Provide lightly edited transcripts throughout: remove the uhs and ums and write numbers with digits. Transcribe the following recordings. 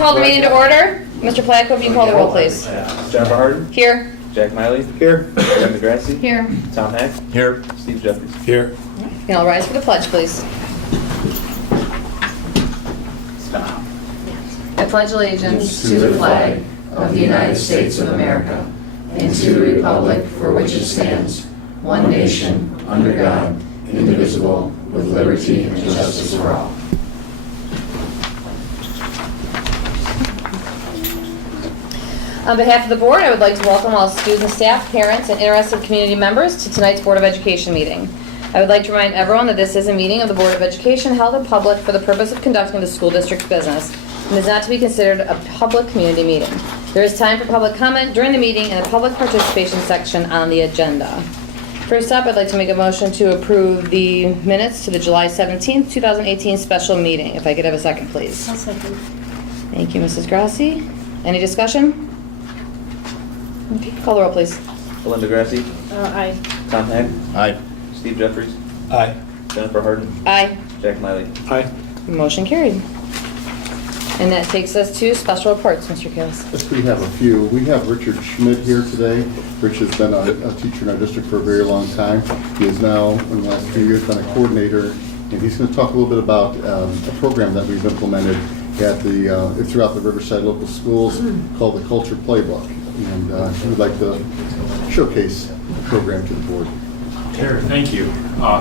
call the meeting to order. Mr. Placco, if you call the roll, please. Jennifer Harden. Here. Jack Miley. Here. Brenda Grassi. Here. Tom Heck. Here. Steve Jeffries. Here. And I'll rise for the pledge, please. Stop. I pledge allegiance to the flag of the United States of America and to the republic for which it stands, one nation, under God, indivisible, with liberty and justice for all. On behalf of the board, I would like to welcome all students, staff, parents, and interested community members to tonight's Board of Education meeting. I would like to remind everyone that this is a meeting of the Board of Education held in public for the purpose of conducting the school district's business and is not to be considered a public community meeting. There is time for public comment during the meeting in the public participation section on the agenda. First up, I'd like to make a motion to approve the minutes to the July 17th, 2018 special meeting. If I could have a second, please. I'll second. Thank you, Mrs. Grassi. Any discussion? Okay, call the roll, please. Belinda Grassi. Aye. Tom Heck. Aye. Steve Jeffries. Aye. Jennifer Harden. Aye. Jack Miley. Aye. Motion carried. And that takes us to special reports, Mr. Kalis. Yes, we have a few. We have Richard Schmidt here today. Rich has been a teacher in our district for a very long time. He is now, in the last few years, been a coordinator, and he's going to talk a little bit about a program that we've implemented at throughout the Riverside local schools called the Culture Playbook. And he would like to showcase the program to the board. Sure, thank you.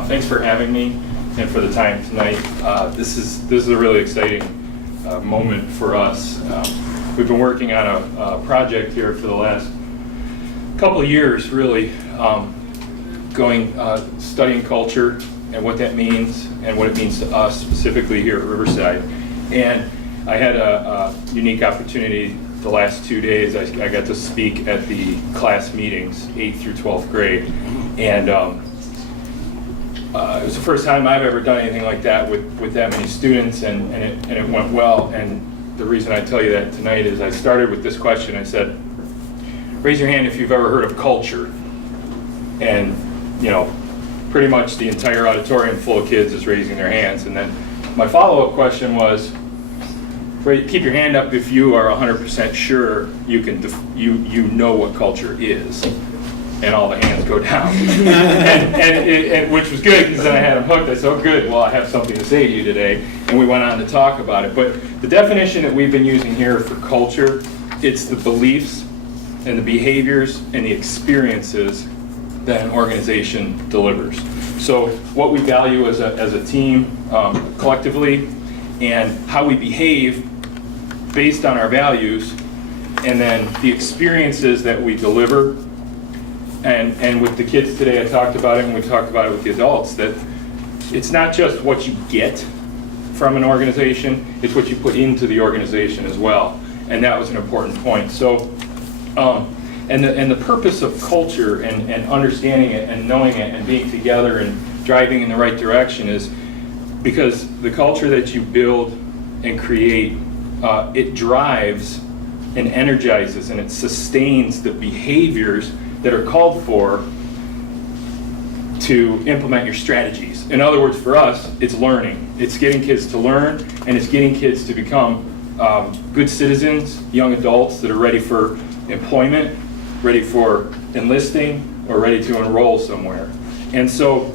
Thanks for having me and for the time tonight. This is a really exciting moment for us. We've been working on a project here for the last couple of years, really, studying culture and what that means and what it means to us specifically here at Riverside. And I had a unique opportunity the last 2 days. I got to speak at the class meetings, 8th through 12th grade. And it was the first time I've ever done anything like that with that many students, and it went well. And the reason I tell you that tonight is I started with this question. I said, raise your hand if you've ever heard of culture. And, you know, pretty much the entire auditorium full of kids is raising their hands. And then my follow-up question was, keep your hand up if you are 100% sure you know what culture is. And all the hands go down. and which was good, because then I had them hooked. I said, oh good, well I have something to say to you today. And we went on to talk about it. But the definition that we've been using here for culture, it's the beliefs and the behaviors and the experiences that an organization delivers. So what we value as a team collectively, and how we behave based on our values, and then the experiences that we deliver. And with the kids today, I talked about it, and we talked about it with the adults, that it's not just what you get from an organization, it's what you put into the organization as well. And that was an important point. So, and the purpose of culture and understanding it and knowing it and being together and driving in the right direction is because the culture that you build and create, it drives and energizes and it sustains the behaviors that are called for to implement your strategies. In other words, for us, it's learning. It's getting kids to learn, and it's getting kids to become good citizens, young adults that are ready for employment, ready for enlisting, or ready to enroll somewhere. And so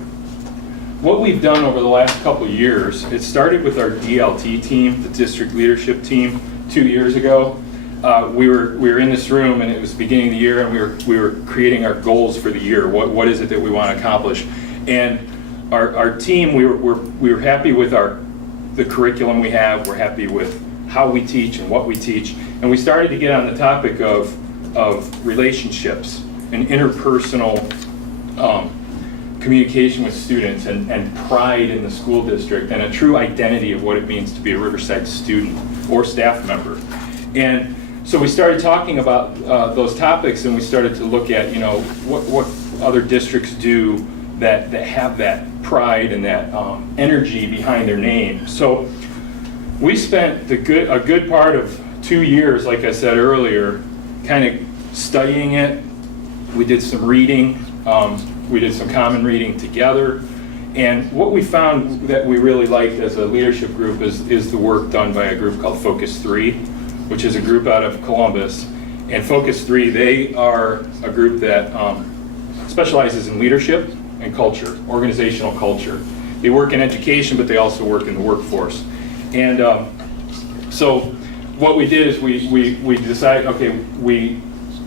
what we've done over the last couple of years, it started with our DLT team, the district leadership team, 2 years ago. We were in this room, and it was the beginning of the year, and we were creating our goals for the year. What is it that we want to accomplish? And our team, we were happy with the curriculum we have. We're happy with how we teach and what we teach. And we started to get on the topic of relationships and interpersonal communication with students and pride in the school district and a true identity of what it means to be a Riverside student or staff member. And so we started talking about those topics, and we started to look at, what other districts do that have that pride and that energy behind their name. So we spent a good part of 2 years, like I said earlier, kind of studying it. We did some reading. We did some common reading together. And what we found that we really liked as a leadership group is the work done by a group called Focus 3. which is a group out of Columbus. And Focus 3, they are a group that specializes in leadership and culture, organizational culture. They work in education, but they also work in the workforce. And so what we did is we decided, okay, we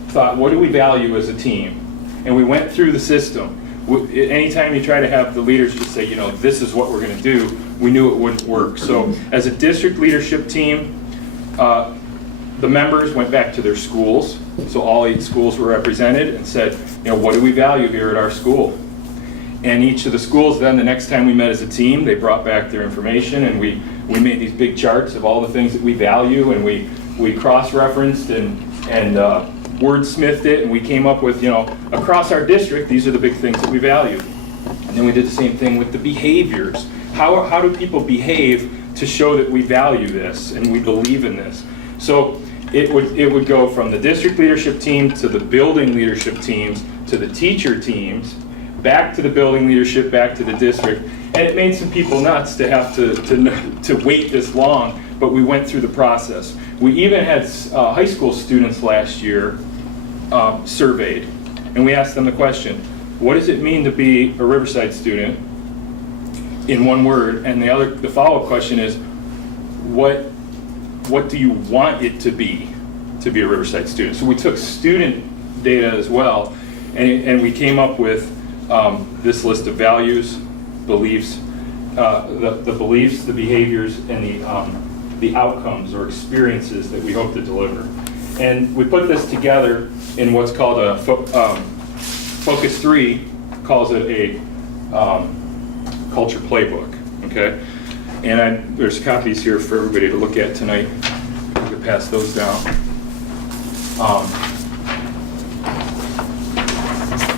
thought, what do we value as a team? And we went through the system. Anytime you try to have the leaders just say, this is what we're going to do, we knew it wouldn't work. So as a district leadership team, the members went back to their schools, so all 8 schools were represented, and said, what do we value here at our school? And each of the schools then, the next time we met as a team, they brought back their information, and we made these big charts of all the things that we value, and we cross-referenced and wordsmithed it, and we came up with, across our district, these are the big things that we value. And then we did the same thing with the behaviors. How do people behave to show that we value this and we believe in this? So it would go from the district leadership team to the building leadership teams to the teacher teams, back to the building leadership, back to the district. And it made some people nuts to have to wait this long, but we went through the process. We even had high school students last year surveyed, and we asked them the question, what does it mean to be a Riverside student in one word? And the follow-up question is, what do you want it to be a Riverside student? So we took student data as well, and we came up with this list of values, beliefs, the beliefs, the behaviors, and the outcomes or experiences that we hope to deliver. And we put this together in what's called a Focus 3 calls it a culture playbook. Okay, and there's copies here for everybody to look at tonight. We can pass those down.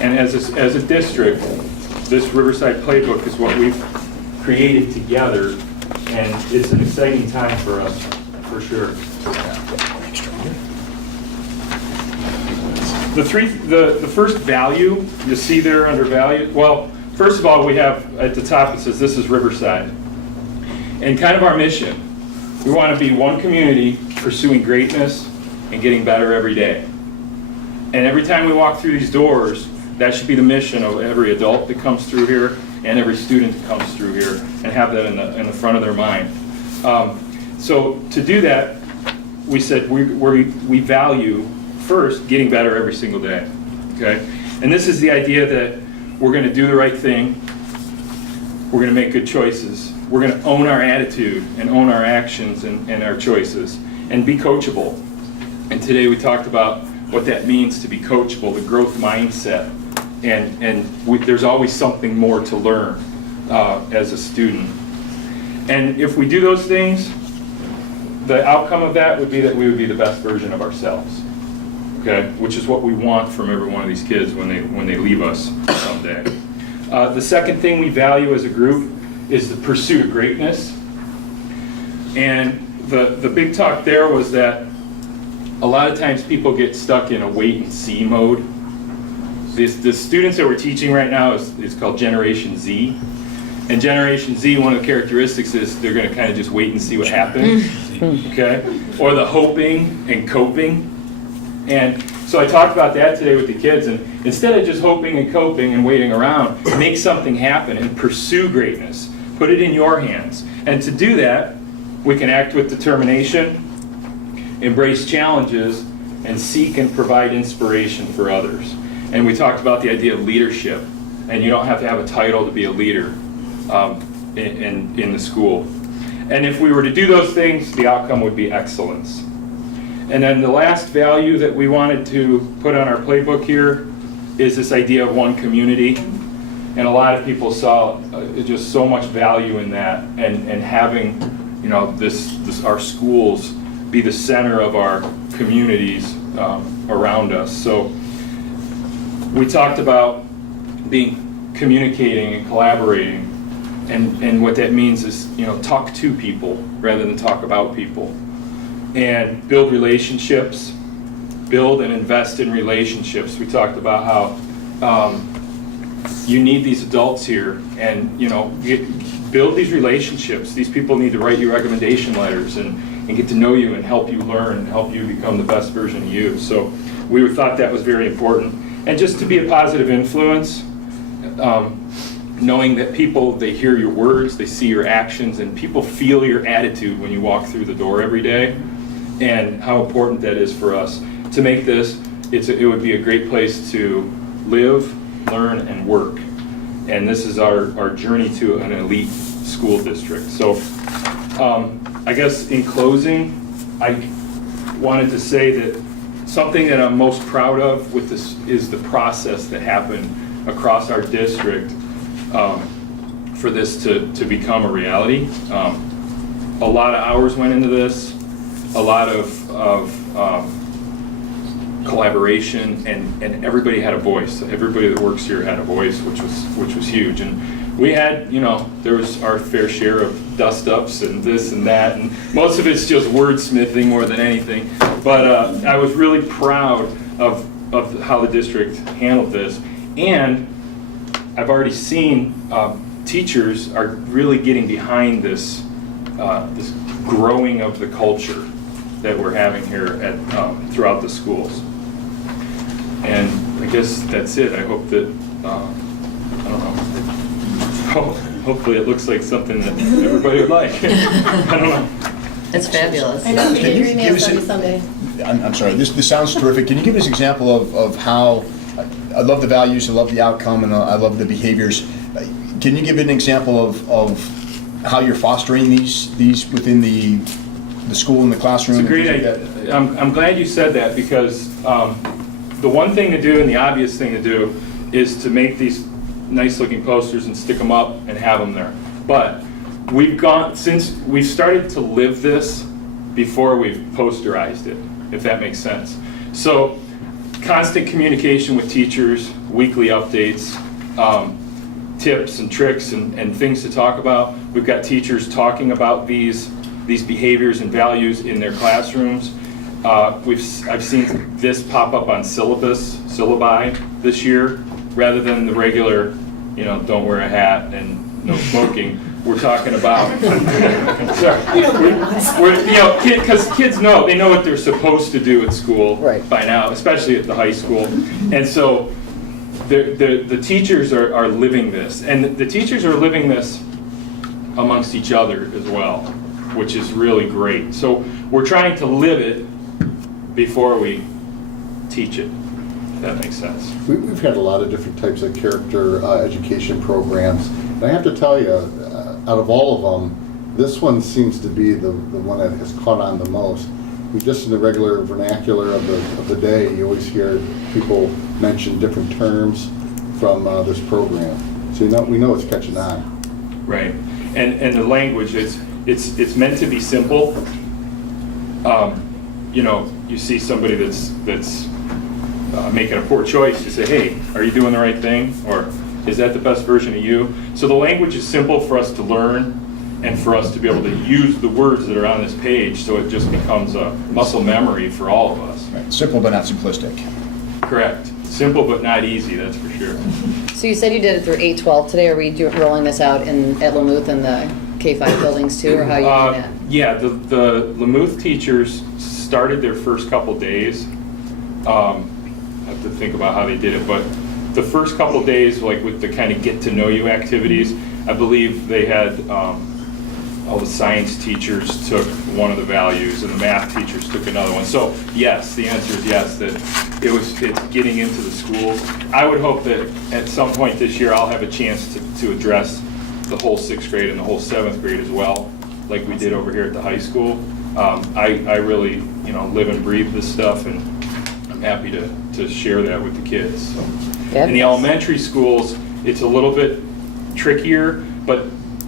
And as a district, this Riverside Playbook is what we've created together, and it's an exciting time for us, for sure. The first value you see there under value, well, first of all, we have at the top, it says this is Riverside. And kind of our mission, we want to be one community pursuing greatness and getting better every day. And every time we walk through these doors, that should be the mission of every adult that comes through here and every student that comes through here, and have that in the front of their mind. So to do that, we said we value first getting better every single day. Okay, and this is the idea that we're going to do the right thing. We're going to make good choices. We're going to own our attitude and own our actions and our choices, and be coachable. And today we talked about what that means to be coachable, the growth mindset. And there's always something more to learn as a student. And if we do those things, the outcome of that would be that we would be the best version of ourselves. Okay, which is what we want from every one of these kids when they leave us someday. The second thing we value as a group is the pursuit of greatness. And the big talk there was that a lot of times people get stuck in a wait and see mode. The students that we're teaching right now is called Generation Z. And Generation Z, one of the characteristics is they're going to kind of just wait and see what happens. Okay? Or the hoping and coping. And so I talked about that today with the kids, and instead of just hoping and coping and waiting around, make something happen and pursue greatness. Put it in your hands. And to do that, we can act with determination, embrace challenges, and seek and provide inspiration for others. And we talked about the idea of leadership, and you don't have to have a title to be a leader in the school. And if we were to do those things, the outcome would be excellence. And then the last value that we wanted to put on our playbook here is this idea of one community. And a lot of people saw just so much value in that, and having our schools be the center of our communities around us. So we talked about communicating and collaborating, and what that means is talk to people rather than talk about people. And build relationships, build and invest in relationships. We talked about how you need these adults here, and build these relationships. These people need to write you recommendation letters and and get to know you and help you learn and help you become the best version of you. So we thought that was very important. And just to be a positive influence, knowing that people, they hear your words, they see your actions, and people feel your attitude when you walk through the door every day, and how important that is for us. To make this, it would be a great place to live, learn, and work. And this is our journey to an elite school district. So I guess in closing, I wanted to say that something that I'm most proud of with this is the process that happened across our district for this to become a reality. A lot of hours went into this, a lot of collaboration, and everybody had a voice. Everybody that works here had a voice, which was huge. And we had, there was our fair share of dust-ups and this and that, and most of it's just wordsmithing more than anything. But I was really proud of how the district handled this. And I've already seen teachers are really getting behind this this growing of the culture that we're having here at throughout the schools. And I guess that's it. I hope that I don't know. Hopefully, it looks like something that everybody would like. I don't know. It's fabulous. I know, we Can get you your give emails us every a- Sunday. I'm sorry, this sounds terrific. Can you give us an example of how, I love the values, I love the outcome, and I love the behaviors. Can you give an example of how you're fostering these within the school and the classroom? It's a great idea. I'm glad you said that, because the one thing to do and the obvious thing to do is to make these nice looking posters and stick them up and have them there. But since we've started to live this before we've posterized it, if that makes sense. So constant communication with teachers, weekly updates, tips and tricks and things to talk about. We've got teachers talking about these behaviors and values in their classrooms. I've seen this pop up on syllabi this year, rather than the regular, don't wear a hat and no smoking. We're talking about, because kids know, they know what they're supposed to do at school by now, especially at the high school. And so the teachers are living this, and the teachers are living this amongst each other as well, which is really great. So we're trying to live it before we teach it, if that makes sense. We've had a lot of different types of character education programs. And I have to tell you, out of all of them, this one seems to be the one that has caught on the most. Just in the regular vernacular of the day, you always hear people mention different terms from this program. So we know it's catching on. Right, and the language, it's meant to be simple. You see somebody that's making a poor choice, you say, hey, are you doing the right thing? Or is that the best version of you? So the language is simple for us to learn and for us to be able to use the words that are on this page, so it just becomes a muscle memory for all of us. Right. Simple but not simplistic. Correct. Simple but not easy, that's for sure. So you said you did it through 8-12 today. Are we rolling this out at Lamuth and the K-5 buildings too, or how are you doing that? Yeah, the Lamuth teachers started their first couple days. I have to think about how they did it, but the first couple days, like with the kind of get to know you activities, I believe they had all the science teachers took one of the values and the math teachers took another one. So yes, the answer is yes, that it's getting into the schools. I would hope that at some point this year I'll have a chance to address the whole 6th grade and the whole 7th grade as well, like we did over here at the high school. I really live and breathe this stuff, and I'm happy to share that with the kids. So. In the elementary schools, it's a little bit trickier, but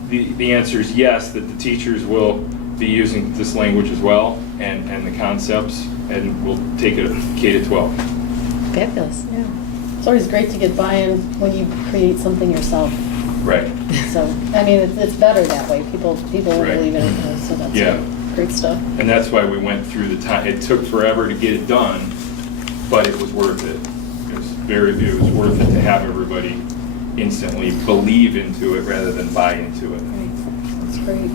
the answer is yes, that the teachers will be using this language as well, and the concepts, and we'll take it K-12. Fabulous. Yeah. It's always great to get buy-in when you create something yourself. Right. So, I mean, it's better that way. People will Right. believe in it, so that's great stuff. And that's why we went through the time. It took forever to get it done, but it was worth it. It was worth it to have everybody instantly believe into it rather than buy into it. Right. That's great.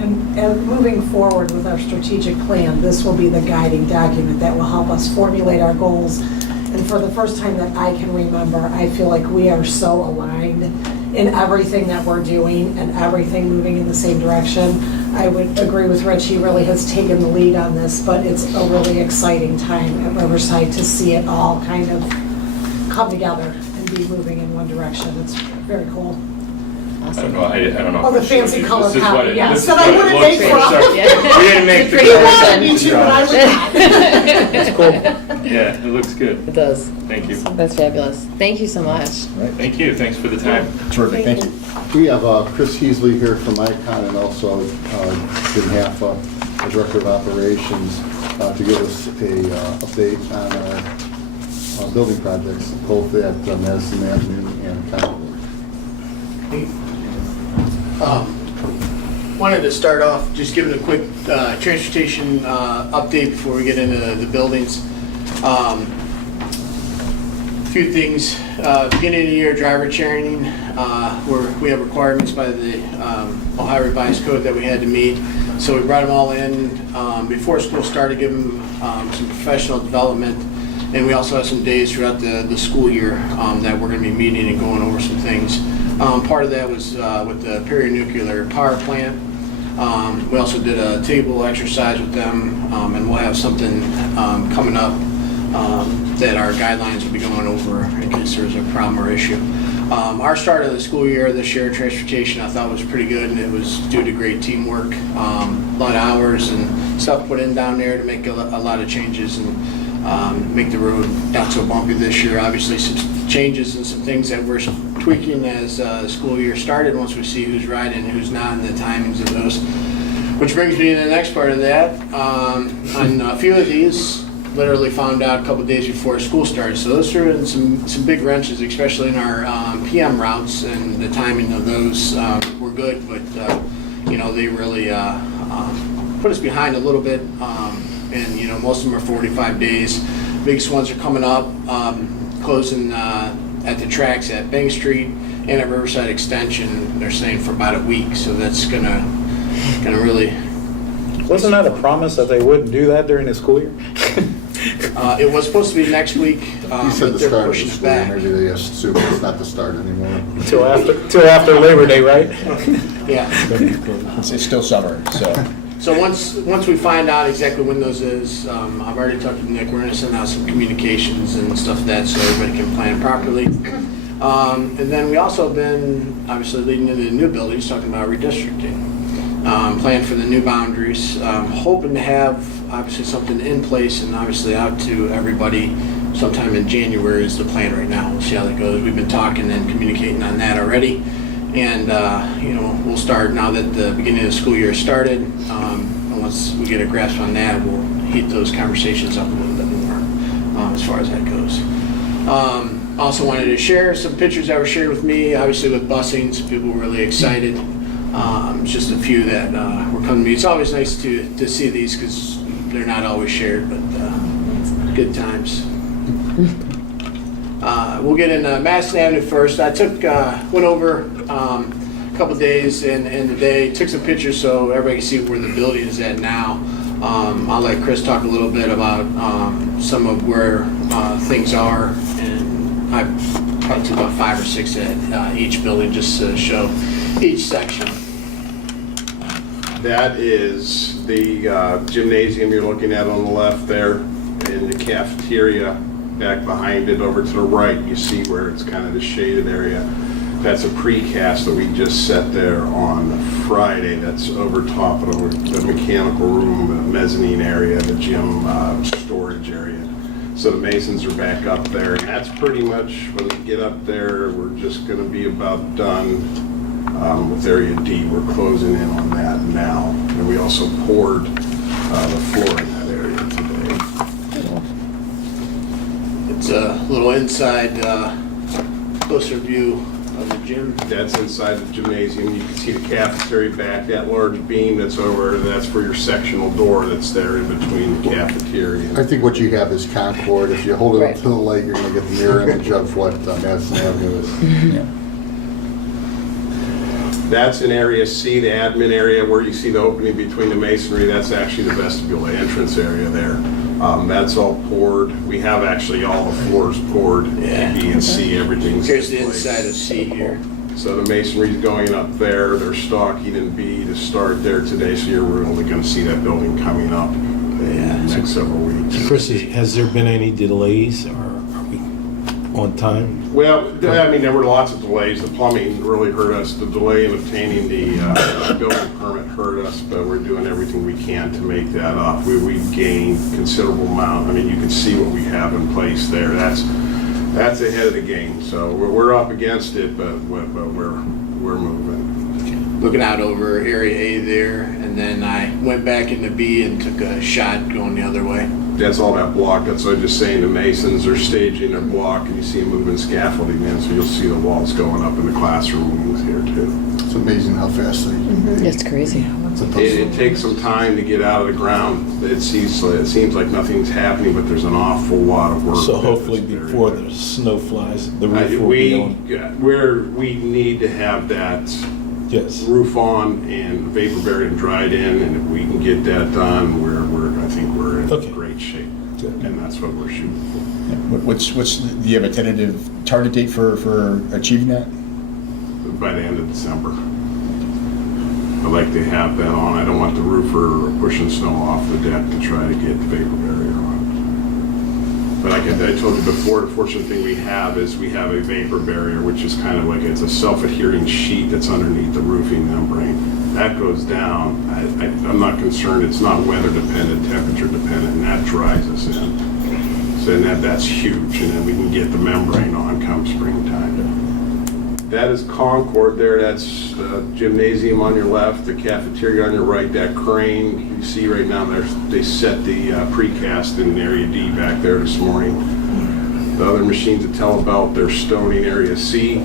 And moving forward with our strategic plan, this will be the guiding document that will help us formulate our goals. And for the first time that I can remember, I feel like we are so aligned in everything that we're doing and everything moving in the same direction. I would agree with Rich, he really has taken the lead on this, but it's a really exciting time at Riverside to see it all kind of come together and be moving in one direction. It's very cool. I don't know, I don't know. Oh, the if I showed fancy you. color This is what palette, it- yes, this is that I what it wouldn't looks make like. for- So, we didn't make the Pretty You version. wanted me to, but I would not. It's cool. Yeah, it looks good. It does. Thank you. That's fabulous. Thank you so much. Right. Thank you, thanks for the time. Terrific, thank you. We have Chris Heasley here from ICON and also in half the Director of Operations to give us a update on our building projects, both at Madison Avenue and Concord. Wanted to start off just giving a quick transportation update before we get into the buildings. A few things. Beginning of the year, driver training, we have requirements by the Ohio Revised Code that we had to meet. So we brought them all in before school started, give them some professional development. And we also have some days throughout the school year that we're going to be meeting and going over some things. Part of that was with the Perry Nuclear Power Plant. We also did a table exercise with them, and we'll have something coming up that our guidelines will be going over in case there's a problem or issue. Our start of the school year this year, transportation, I thought was pretty good, and it was due to great teamwork, a lot of hours and stuff put in down there to make a lot of changes and make the road not so bumpy this year. Obviously, some changes and some things that we're tweaking as the school year started once we see who's riding and who's not and the timings of those. Which brings me to the next part of that. On a few of these, literally found out a couple days before school started. So those threw in some big wrenches, especially in our PM routes, and the timing of those were good, but they really put us behind a little bit. And most of them are 45 days. Biggest ones are coming up, closing at the tracks at Bank Street and at Riverside Extension. They're saying for about a week, so that's gonna really. Wasn't that a promise that they wouldn't do that during the school year? It was supposed to be next week, He said but the they're start of the pushing it school year, back. maybe they assume it's not the start anymore. Till after Labor Day, right? Yeah. It's still summer, so. So once we find out exactly when those is, I've already talked to Nick. We're gonna send out some communications and stuff like that so everybody can plan properly. And then we also have been obviously leading into the new buildings, talking about redistricting. Plan for the new boundaries, hoping to have obviously something in place and obviously out to everybody sometime in January is the plan right now. We'll see how that goes. We've been talking and communicating on that already. And, we'll start now that the beginning of the school year started. And once we get a grasp on that, we'll heat those conversations up a little bit more as far as that goes. Also wanted to share some pictures that were shared with me, obviously with busing. Some people were really excited. Just a few that were coming to me. It's always nice to see these because they're not always shared, but good times. We'll get in Madison Avenue first. I went over a couple days and the day, took some pictures so everybody can see where the building is at now. I'll let Chris talk a little bit about some of where things are, and I probably took about 5 or 6 at each building just to show each section. That is the gymnasium you're looking at on the left there, and the cafeteria back behind it. Over to the right, you see where it's kind of the shaded area. That's a precast that we just set there on Friday. That's over top of the mechanical room, the mezzanine area, the gym storage area. So the masons are back up there, and that's pretty much, when we get up there, we're just going to be about done with Area D. We're closing in on that now. And we also poured the floor in that area today. It's a little inside, closer view of the gym. That's inside the gymnasium. You can see the cafeteria back, that large beam that's over, that's for your sectional door that's there in between the cafeteria. I think what you have is Concord. If you hold it up to the light, you're going to get the mirror image of what Madison Avenue is. That's in area C, the admin area where you see the opening between the masonry. That's actually the vestibule, the entrance area there. That's all poured. We have actually all the floors poured. Yeah. B and C, everything's Here's the in place. inside of C here. So the masonry's going up there. They're stocking in B to start there today. So you're really going to see that building coming up in the next several weeks. Chris, has there been any delays, or are we on time? Well, I mean, there were lots of delays. The plumbing really hurt us. The delay in obtaining the building permit hurt us, but we're doing everything we can to make that up. We've gained considerable amount. I mean, you can see what we have in place there. That's ahead of the game. So we're up against it, but we're moving. Looking out over area A there, and then I went back into B and took a shot going the other way. That's all that block. That's what I was just saying. The masons are staging their block, and you see them moving scaffolding in, so you'll see the walls going up in the classroom wings here too. It's amazing how fast they. It's crazy. It takes some time to get out of the ground. It seems like nothing's happening, but there's an awful lot of work. So that hopefully is very before good. the snow flies, the roof will be on. We need to have that Yes. roof on and vapor buried and dried in, and if we can get that done, I think we're in Okay. great shape. Good. And that's what we're shooting for. Do you have a tentative target date for achieving that? By the end of December. I'd like to have that on. I don't want the roofer pushing snow off the deck to try to get the vapor barrier on. But I told you before, the fortunate thing we have is we have a vapor barrier, which is kind of like, it's a self-adhering sheet that's underneath the roofing membrane. That goes down. I'm not concerned. It's not weather dependent, temperature dependent, and that dries us in. So that's huge, and then we can get the membrane on come springtime. That is Concord there. That's the gymnasium on your left, the cafeteria on your right, that crane you see right now. They set the precast in area D back there this morning. The other machines at Telebelt, they're stoning area C.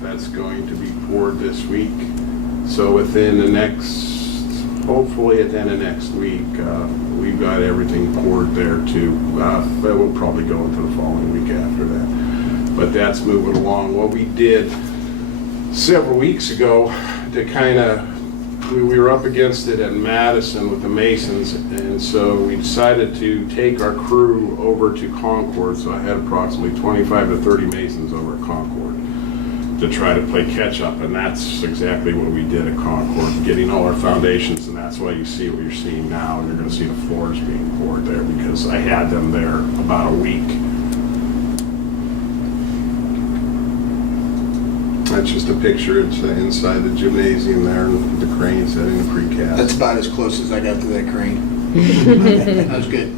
That's going to be poured this week. So within the next, hopefully at the end of next week, we've got everything poured there too. But we'll probably go into the following week after that. But that's moving along. What we did several weeks ago to kind of, we were up against it at Madison with the Masons, and so we decided to take our crew over to Concord. So I had approximately 25 to 30 Masons over at Concord to try to play catch up, and that's exactly what we did at Concord, getting all our foundations, and that's why you see what you're seeing now, and you're going to see the floors being poured there because I had them there about a week. That's just a picture. It's inside the gymnasium there, and the crane setting the precast. That's about as close as I got to that crane. That was good.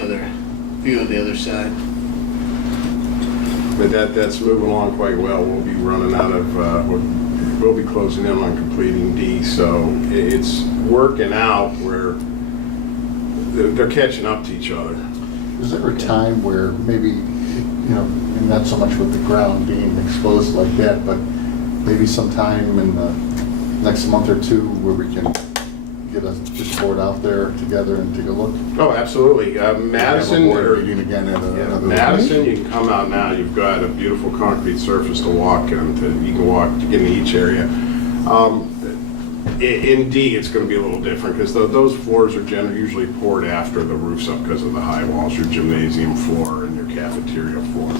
Other view of the other side. But that's moving along quite well. We'll be running out of, we'll be closing in on completing D, so it's working out where they're catching up to each other. Is there a time where maybe, and not so much with the ground being exposed like that, but maybe sometime in the next month or two where we can get a board out there together and take a look? Oh, absolutely. Madison, Have a board meeting again at another. Madison, you can come out now. You've got a beautiful concrete surface to walk into. You can walk into each area. In D, it's going to be a little different because those floors are usually poured after the roof's up because of the high walls, your gymnasium floor and your cafeteria floor.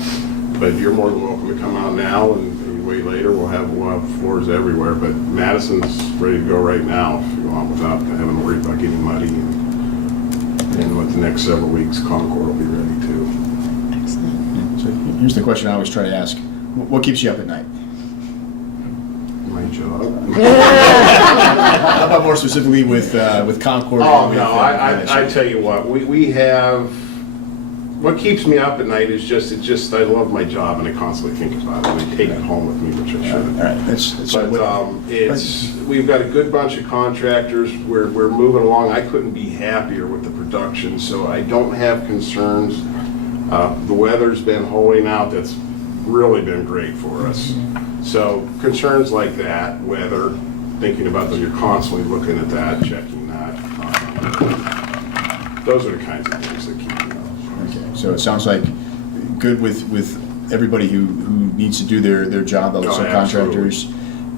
But you're more than welcome to come out now and wait later. We'll have floors everywhere. But Madison's ready to go right now if you want without having to worry about getting muddy. And with the next several weeks, Concord will be ready too. Excellent. So here's the question I always try to ask. What keeps you up at night? My job. How about more specifically with Concord? Oh, and no, with, I tell you what, we have, what keeps me up at night is just, I love my job and I constantly think about it. I take it home with me, which I All should. right, that's But we've got a good bunch of contractors. We're moving along. I couldn't be happier with the production, so I don't have concerns. The weather's been holding out. That's really been great for us. So concerns like that, weather, thinking about that, you're constantly looking at that, checking that. Those are the kinds of things that keep me up. Okay, so it sounds like good with everybody who needs to do their job, the Oh, subcontractors,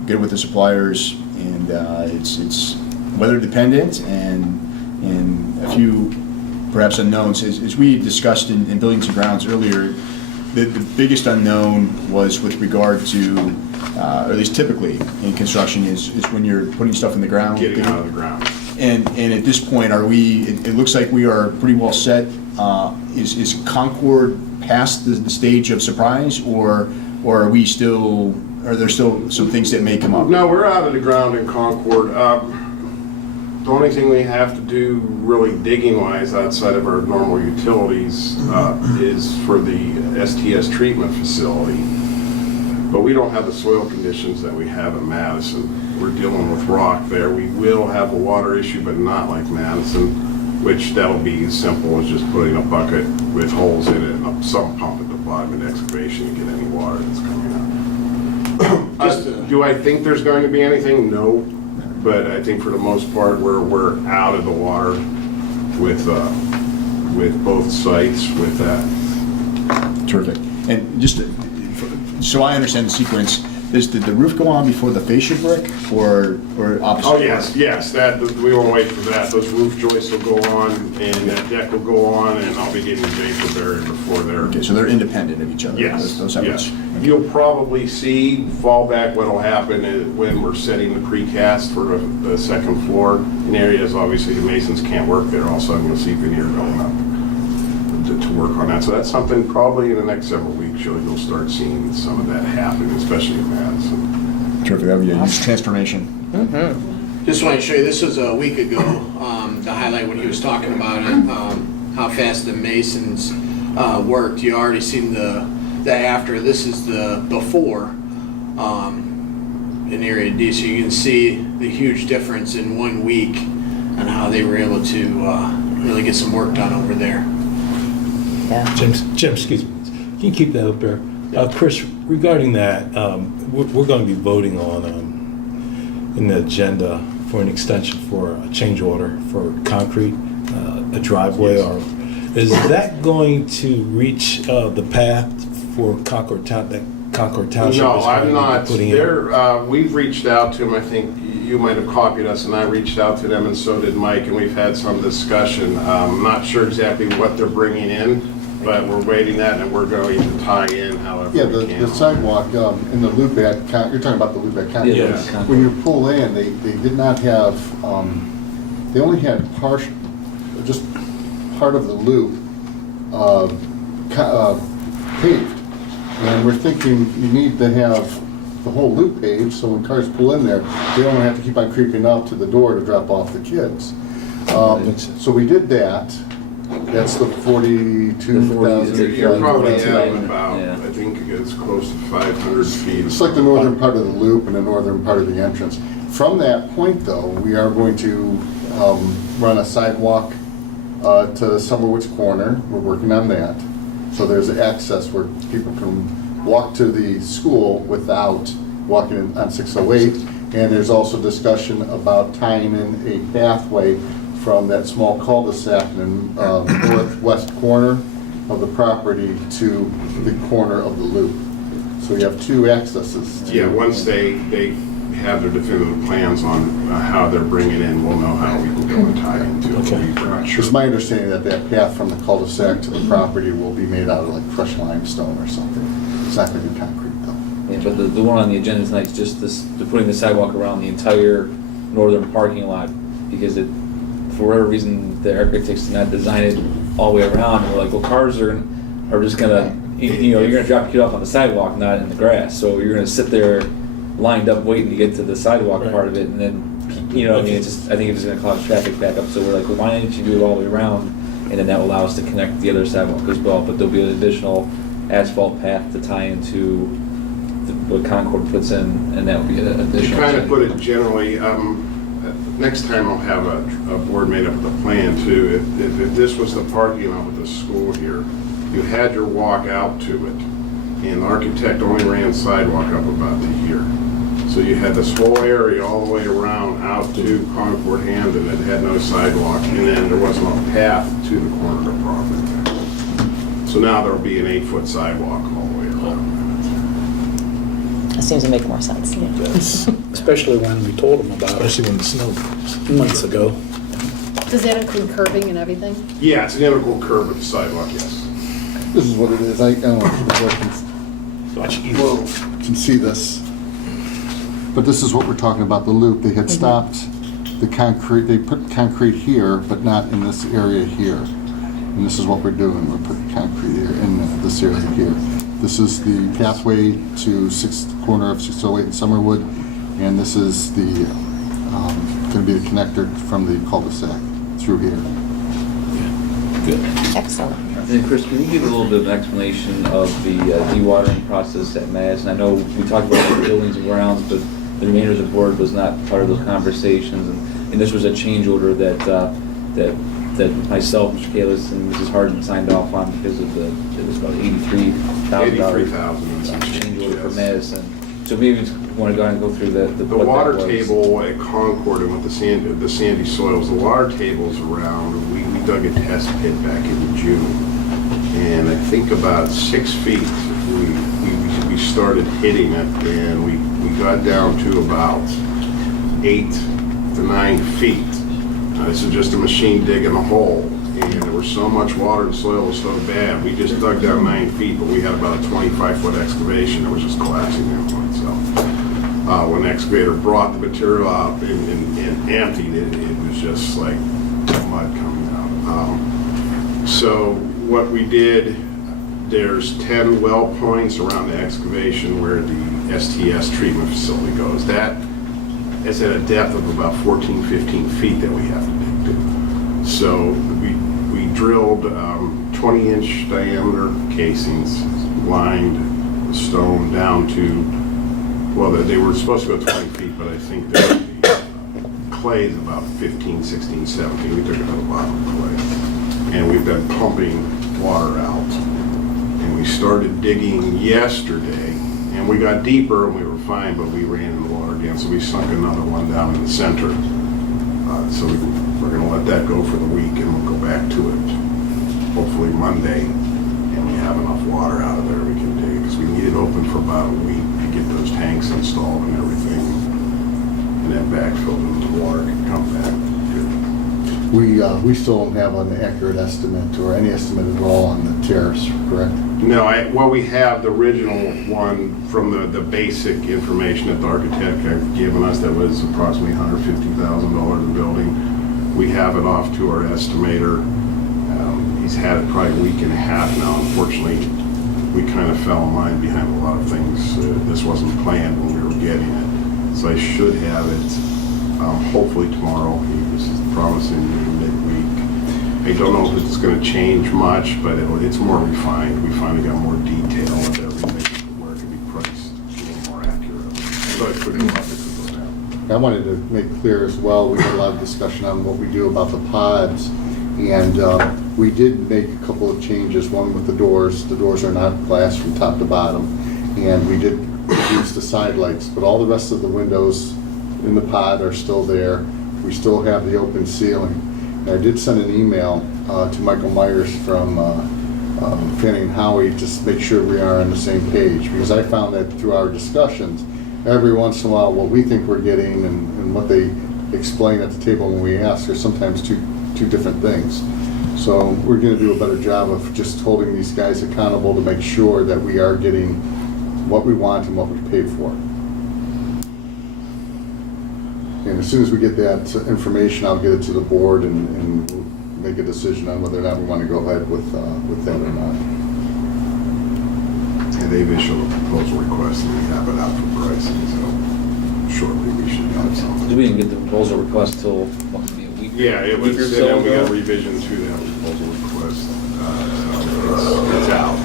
get with the suppliers, and it's weather dependent and a few perhaps unknowns. As we discussed in Buildings and Grounds earlier, the biggest unknown was with regard to, or at least typically in construction, is when you're putting stuff in the ground. Getting out of the ground. And at this point, it looks like we are pretty well set. Is Concord past the stage of surprise, or are there still some things that may come up? No, we're out of the ground in Concord. The only thing we have to do really digging-wise outside of our normal utilities is for the STS treatment facility. But we don't have the soil conditions that we have in Madison. We're dealing with rock there. We will have a water issue, but not like Madison, which that'll be as simple as just putting a bucket with holes in it and a sump pump at the bottom of the excavation to get any water that's coming out. Do I think there's going to be anything? No. But I think for the most part, we're out of the water with both sites with that. Terrific. And just so I understand the sequence, did the roof go on before the fascia brick, or opposite? Oh, yes, that, we won't wait for that. Those roof joists will go on, and that deck will go on, and I'll be getting the vapor barrier before they're... Okay, so they're independent of each other? Yes, Those yes. efforts. You'll probably see fallback. What'll happen is when we're setting the precast for the second floor in areas, obviously the masons can't work there. All of a sudden you'll see veneer going up to work on that. So that's something probably in the next several weeks you'll start seeing some of that happen, especially in Madison. Terrific. That would be a huge transformation. Just wanted to show you, this was a week ago, to highlight when he was talking about it, how fast the masons worked. You already seen the after. This is the before in Area D, so you can see the huge difference in 1 week and how they were able to really get some work done over there. Yeah. Jim, excuse me, can you keep that up there? Chris, regarding that, we're going to be voting on in the agenda for an extension for a change order for concrete, a driveway, Yes. or is that going to reach the path for Concord Township? No, is I'm going to be not. putting in? We've reached out to them. I think you might have copied us, and I reached out to them, and so did Mike, and we've had some discussion. I'm not sure exactly what they're bringing in, but we're waiting that, and we're going to tie in however Yeah, we can. the sidewalk in the loop at, you're talking about the loop at Concord. Yes. When you pull in, they did not have, they only had just part of the loop paved. And we're thinking you need to have the whole loop paved, so when cars pull in there, they don't have to keep on creeping out to the door to drop off the kids. So we did that. That's the 42,000. You're probably at Yeah. about, I think it's close to 500 feet. It's like the northern part of the loop and the northern part of the entrance. From that point, though, we are going to run a sidewalk to Summerwoods Corner. We're working on that. So there's access where people can walk to the school without walking on 608. And there's also discussion about tying in a pathway from that small cul-de-sac in northwest corner of the property to the corner of the loop. So you have two accesses. Yeah, once they have their definitive plans on how they're bringing in, we'll know how we can go and tie into it. We're not sure. It's my understanding that that path from the cul-de-sac to the property will be made out of like crushed limestone or something. It's not going to be concrete though. Yeah, but the one on the agenda tonight is just this, they're putting the sidewalk around the entire northern parking lot because for whatever reason, the architects did not design it all the way around. And we're like, well, cars are just gonna, you're gonna drop your kid off on the sidewalk, not in the grass. So you're gonna sit there lined up waiting to get to the sidewalk part of it, and then, it's just, I think it's just gonna cause traffic back up. So we're like, well, why didn't you do it all the way around? And then that will allow us to connect the other sidewalk as well. But there'll be an additional asphalt path to tie into what Concord puts in, and that will be an additional. To kind of put it generally, next time I'll have a board made up with a plan too. If this was the parking lot with the school here, you had your walk out to it, and the architect only ran sidewalk up about to here. So you had this whole area all the way around out to Concord Hamden that had no sidewalk, and then there wasn't a path to the corner of the property. So now there'll be an 8-foot sidewalk all the way around. seems to make more sense. Especially when we told them about it Especially when the snow comes. months ago. Does that include curbing and everything? Yeah, it's an integral curb with the sidewalk, yes. This is what it is. I don't know if the board can see this. But this is what we're talking about, the loop. They had stopped the concrete, they put concrete here, but not in this area here. And this is what we're doing. We're putting concrete here in this area here. This is the pathway to corner of 608 and Summerwood, and this is the going to be the connector from the cul-de-sac through here. Good. Excellent. And Chris, can you give a little bit of explanation of the dewatering process at Mass? And I know we talked about the buildings and grounds, but the remainder of the board was not part of those conversations. And this was a change order that myself, Mr. Kalis, and Mrs. Harden signed off on because of it was about $83,000 change order for Madison. So maybe you want to go ahead and go through the what water that was. table at Concord and with the sandy soils, the water table's around. We dug a test pit back in June, and I think about 6 feet we started hitting it, and we got down to about 8 to 9 feet. This is just a machine digging a hole, and there was so much water, the soil was so bad, we just dug down 9 feet, but we had about a 25-foot excavation that was just collapsing that one. So when the excavator brought the material out and emptied it, it was just like mud coming out. So what we did, there's 10 well points around the excavation where the STS treatment facility goes. That is at a depth of about 14, 15 feet that we have to dig to. So we drilled 20-inch diameter casings, lined the stone down to, well, they were supposed to go 20 feet, but I think that the clay is about 15, 16, 17. We took it to the bottom of the clay. And we've been pumping water out. And we started digging yesterday, and we got deeper and we were fine, but we ran in the water again, so we sunk another one down in the center. So we're going to let that go for the week, and we'll go back to it hopefully Monday, and we have enough water out of there we can dig, because we need it open for about a week to get those tanks installed and everything, and then backfilled, and the water can come back. We still don't have an accurate estimate or any estimate at all on the tariffs, correct? No, well, we have the original one from the basic information that the architect had given us that was approximately $150,000 a building. We have it off to our estimator. He's had it probably a week and a half now. Unfortunately, we kind of fell in line behind a lot of things. This wasn't planned when we were getting it. So I should have it hopefully tomorrow. This is promising midweek. I don't know if it's going to change much, but it's more refined. We finally got more detail of everything where it can be priced a little more accurate. So I couldn't let it go down. I wanted to make clear as well, we had a lot of discussion on what we do about the pods, and we did make a couple of changes, one with the doors. The doors are not glass from top to bottom, and we did reduce the side lights, but all the rest of the windows in the pod are still there. We still have the open ceiling. And I did send an email to Michael Myers from Fanning and Howie to make sure we are on the same page, because I found that through our discussions, every once in a while what we think we're getting and what they explain at the table when we ask are sometimes two different things. So we're going to do a better job of just holding these guys accountable to make sure that we are getting what we want and what we paid for. And as soon as we get that information, I'll get it to the board and we'll make a decision on whether or not we want to go ahead with that or not. And they've issued a proposal request, and we have it out for pricing, so shortly we should have something. We didn't get the proposal request till, what, maybe a week? Yeah, it was, week or and so then we got a ago? revision to that proposal request. It's out.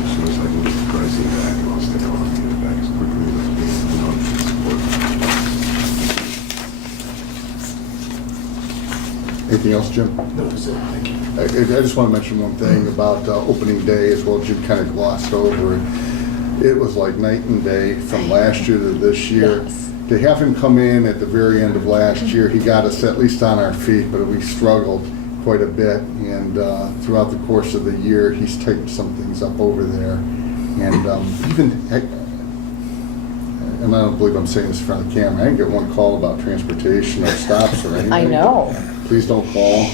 As soon as I can get the pricing back, and I'll stick on and get it back as quickly as I can. Anything else, Jim? No, that's it, thank you. I just want to mention one thing about opening day as well. Jim kind of glossed over it. It was like night and day from last year to this year. Yes. To have him come in at the very end of last year, he got us at least on our feet, but we struggled quite a bit. And throughout the course of the year, he's tightened some things up over there. And and I don't believe I'm saying this in front of the camera, I didn't get one call about transportation or stops or anything. I know. Please don't call.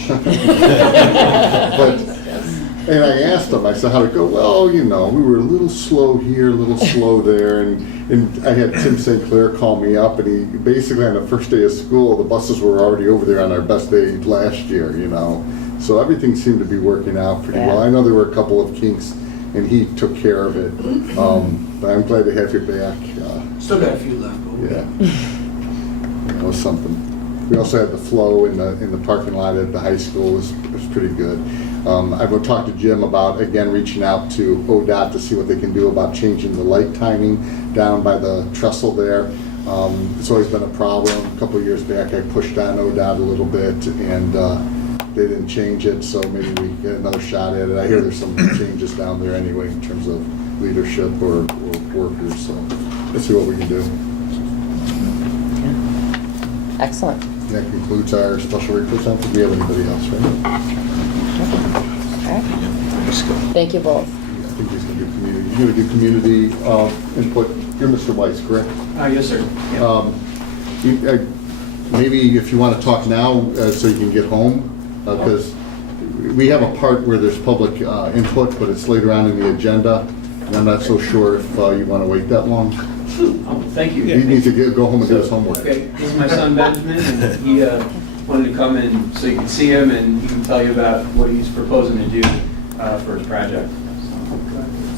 And I asked him, I said, how'd it go? Well, you know, we were a little slow here, a little slow there, and I had Tim St. Clair call me up, and he, basically on the first day of school, the buses were already over there on our best day last year, you know. So everything seemed to be working out pretty well. I know there were a couple of kinks, and he took care of it. But I'm glad to have you back. Still got a few left, but Yeah. That was something. We also had the flow in the parking lot at the high school was pretty good. I will talk to Jim about, again, reaching out to ODOT to see what they can do about changing the light timing down by the trestle there. It's always been a problem. A couple of years back, I pushed on ODOT a little bit, and they didn't change it, so maybe we get another shot at it. I hear there's some changes down there anyway in terms of leadership or workers, so let's see what we can do. Excellent. That concludes our special representative. Do we have anybody else, right? Okay. Thank you both. I think he's going to do community. You're going to do community input. You're Mr. Weiss, correct? yes, sir. Maybe if you want to talk now so you can get home, because we have a part where there's public input, but it's later on in the agenda, and I'm not so sure if you want to wait that long. Oh, thank you. He needs to go home and do his homework. Okay, this is my son Benjamin, and he wanted to come in so you can see him and he can tell you about what he's proposing to do for his project.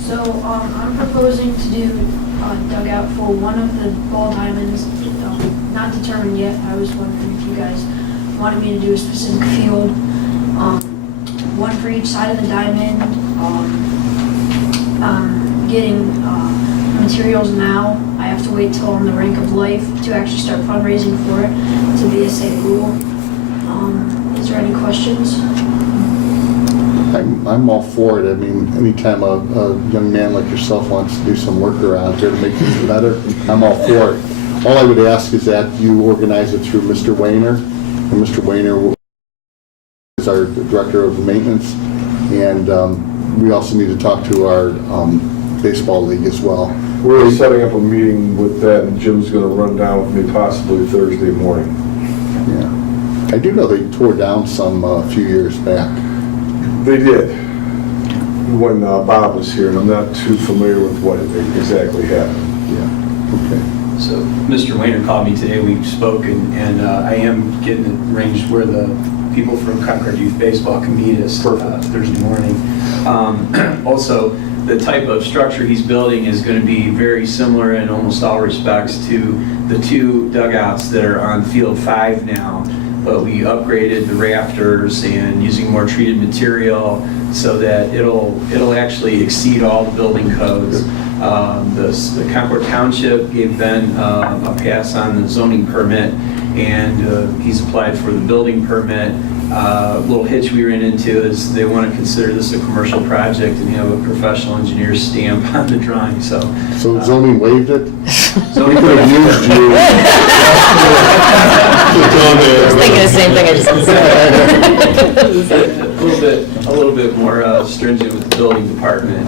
So I'm proposing to do a dugout for one of the ball diamonds, not determined yet. I was wondering if you guys wanted me to do a specific field, one for each side of the diamond. Getting materials now. I have to wait till I'm the rank of life to actually start fundraising for it to be a safe rule. Is there any questions? I'm all for it. I mean, anytime a young man like yourself wants to do some work around here to make things better, I'm all for it. All I would ask is that you organize it through Mr. Wayner, and Mr. Wayner is our director of maintenance, and we also need to talk to our baseball league as well. We're setting up a meeting with that, and Jim's going to run down with me possibly Thursday morning. Yeah. I do know they tore down some a few years back. They did. When Bob was here, and I'm not too familiar with what exactly happened. Yeah. Okay. So Mr. Wayner called me today, we spoke, and I am getting it arranged where the people from Concord Youth Baseball can meet us Thursday morning. Also, the type of structure he's building is going to be very similar in almost all respects to the two dugouts that are on Field 5 now, but we upgraded the rafters and using more treated material so that it'll actually exceed all the building codes. The Concord Township gave Ben a pass on the zoning permit, and he's applied for the building permit. Little hitch we ran into is they want to consider this a commercial project and have a professional engineer's stamp on the drawing. So zoning waived it? Zoning we could have used you. I was thinking the same thing I just said. a little bit more stringent with the building department,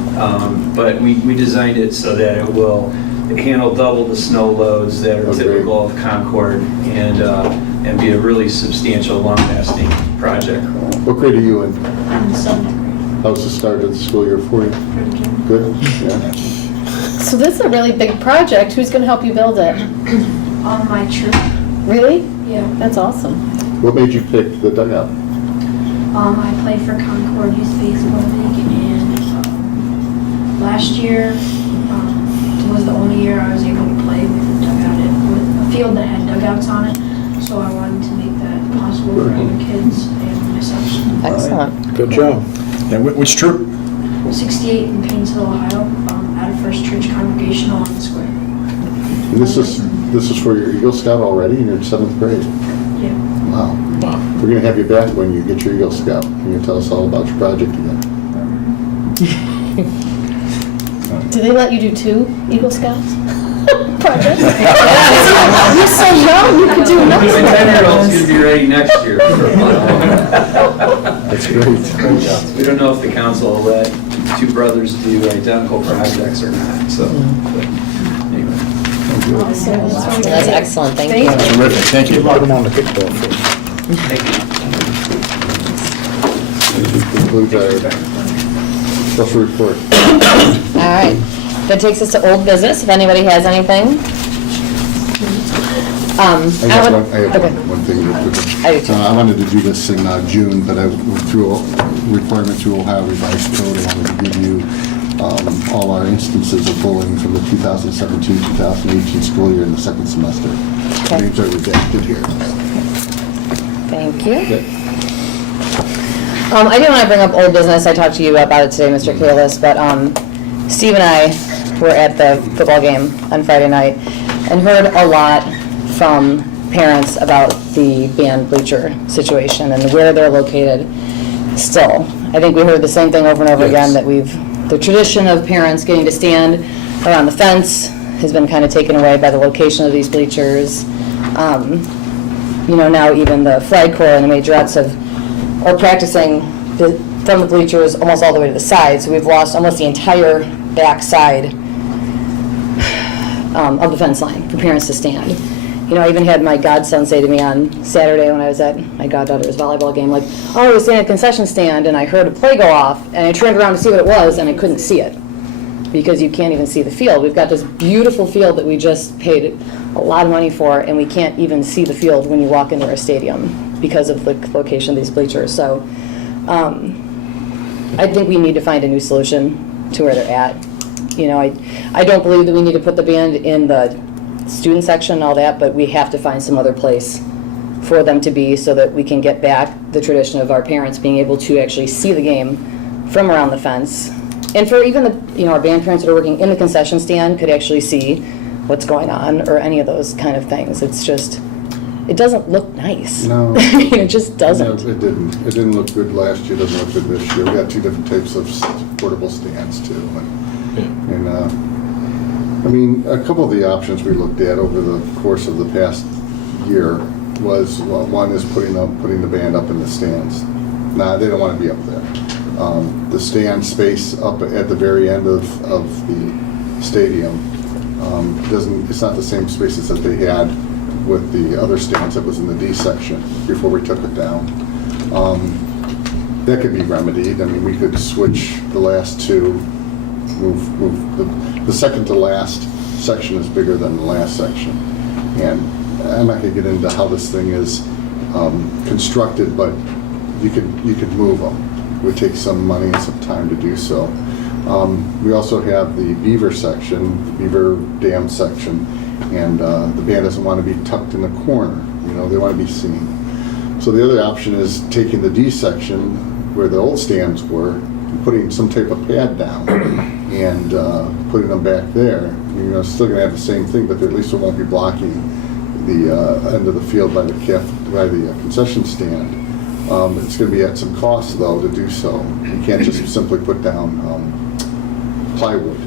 but we designed it so that it will handle double the snow loads that are typical of Concord and be a really substantial, long-lasting project. What grade are you in? I'm in 7th grade. How's the start of the school year for you? Good? Yeah. So this is a really big project. Who's going to help you build it? My church. Really? Yeah. That's awesome. What made you pick the dugout? I played for Concord Youth Baseball League, and last year was the only year I was able to play with a dugout, with a field that had dugouts on it. So I wanted to make that possible for other kids and myself. Excellent. Good job. And which troop? 68 in Painesville, Ohio, at a First Church Congregational on the square. And this is for your Eagle Scout already, and you're in 7th grade. Yeah. Wow. We're going to have you back when you get your Eagle Scout. You're going to tell us all about your project again. Do they let you do 2 Eagle Scouts projects? You're so young, you can do My nothing. 10-year-old's going to be ready next year. That's great. We don't know if the council will let two brothers do identical projects or not, so. But anyway. That's excellent, thank you. Terrific, thank you. Put them on the kickball field. Thank you. This concludes our special report. All right, that takes us to old business, if anybody has anything. I have okay. one thing real quick. I do too. I wanted to do this in June, but I went through a requirement through Ohio Revised Code. I wanted to give you all our instances of bullying from the 2017-2018 school year in the second semester. Okay. Names are redacted here. Thank you. I didn't want to bring up old business. I talked to you about it today, Mr. Kalis, but Steve and I were at the football game on Friday night and heard a lot from parents about the band bleacher situation and where they're located still. I think we heard the same thing over and over again, that the tradition of parents getting to stand around the fence has been kind of taken away by the location of these bleachers. Now even the flag corps and the majorettes are practicing from the bleachers almost all the way to the side, so we've lost almost the entire back side of the fence line for parents to stand. I even had my godson say to me on Saturday when I was at my goddaughter's volleyball game, like, oh, I was standing at a concession stand and I heard a play go off and I turned around to see what it was and I couldn't see it because you can't even see the field. We've got this beautiful field that we just paid a lot of money for and we can't even see the field when you walk into our stadium because of the location of these bleachers. So I think we need to find a new solution to where they're at. I don't believe that we need to put the band in the student section and all that, but we have to find some other place for them to be so that we can get back the tradition of our parents being able to actually see the game from around the fence. And for even our band parents that are working in the concession stand could actually see what's going on or any of those kind of things. It's just, it doesn't look nice. No. It just doesn't. No, it didn't. It didn't look good last year, doesn't look good this year. We got two different types of portable stands too. A couple of the options we looked at over the course of the past year was, one is putting the band up in the stands. Nah, they don't want to be up there. The stand space up at the very end of the stadium it's not the same spaces that they had with the other stands that was in the D section before we took it down. That could be remedied. We could switch the last two, move the second to last section is bigger than the last section. And I'm not going to get into how this thing is constructed, but you could move them. It would take some money and some time to do so. We also have the Beaver section, the Beaver Dam section, and the band doesn't want to be tucked in the corner. They want to be seen. So the other option is taking the D section where the old stands were, and putting some type of pad down and putting them back there. Still going to have the same thing, but at least it won't be blocking the end of the field by the concession stand. It's going to be at some cost, though, to do so. You can't just simply put down plywood.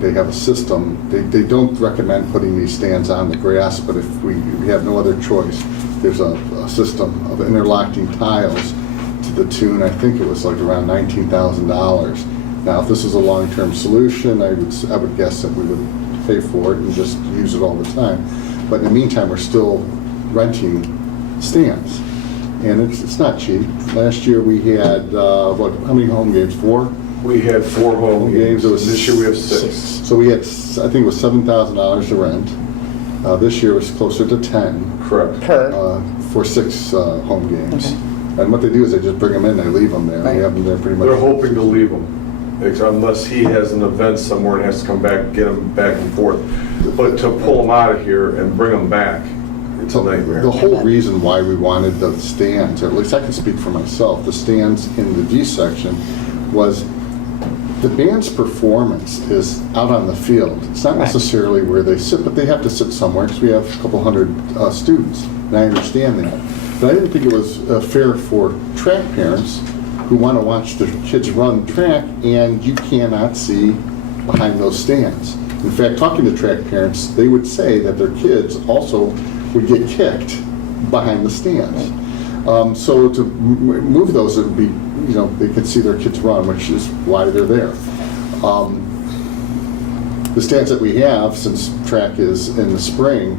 They have a system. They don't recommend putting these stands on the grass, but if we have no other choice, there's a system of interlocking tiles to the tune, I think it was like around $19,000. Now, if this is a long-term solution, I would guess that we would pay for it and just use it all the time. But in the meantime, we're still renting stands. And it's not cheap. Last year we had, how many home games? 4? We had 4 home games. This year we have 6. So we had, I think it was $7,000 to rent. This year was closer to 10. Correct. For 6 home games. Okay. And what they do is they just bring them in, they leave them there. Right. They have them there pretty much. They're hoping to leave them, unless he has an event somewhere and has to come back, get them back and forth. But to pull them out of here and bring them back, it's a nightmare. The whole reason why we wanted the stands, or at least I can speak for myself, the stands in the D section was the band's performance is out on the field. It's not necessarily where they sit, but they have to sit somewhere because we have a couple hundred students, and I understand that. But I didn't think it was fair for track parents who want to watch their kids run track, and you cannot see behind those stands. In fact, talking to track parents, they would say that their kids also would get kicked behind the stands. So to move those, it would be, you know, they could see their kids run, which is why they're there. The stands that we have, since track is in the spring,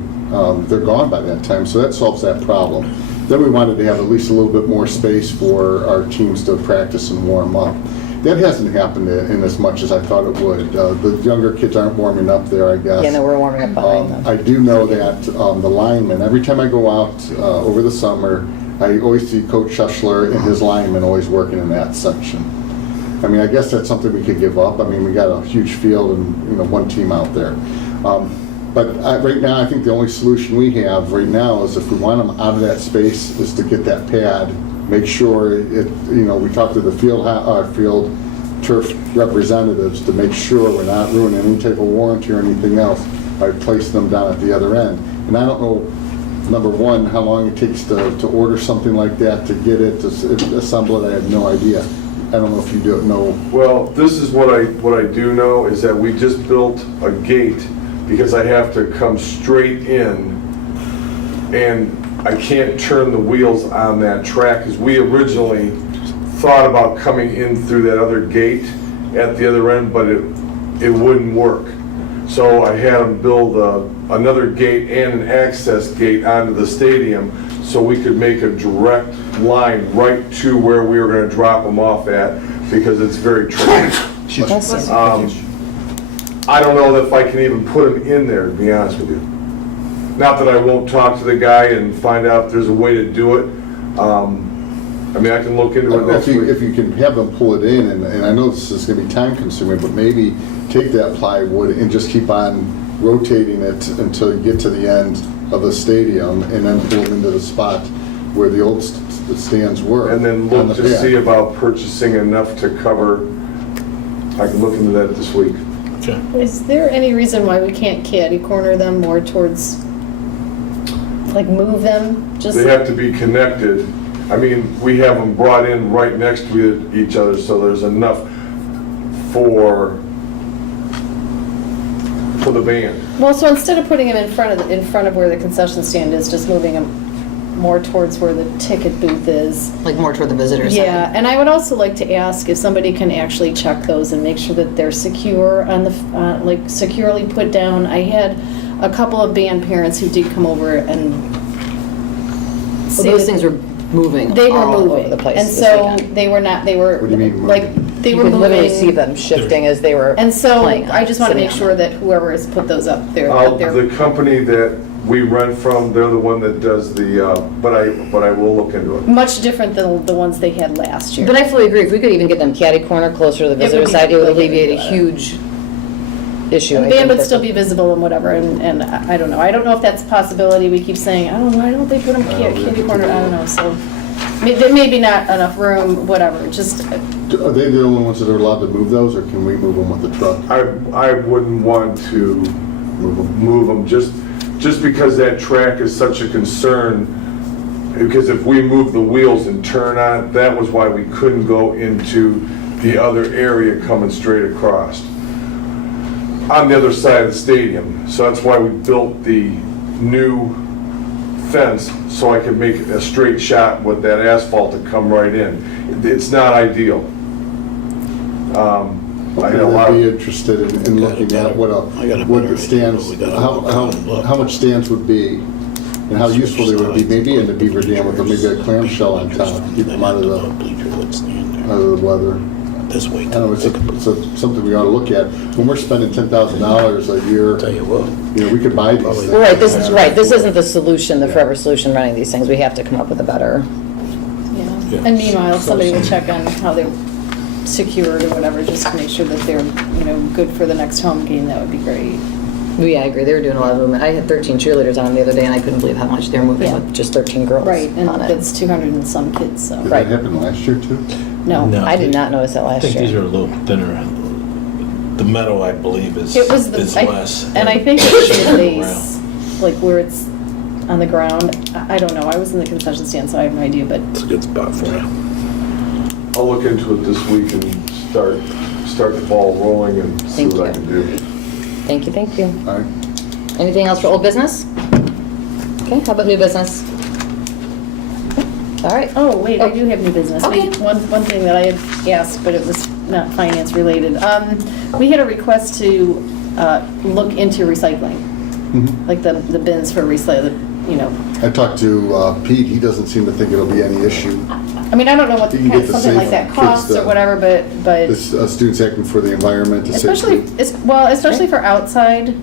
they're gone by that time, so that solves that problem. Then we wanted to have at least a little bit more space for our teams to practice and warm up. That hasn't happened in as much as I thought it would. The younger kids aren't warming up there, I guess. Yeah, no, we're warming up behind them. I do know that the linemen, every time I go out over the summer, I always see Coach Schuschler and his linemen always working in that section. I mean, I guess that's something we could give up. I mean, we got a huge field and, you know, one team out there. But right now, I think the only solution we have right now is if we want them out of that space is to get that pad, make sure it, you know, we talk to the field turf representatives to make sure we're not ruining any type of warranty or anything else by placing them down at the other end. And I don't know, number one, how long it takes to order something like that, to get it, to assemble it. I have no idea. I don't know if you do know. Well, this is what I do know is that we just built a gate because I have to come straight in and I can't turn the wheels on that track because we originally thought about coming in through that other gate at the other end, but it wouldn't work. So I had them build another gate and an access gate onto the stadium so we could make a direct line right to where we were going to drop them off at because it's very tricky. I don't know if I can even put them in there, to be honest with you. Not that I won't talk to the guy and find out if there's a way to do it. I mean, I can look into it next week. If you can have them pull it in, and I know this is going to be time consuming, but maybe take that plywood and just keep on rotating it until you get to the end of the stadium and then pull them into the spot where the old stands were. And then look to see about purchasing enough to cover. I can look into that this week. Is there any reason why we can't caddy corner them more towards, like move them? Just They have to be connected. I mean, we have them brought in right next to each other, so there's enough for the band. Well, so instead of putting them in front of where the concession stand is, just moving them more towards where the ticket booth is. Like more toward the visitor side. Yeah, and I would also like to ask if somebody can actually check those and make sure that they're secure on the, like securely put down. I had a couple of band parents who did come over and Well, those things were moving they were all moving over the place and this so weekend. they were not. They were What do you mean like moving? they You were could moving. literally see them shifting as they were And so playing on I just want to sitting make on sure them. that whoever has put those up there, The company that we rent from, they're the one that does the, but I will look into it. much different than the ones they had last year. But I fully agree, if we could even get them catty corner closer to the It would visitor be side, it would really alleviate a better. huge issue. And I the band think, would that still the- be visible and whatever, and I don't know. I don't know if that's a possibility. We keep saying, oh, why don't they put them kitty corner? I don't know, so there may be not enough room, whatever, just, Are they the only ones that are allowed to move those, or can we move them with the truck? I wouldn't want to move them just because that track is such a concern. Because if we move the wheels and turn on it, that was why we couldn't go into the other area coming straight across on the other side of the stadium. So that's why we built the new fence so I could make a straight shot with that asphalt to come right in. It's not ideal. I had a lot I'd be of, interested in looking at what the stands, how much stands would be, and how useful they would be, maybe in the beaver dam with maybe a clamshell on top, to keep them out of the weather. This week. I don't know, it's something we ought to look at. When we're spending $10,000 a year, Tell you what. you know, we could buy these things. Well, right, this is right, this isn't the solution, the forever solution running these things. We have to come up with a better, yeah. And meanwhile, if somebody will check on how they're secured or whatever, just to make sure that they're, good for the next home game, that would be great. yeah, I agree, they were doing a lot of movement. I had 13 cheerleaders on the other day and I couldn't believe how much they were moving Yeah. with just 13 girls Right, and on it. that's 200 and some kids, so. Did that happen last year too? No. I did not notice that I last think these year. are a little thinner. The metal, I believe, is It was is less. and I think it was the base, like where it's on the ground. I don't know, I was in the concession stand, so I have no idea, but It's a good spot for you. I'll look into it this week and start the ball rolling and see Thank what I you. can do. Thank you, thank you. All right. Anything else for old business? Okay, how about new business? All right. Oh, wait, I do have new business. Okay. Wait, One thing that I had asked, but it was not finance related. We had a request to look into recycling, like the bins for recycling, you know. I talked to Pete, he doesn't seem to think it'll be any issue. I mean, I don't know what You can get the something like safe that kids costs or to- whatever, but This students acting for the environment to especially, safely. especially for outside,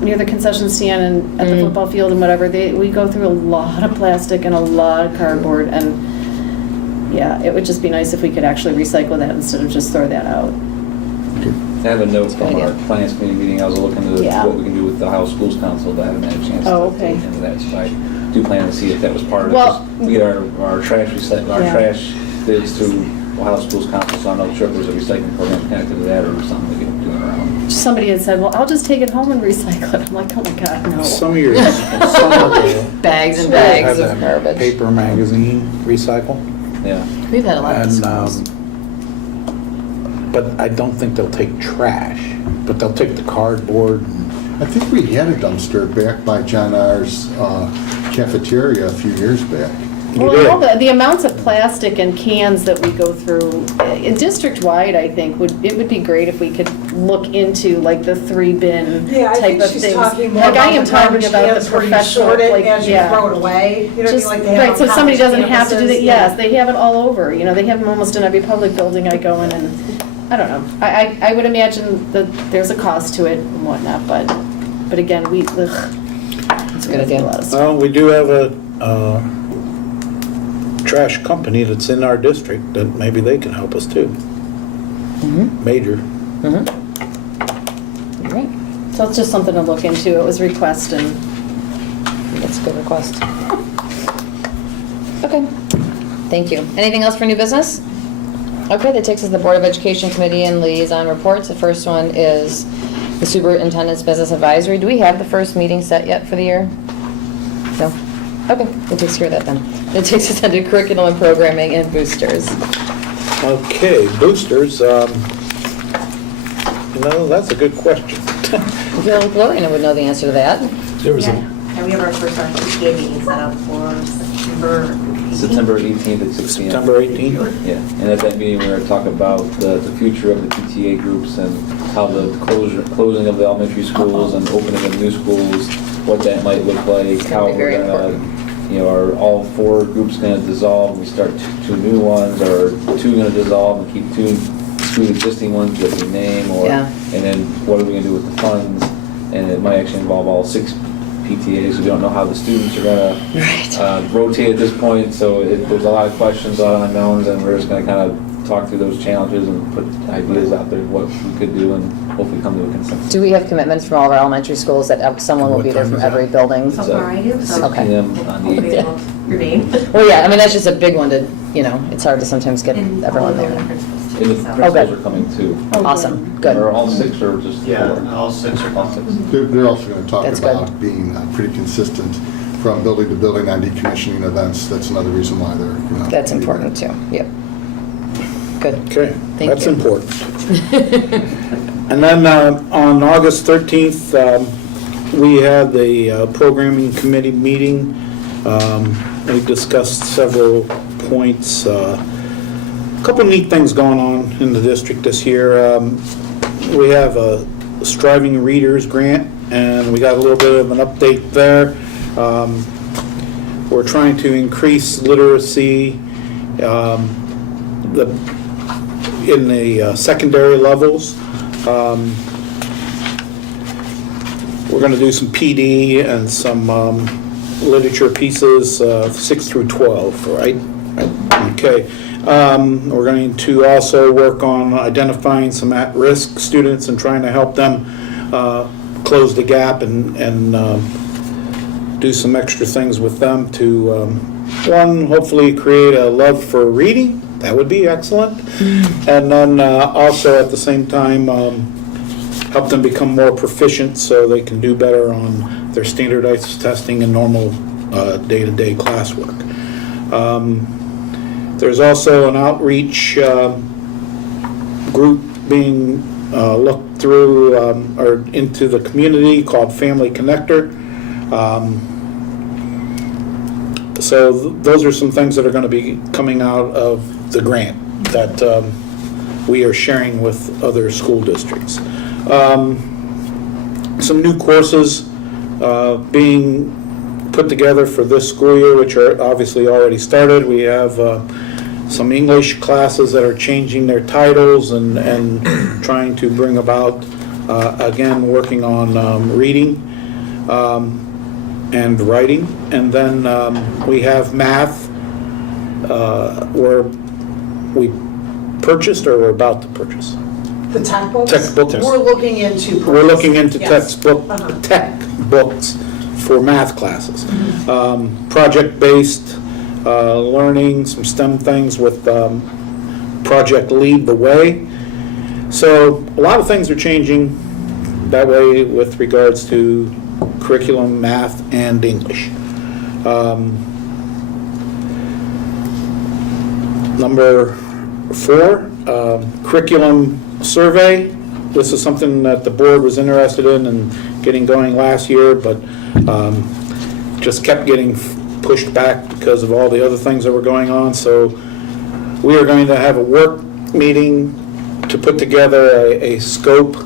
near the concession stand and at the football field and whatever, we go through a lot of plastic and a lot of cardboard, and yeah, it would just be nice if we could actually recycle that instead of just throw that out. I have a note from Good our idea. finance committee meeting, I was looking into Yeah. what we can do with the Ohio Schools Council, but I haven't had a chance to Oh, look okay. into that, so I do plan to see if that was part of it. Well- 'Cause we get our trash Yeah. trash bids through Ohio Schools Council, so I'm not sure if there's a recycling program connected to that or something we can do around. Somebody had said, well, I'll just take it home and recycle it. I'm like, oh my God, no. Some of the Bags and have bags of that garbage. paper magazine recycle. Yeah. We've had a lot of And, schools. but I don't think they'll take trash, but they'll take the cardboard. I think we had a dumpster back by John R.'s cafeteria a few years back. Well, all the amounts of plastic and cans that we go through, district-wide, I think, it would be great if we could look into like the 3-bin Yeah, I type think of she's things. talking more Like I about am the talking garbage about the cans where you professional, sort it like, as you yeah. throw it away. You know what I mean? Just- Like they have Right, on so somebody college doesn't have to do campuses, that, yes, they have it all over, you know, they have them almost in every public building I go in, and, I don't know. I would imagine that there's a cost to it and whatnot, but again, That's a good idea. Well, we do have a trash company that's in our district that maybe they can help us too. Major. Right. So it's just something to look into, it was request and. That's a good request. Okay, thank you. Anything else for new business? Okay, that takes us to the Board of Education Committee and Liaison Reports. The first one is the Superintendent's Business Advisory. Do we have the first meeting set yet for the year? No? Okay, that takes care of that then. That takes us into curriculum and programming and boosters. Okay, boosters, that's a good question. Bill Gloria would know the answer to that. There was Yeah, we have our first PTA meeting set up for September 18th at 6 p.m. September 18th? Yeah, and at that meeting, we're going to talk about the future of the PTA groups and how the closing of the elementary schools and opening of new schools, what that might look like, gonna how be very we're going to, are all 4 groups going to dissolve, we start 2 new ones, or 2 going to dissolve and keep 2 existing ones that we name, or, Yeah. and then what are we going to do with the funds? And it might actually involve all 6 PTAs, we don't know how the students are going to rotate at this point, so there's a lot of questions, a lot of unknowns, and we're just going to kind of talk through those challenges and put ideas out there, what we could do, and hopefully come to a consensus. Do we have commitments from all of our elementary schools that someone will What be there time from is that? every building? So far I do, 6 so Okay. p.m. on the hopefully 18th. they'll remain. Well, yeah, I mean, that's just a big one to, it's hard to sometimes get And everyone all the there. principals And too, the so. principals are coming too. Awesome, good. Or all 6 or just 4? all 6 are All 6. They're also going to talk That's good. about being pretty consistent from building to building on decommissioning events. That's another reason why they're, That's doing important that. too, yep. Good. Okay, Thank that's you. important. And then on August 13th, we had the programming committee meeting. We discussed several points. A couple neat things going on in the district this year. We have a Striving Readers grant, and we got a little bit of an update there. We're trying to increase literacy in the secondary levels. We're going to do some PD and some literature pieces, 6 through 12, right? Okay. We're going to also work on identifying some at-risk students and trying to help them close the gap and do some extra things with them to, one, hopefully create a love for reading. That would be excellent. And then also at the same time, help them become more proficient so they can do better on their standardized testing and normal day-to-day classwork. There's also an outreach group being looked through or into the community called Family Connector. So those are some things that are going to be coming out of the grant that we are sharing with other school districts. Some new courses being put together for this school year, which are obviously already started. We have some English classes that are changing their titles and trying to bring about, again, working on reading and writing. And then we have math, where we purchased or we're about to purchase. The textbooks? Textbooks. We're looking into. We're looking into Yes. textbooks for math classes. Project-based learning, some STEM things with Project Lead the Way. So a lot of things are changing that way with regards to curriculum, math, and English. Number 4, curriculum survey. This is something that the board was interested in and getting going last year, but just kept getting pushed back because of all the other things that were going on. So we are going to have a work meeting to put together a scope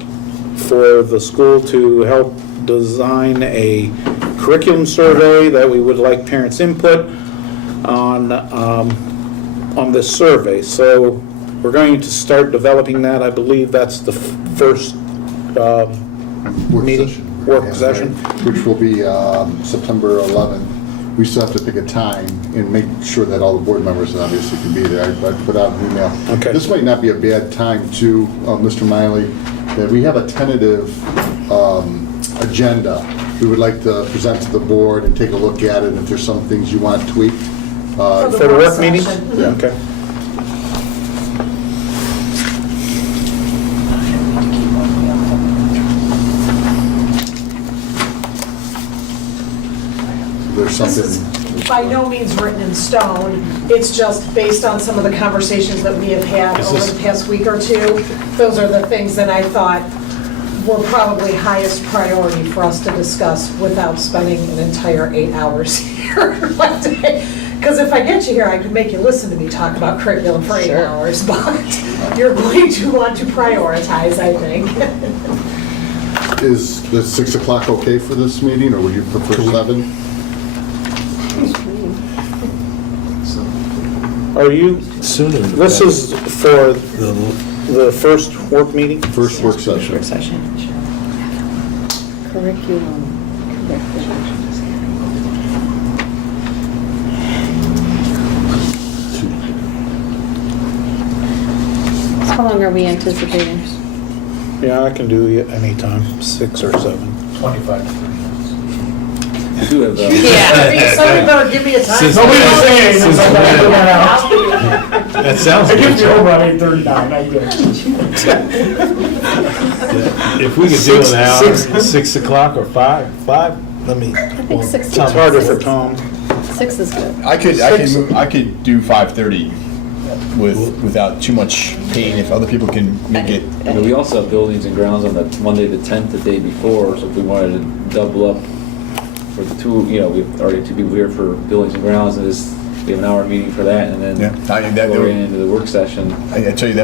for the school to help design a curriculum survey that we would like parents' input on this survey. So we're going to start developing that. I believe that's the first work session. Which will be September 11th. We still have to pick a time and make sure that all the board members obviously can be there. I put out an email. Okay. This might not be a bad time to, Mr. Miley, that we have a tentative agenda we would like to present to the board and take a look at it, and if there's some things you want tweaked. For the work meeting? Yeah. Okay. There's This is something, by no means written in stone. It's just based on some of the conversations that we have had over the past week or two. Those are the things that I thought were probably highest priority for us to discuss without spending an entire 8 hours here one day. Because if I get you here, I could make you listen to me talk about curriculum for 8 hours, but you're going to want to prioritize, I think. is the 6 o'clock okay for this meeting, or would you prefer 7? Are you, Sooner. this is for the first work meeting? First work session. Curriculum. How long are we anticipating? Yeah, I can do it anytime, 6 or 7. 25 to 30 minutes. I do have, Yeah, somebody better give me a time. Since- Nobody's saying saying since- That sounds I good. get you home by 8:39, I get If we could do an hour, 6 o'clock or 5, let me. I think 6 It's harder for Tom. 6 is good. I could do 5:30 without too much pain if other people can make it. you know, we also have buildings and grounds on the Monday the 10th, the day before, so if we wanted to double up for the two, you know, we have already 2 people here for buildings and grounds, and we have an hour meeting for that, and Yeah, then I think that go would- right into the work session. I tell you,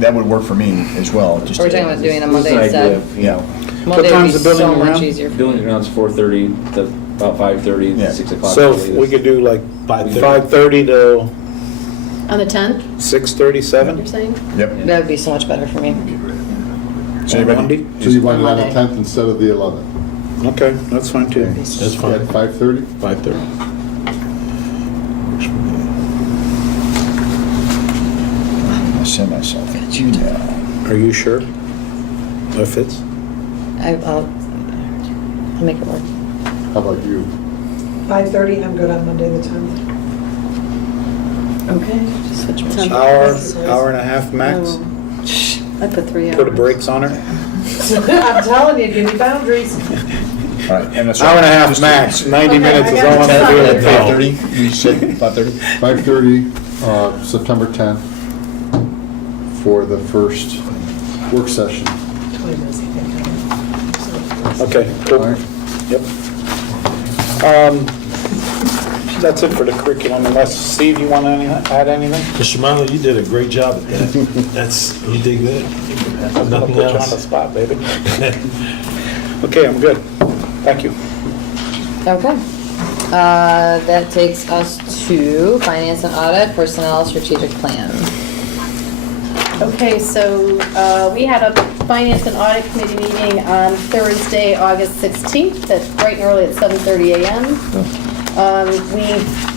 that would work for me as well. Just Are we talking about doing a This is Monday an idea instead? of, you know, Monday would time's be the building so much around? easier. buildings and grounds 4:30 to about 5:30, Yeah. 6 o'clock. So at the if we latest. could do like 5:30. 5:30 to On the 10th, 6:37? you're saying? Yep. That would be so much better for me. So On anybody- Monday? So you want it on the Monday. 10th instead of the 11th? Okay, that's fine too. That's fine. At 5:30? 5:30. I'll send myself an email. Are you sure? That fits? I'll make it work. How about you? 5:30, I'm good on Monday the 10th. Okay. Switch my 10th. Hour and a half max? I put 3 hours. Put the brakes on her? I'm telling you, give me boundaries. All right, and that's Hour and a half just- max, 90 Okay, minutes I is got all I'm it. gonna At do. 5:30, we said 5:30? 5:30, September 10th, for the first work session. 20 minutes, I think. Okay, All cool. right? Yep. That's it for the curriculum, unless, Steve, you want to add anything? Mr. Marlowe, you did a great job at that. You did good. I'm gonna Nothing put you on the else. spot, baby. Okay, I'm good. Thank you. Okay. That takes us to finance and audit, personnel, strategic plan. Okay, so we had a Finance and Audit Committee meeting on Thursday, August 16th, at bright and early at 7:30 a.m. We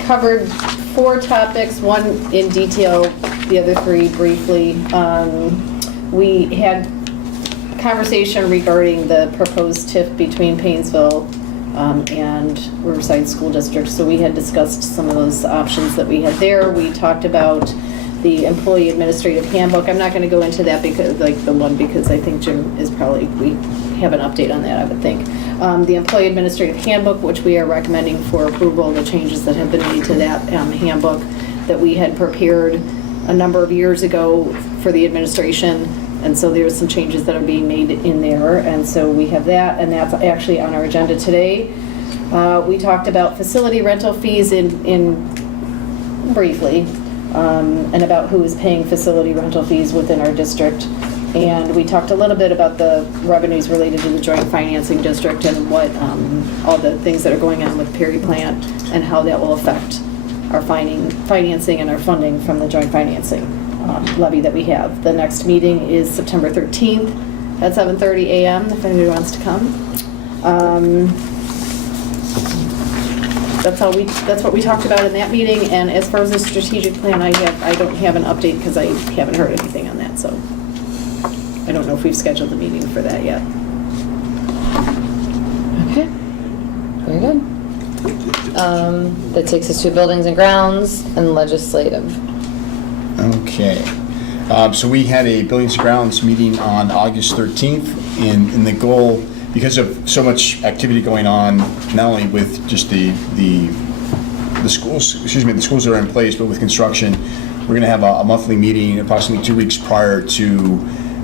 covered 4 topics, one in detail, the other 3 briefly. We had conversation regarding the proposed TIF between Painesville and Riverside School District, so we had discussed some of those options that we had there. We talked about the employee administrative handbook. I'm not going to go into that because, because I think Jim is probably, we have an update on that, I would think. The employee administrative handbook, which we are recommending for approval, the changes that have been made to that handbook that we had prepared a number of years ago for the administration. And so there's some changes that are being made in there. And so we have that, and that's actually on our agenda today. We talked about facility rental fees in briefly. And about who is paying facility rental fees within our district. And we talked a little bit about the revenues related to the joint financing district and what, all the things that are going on with Perry Plant and how that will affect our financing and our funding from the joint financing levy that we have. The next meeting is September 13th at 7:30 a.m. if anybody wants to come. That's what we talked about in that meeting, and as far as the strategic plan, I don't have an update because I haven't heard anything on that, so I don't know if we've scheduled the meeting for that yet. Okay. Very good. That takes us to buildings and grounds and legislative. Okay. So we had a Buildings and Grounds meeting on August 13th, and the goal, because of so much activity going on, not only with just the schools, the schools that are in place, but with construction, we're going to have a monthly meeting approximately 2 weeks prior to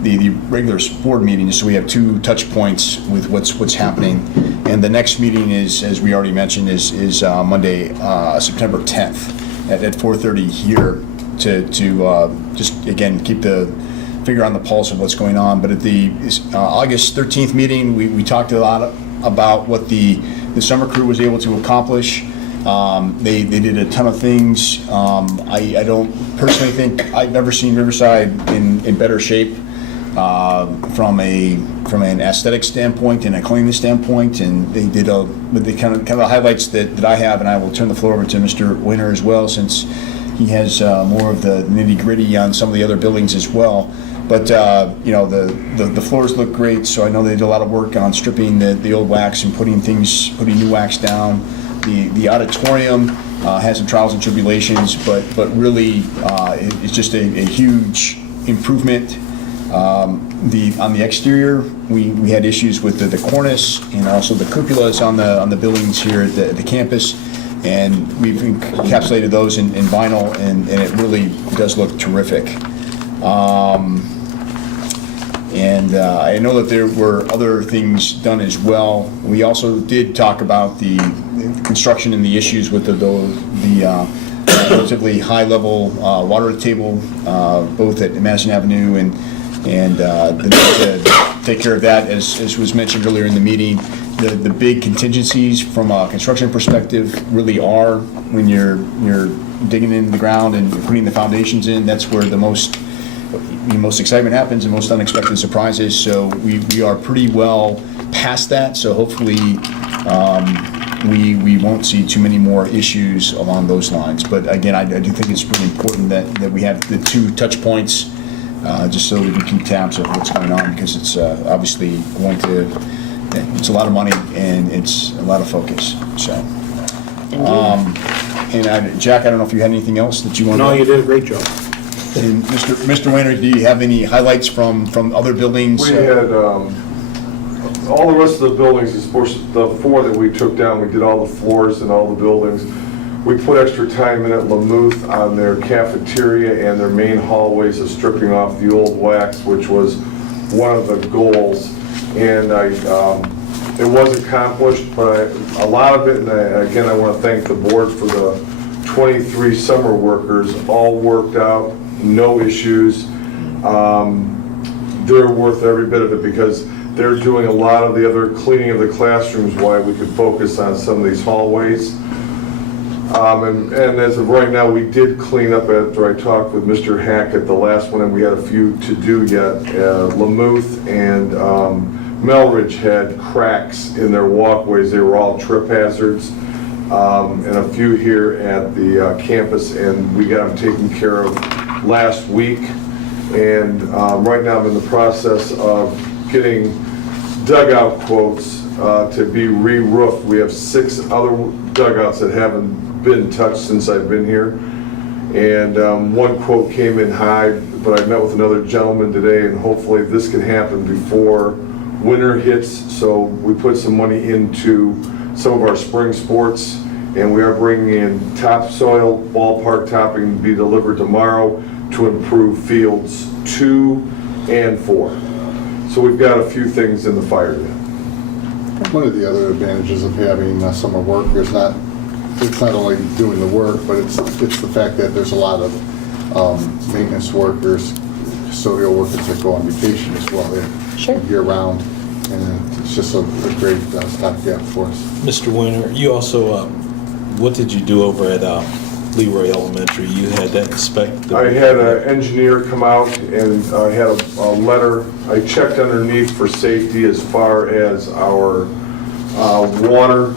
the regular board meeting, so we have 2 touch points with what's happening. And the next meeting is, as we already mentioned, is Monday, September 10th at 4:30 here to just again keep the finger on the pulse of what's going on. But at the August 13th meeting, we talked a lot about what the summer crew was able to accomplish. They did a ton of things. I don't personally think I've ever seen Riverside in better shape from an aesthetic standpoint and a cleanliness standpoint. And they did the kind of the highlights that I have, and I will turn the floor over to Mr. Winter as well, since he has more of the nitty-gritty on some of the other buildings as well. But the floors look great, so I know they did a lot of work on stripping the old wax and putting new wax down. The auditorium has some trials and tribulations, but really it's just a huge improvement. On the exterior, we had issues with the cornice and also the cupolas on the buildings here at the campus, and we've encapsulated those in vinyl, and it really does look terrific. I know that there were other things done as well. We also did talk about the construction and the issues with the relatively high-level water table, both at Madison Avenue and the need to take care of that, as was mentioned earlier in the meeting. The big contingencies from a construction perspective really are when you're digging into the ground and putting the foundations in. That's where the most excitement happens and most unexpected surprises. So we are pretty well past that. So hopefully we won't see too many more issues along those lines. But again, I do think it's really important that we have the 2 touch points just so we can keep tabs of what's going on, because it's obviously it's a lot of money and it's a lot of focus. So. Jack, I don't know if you had anything else that you want to... No, you did a great job. And Mr. Weiner, do you have any highlights from other buildings? We had all the rest of the buildings, the 4 that we took down, we did all the floors in all the buildings. We put extra time in at Lamouth on their cafeteria and their main hallways of stripping off the old wax, which was one of the goals. And I it was accomplished, but a lot of it, and again, I want to thank the board for the 23 summer workers, all worked out, no issues. They're worth every bit of it because they're doing a lot of the other cleaning of the classrooms while we could focus on some of these hallways. And as of right now, we did clean up after I talked with Mr. Hack at the last one, and we had a few to do yet. Lamouth and Melridge had cracks in their walkways. They were all trip hazards. And a few here at the campus, and we got them taken care of last week. And right now I'm in the process of getting dugout quotes to be re-roofed. We have 6 other dugouts that haven't been touched since I've been here. And one quote came in high, but I met with another gentleman today, and hopefully this can happen before winter hits. So we put some money into some of our spring sports, and we are bringing in topsoil, ballpark topping to be delivered tomorrow to improve fields 2 and 4. So we've got a few things in the fire yet. One of the other advantages of having summer work is it's not only doing the work, but it's the fact that there's a lot of maintenance workers, custodial workers that go on vacation as well year round, and it's just a great stopgap for us. Mr. Winter, you also, what did you do over at Leroy Elementary? You had that inspected? I had an engineer come out, and I had a letter. I checked underneath for safety as far as our water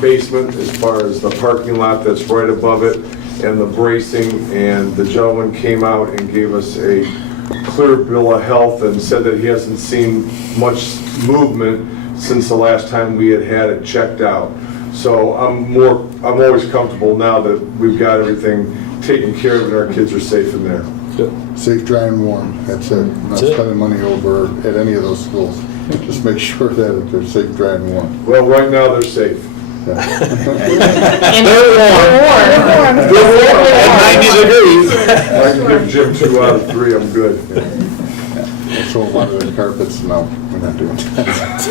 basement, as far as the parking lot that's right above it, and the bracing, and the gentleman came out and gave us a clear bill of health and said that he hasn't seen much movement since the last time we had it checked out. So I'm always comfortable now that we've got everything taken care of and our kids are safe in there. Good. Safe, dry, and warm. That's it. Not spending money over at any of those schools. Just make sure that they're safe, dry, and warm. Well, right now they're safe. And they're warm. At 90 degrees. I can give Jim 2 out of 3, I'm good. So a lot of the carpets, no, we're not doing that.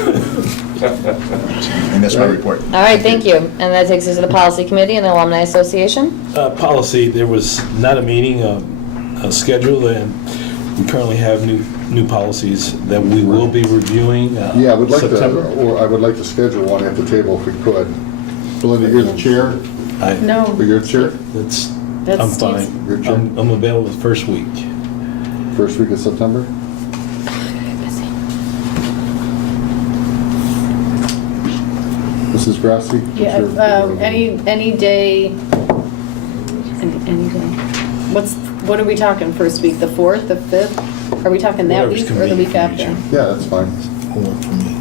And that's my report. All right, thank you. And that takes us to the Policy Committee and the Alumni Association. Policy, there was not a meeting scheduled, and we currently have new policies that we will be reviewing Yeah, I would like September. I would like to schedule one at the table if we could. Belinda, you're the chair? No. Or you're the chair? That's I'm Steve's. fine. Your chair? I'm available the first week. First week of September? Mrs. Grassi? what's Yeah, your- any day, any day. What are we talking, first week, the 4th, the 5th? Are we talking that Whatever's week or the convenient week for you, after? Jim. Yeah, that's fine. Hold on for me.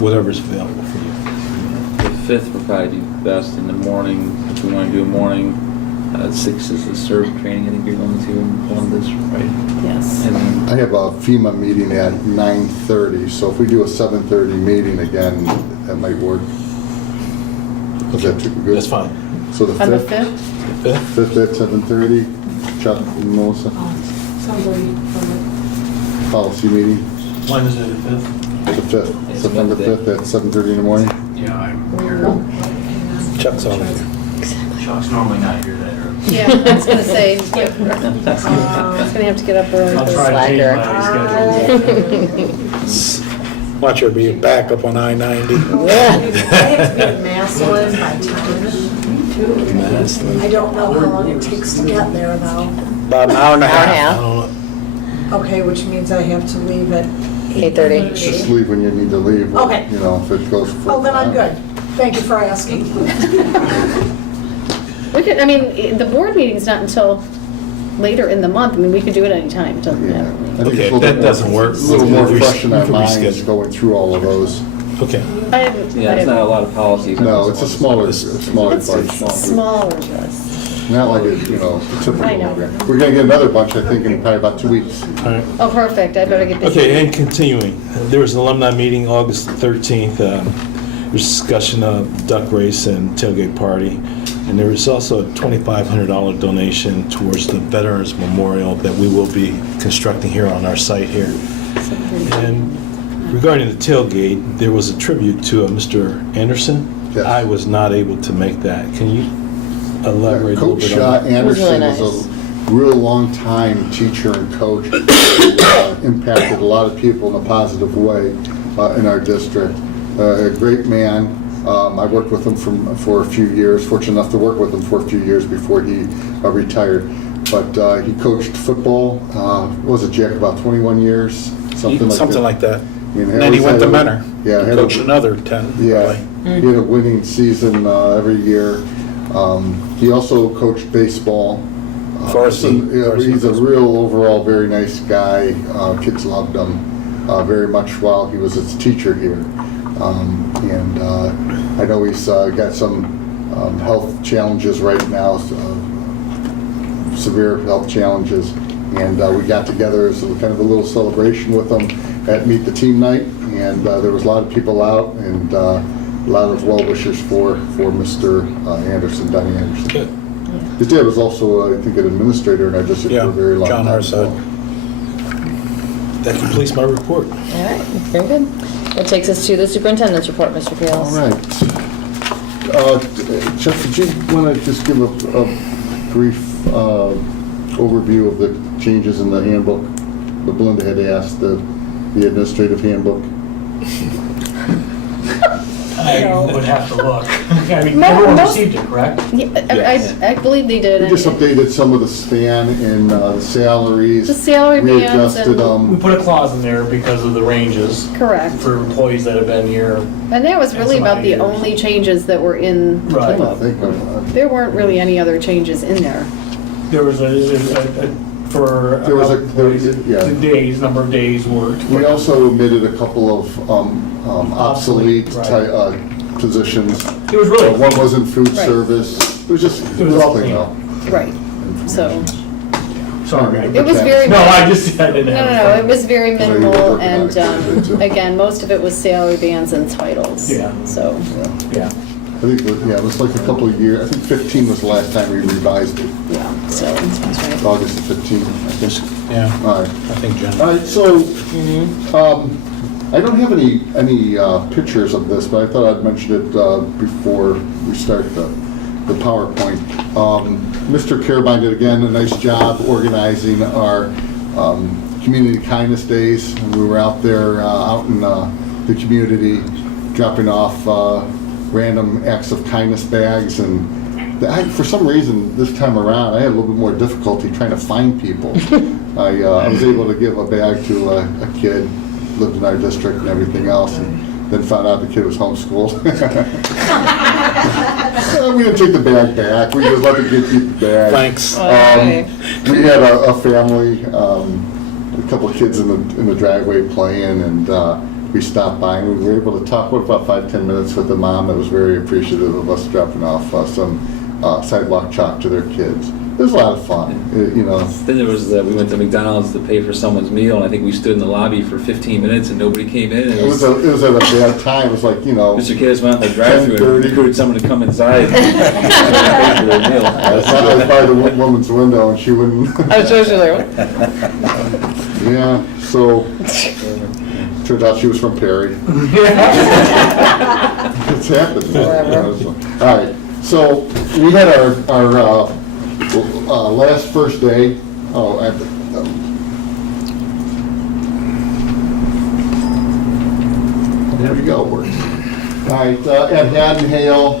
Whatever's available for you. The 5th would probably be best in the morning, if we want to do a morning. 6 is the SERB training, I think you're going to on this, right? Yes. And then I have a FEMA meeting at 9:30, so if we do a 7:30 meeting again, that might work. Is that too good? That's fine. So the On the 5th? 5th? The 5th? 5th at 7:30, Chuck and Melissa, Somebody from policy meeting, When is it, the 5th? the 5th, September 5th at 7:30 in the morning. Yeah, I'm here. Chuck's on it. Chuck's normally not here that early. Yeah, I was gonna say, I was gonna have to get up early. I'll for try to change Slacker. my schedule. Watch her be back up on I-90. I have to be at Massillon by 10. I don't know how long it takes to get there though. About an hour and a Hour and a half. half. I don't know. Okay, which means I have to leave at 8:30. Just leave when you need to leave. Okay. You know, if it goes for. Oh, then I'm good. Thank you for asking. We could, the board meeting's not until later in the month. I mean, we could do it anytime. It doesn't Yeah. matter. I think it's Okay, a little that bit doesn't work. A little more We fresh in our can minds reschedule. going through all of those. Okay. Yeah, it's not a lot of policies. No, it's a smaller It's bunch. smaller just. Not like a, typical. I know. We're gonna get another bunch, I think, in probably about 2 weeks. All right. Oh, perfect. I better get this. Okay, and continuing, there was an alumni meeting August 13th. There was discussion of duck race and tailgate party. And there was also a $2,500 donation towards the Veterans Memorial that we will be constructing here on our site here. And Regarding the tailgate, there was a tribute to Mr. Anderson. Yes. I was not able to make that. Can you elaborate a little Coach bit on that? Anderson It was was a real long-time teacher and coach. Impacted a lot of people in a positive way in our district. A great man. I worked with him for a few years, fortunate enough to work with him for a few years before he retired. But he coached football, what was it, Jack, about 21 years? Something like that. And then he went to Mentor. Yeah. He coached another 10. Yeah, he had a winning season every year. He also coached baseball. Varsity. He's a real overall very nice guy. Kids loved him very much while he was his teacher here. And I know he's got some health challenges right now, severe health challenges. And we got together as kind of a little celebration with him at Meet the Team Night. And there was a lot of people out and a lot of well-wishers for Mr. Anderson, Donnie Anderson. Good. His dad was also, I think, an administrator in our district for a very long John time. Arsad. That completes my report. All right, very good. That takes us to the superintendent's report, Mr. Kales. All right. Jeff, did you want to just give a brief overview of the changes in the handbook? But Belinda had asked the administrative handbook. I would have to look. I mean, Mo- everyone most- received it, correct? Yeah, Yes. I believe they did. We just updated some of the span and the salaries. The salary bands Readjusted and- We them. put a clause in there because of the ranges Correct. for employees that have been here. And that was really X about amount the of years. only changes that were in the Right. I handbook. think There weren't really any other changes in there. There was for There was a- employees, yeah. the days, number of days worked. we also omitted a couple of obsolete Right. positions. It was really. One was in food Right. service. It was just, It was all nothing, clean. though. Right. So, Sorry. it was very. No, I didn't No, have. it was very So you were minimal, working on and it a bit, too. again, most of it was salary bands and titles. Yeah. So, Yeah. I think, it was like a couple of years, I think 15 was the last time we revised it, yeah, so, that's right. August of 15, I think. Yeah, All right. I think Jen. All right, so, I don't have any pictures of this, but I thought I'd mention it before we start the PowerPoint. Mr. Carabine did, again, a nice job organizing our Community Kindness Days. And we were out there, out in the community, dropping off random acts of kindness bags. And for some reason, this time around, I had a little bit more difficulty trying to find people. I was able to give a bag to a kid, lived in our district and everything else, and then found out the kid was homeschooled. We didn't take the bag back, we just let the kid keep the bag. Thanks. We had a family, a couple of kids in the driveway playing, and we stopped by and we were able to talk for about 5-10 minutes with the mom that was very appreciative of us dropping off some sidewalk chalk to their kids. It was a lot of fun, you know. Then there was we went to McDonald's to pay for someone's meal, and I think we stood in the lobby for 15 minutes and nobody came in. And It was at a bad time, it was like, you know. Mr. Kidis went out in the drive-thru and 10:30. recruited someone to come inside and pay for their meal. I thought I was by the woman's window and she wouldn't. I was usually there. Yeah, so, turned out she was from Perry. It's happened. All right, so we had our last first day, there we go, it works. All right, at Haddon, Hale,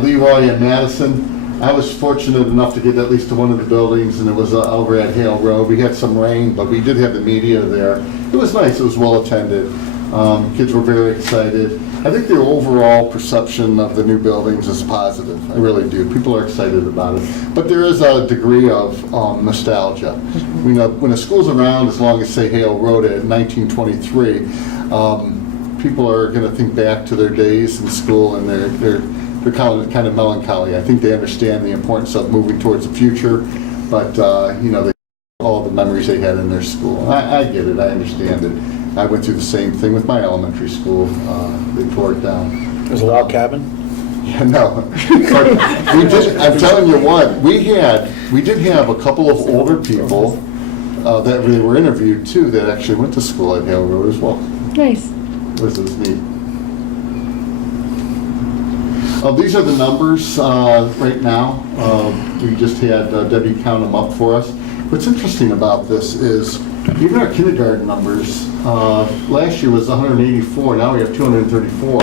Leroy, and Madison, I was fortunate enough to get at least to one of the buildings, and it was over at Hale Road. We had some rain, but we did have the media there. It was nice, it was well attended. Kids were very excited. I think the overall perception of the new buildings is positive. I really do. People are excited about it. But there is a degree of nostalgia. You know, when a school's around as long as, say, Hale Road in 1923, people are going to think back to their days in school, and they're kind of melancholy. I think they understand the importance of moving towards the future, but you know, all the memories they had in their school. I get it. I understand it. I went through the same thing with my elementary school. They tore it down. There's a log cabin? Yeah, no. But we did, I'm telling you what, we did have a couple of older people that we were interviewed too that actually went to school at Hale Road as well. Nice. This is neat. These are the numbers right now. We just had Debbie count them up for us. What's interesting about this is even our kindergarten numbers, last year was 184, now we have 234.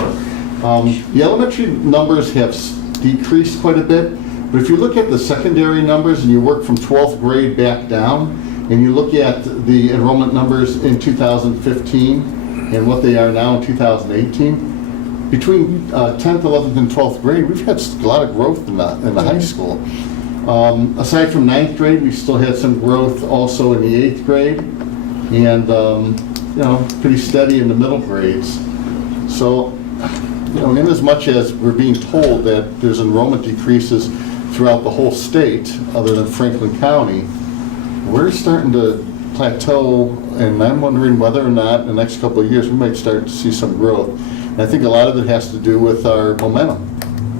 The elementary numbers have decreased quite a bit, but if you look at the secondary numbers and you work from 12th grade back down, and you look at the enrollment numbers in 2015 and what they are now in 2018, between 10th, 11th, and 12th grade, we've had a lot of growth in the high school. Aside from 9th grade, we still had some growth also in the 8th grade, and pretty steady in the middle grades. So, in as much as we're being told that there's enrollment decreases throughout the whole state, other than Franklin County, we're starting to plateau, and I'm wondering whether or not in the next couple of years we might start to see some growth. And I think a lot of it has to do with our momentum.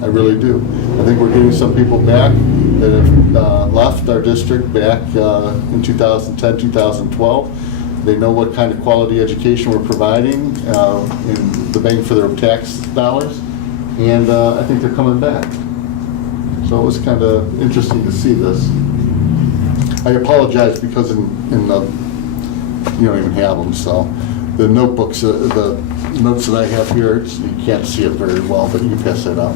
I really do. I think we're getting some people back that have left our district back in 2010, 2012. They know what kind of quality education we're providing and the bang for their tax dollars. And I think they're coming back. So it was kind of interesting to see this. I apologize because in the, you don't even have them, so the notebooks, the notes that I have here, you can't see it very well, but you can pass that out.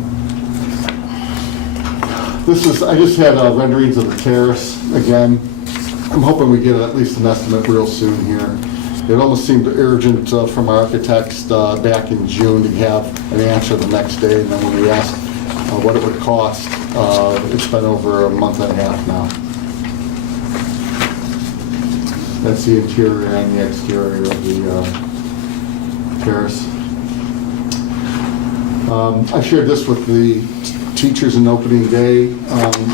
This is, I just had renderings of the terrace again. I'm hoping we get at least an estimate real soon here. It almost seemed urgent from our architects back in June to have an answer the next day, and then when we asked what it would cost, it's been over a month and a half now. That's the interior and the exterior of the terrace. I shared this with the teachers in opening day.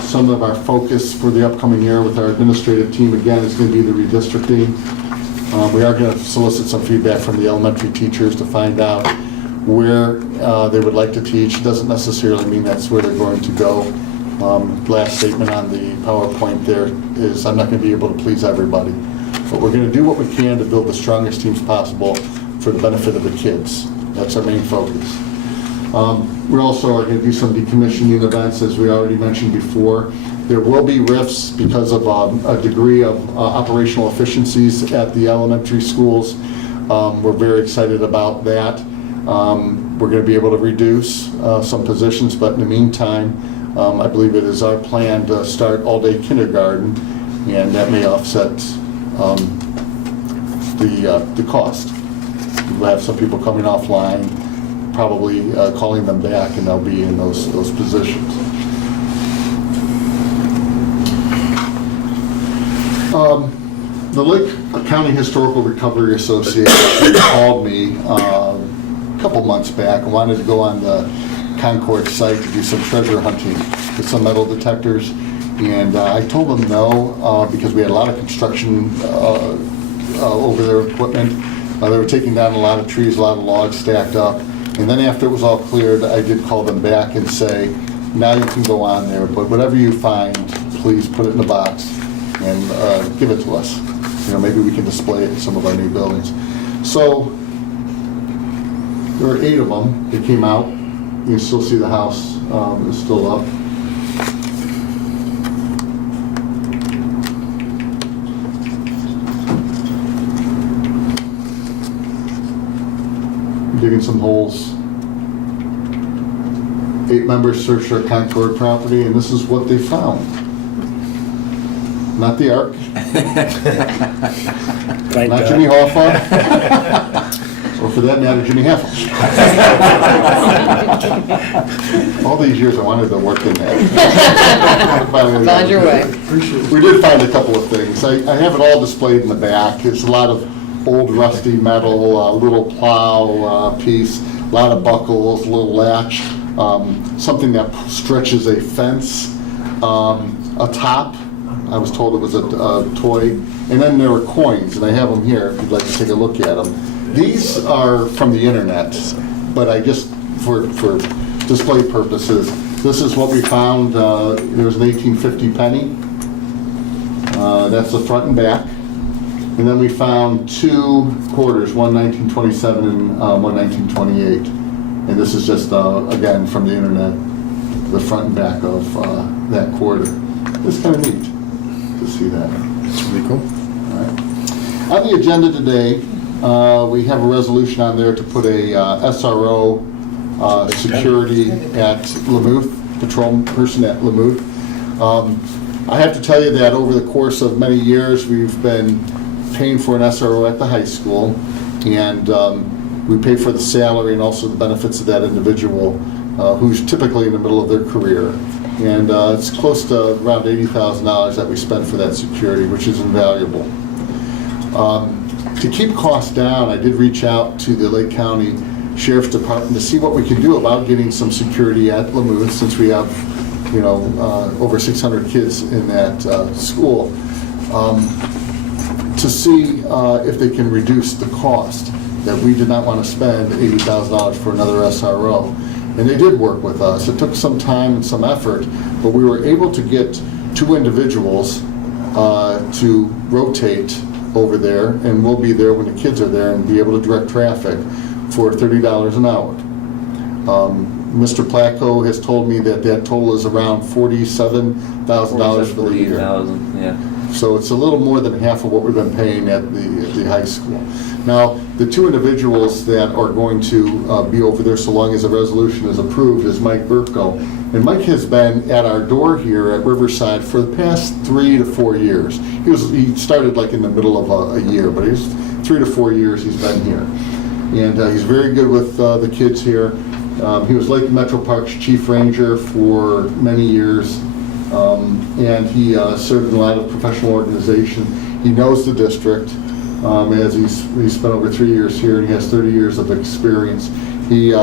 Some of our focus for the upcoming year with our administrative team, again, is going to be the redistricting. We are going to solicit some feedback from the elementary teachers to find out where they would like to teach. Doesn't necessarily mean that's where they're going to go. Last statement on the PowerPoint there is I'm not going to be able to please everybody. But we're going to do what we can to build the strongest teams possible for the benefit of the kids. That's our main focus. We also are going to do some decommissioning events, as we already mentioned before. There will be rifts because of a degree of operational efficiencies at the elementary schools. We're very excited about that. We're going to be able to reduce some positions, but in the meantime, I believe it is our plan to start all-day kindergarten, and that may offset the cost. We'll have some people coming offline, probably calling them back, and they'll be in those positions. The Lake County Historical Recovery Association called me a couple months back and wanted to go on the Concord site to do some treasure hunting with some metal detectors. And I told them no, because we had a lot of construction over their equipment. They were taking down a lot of trees, a lot of logs stacked up. And then after it was all cleared, I did call them back and say, now you can go on there, but whatever you find, please put it in a box and give it to us. Maybe we can display it in some of our new buildings. So there were 8 of them. They came out. You can still see the house is still up. Digging some holes. 8 members searched our Concord property, and this is what they found. Not the Ark. Not Jimmy Hoffa. Or for that matter, Jimmy Heffel. All these years I wanted to work in that. Found your way. We did find a couple of things. I have it all displayed in the back. It's a lot of old rusty metal, little plow piece, a lot of buckles, a little latch, something that stretches a fence, a top. I was told it was a toy. And then there were coins, and I have them here if you'd like to take a look at them. These are from the internet, but I just, for display purposes, this is what we found. There was an 1850 penny. That's the front and back. And then we found 2 quarters, one 1927 and one 1928. And this is just, again, from the internet, the front and back of that quarter. It's kind of neat to see that. It's really cool. All right. On the agenda today, we have a resolution on there to put a SRO security at Lemuth, patrol person at Lemuth. I have to tell you that over the course of many years, we've been paying for an SRO at the high school, and we pay for the salary and also the benefits of that individual who's typically in the middle of their career. And it's close to around $80,000 that we spend for that security, which is invaluable. To keep costs down, I did reach out to the Lake County Sheriff's Department to see what we can do about getting some security at Lemuth, since we have, you know, over 600 kids in that school, to see if they can reduce the cost, that we did not want to spend $80,000 for another SRO. And they did work with us. It took some time and some effort, but we were able to get 2 individuals to rotate over there, and we'll be there when the kids are there and be able to direct traffic for $30 an hour. Mr. Placco has told me that that total is around $47,000 for the year. Yeah. So it's a little more than half of what we've been paying at the high school. Now, the 2 individuals that are going to be over there so long as the resolution is approved is Mike Burko. And Mike has been at our door here at Riverside for the past 3 to 4 years. He started like in the middle of a year, but he's 3 to 4 years he's been here. And he's very good with the kids here. He was Lake Metro Parks Chief Ranger for many years. And he served in a lot of professional organization. He knows the district, as he's spent over 3 years here, and he has 30 years of experience. He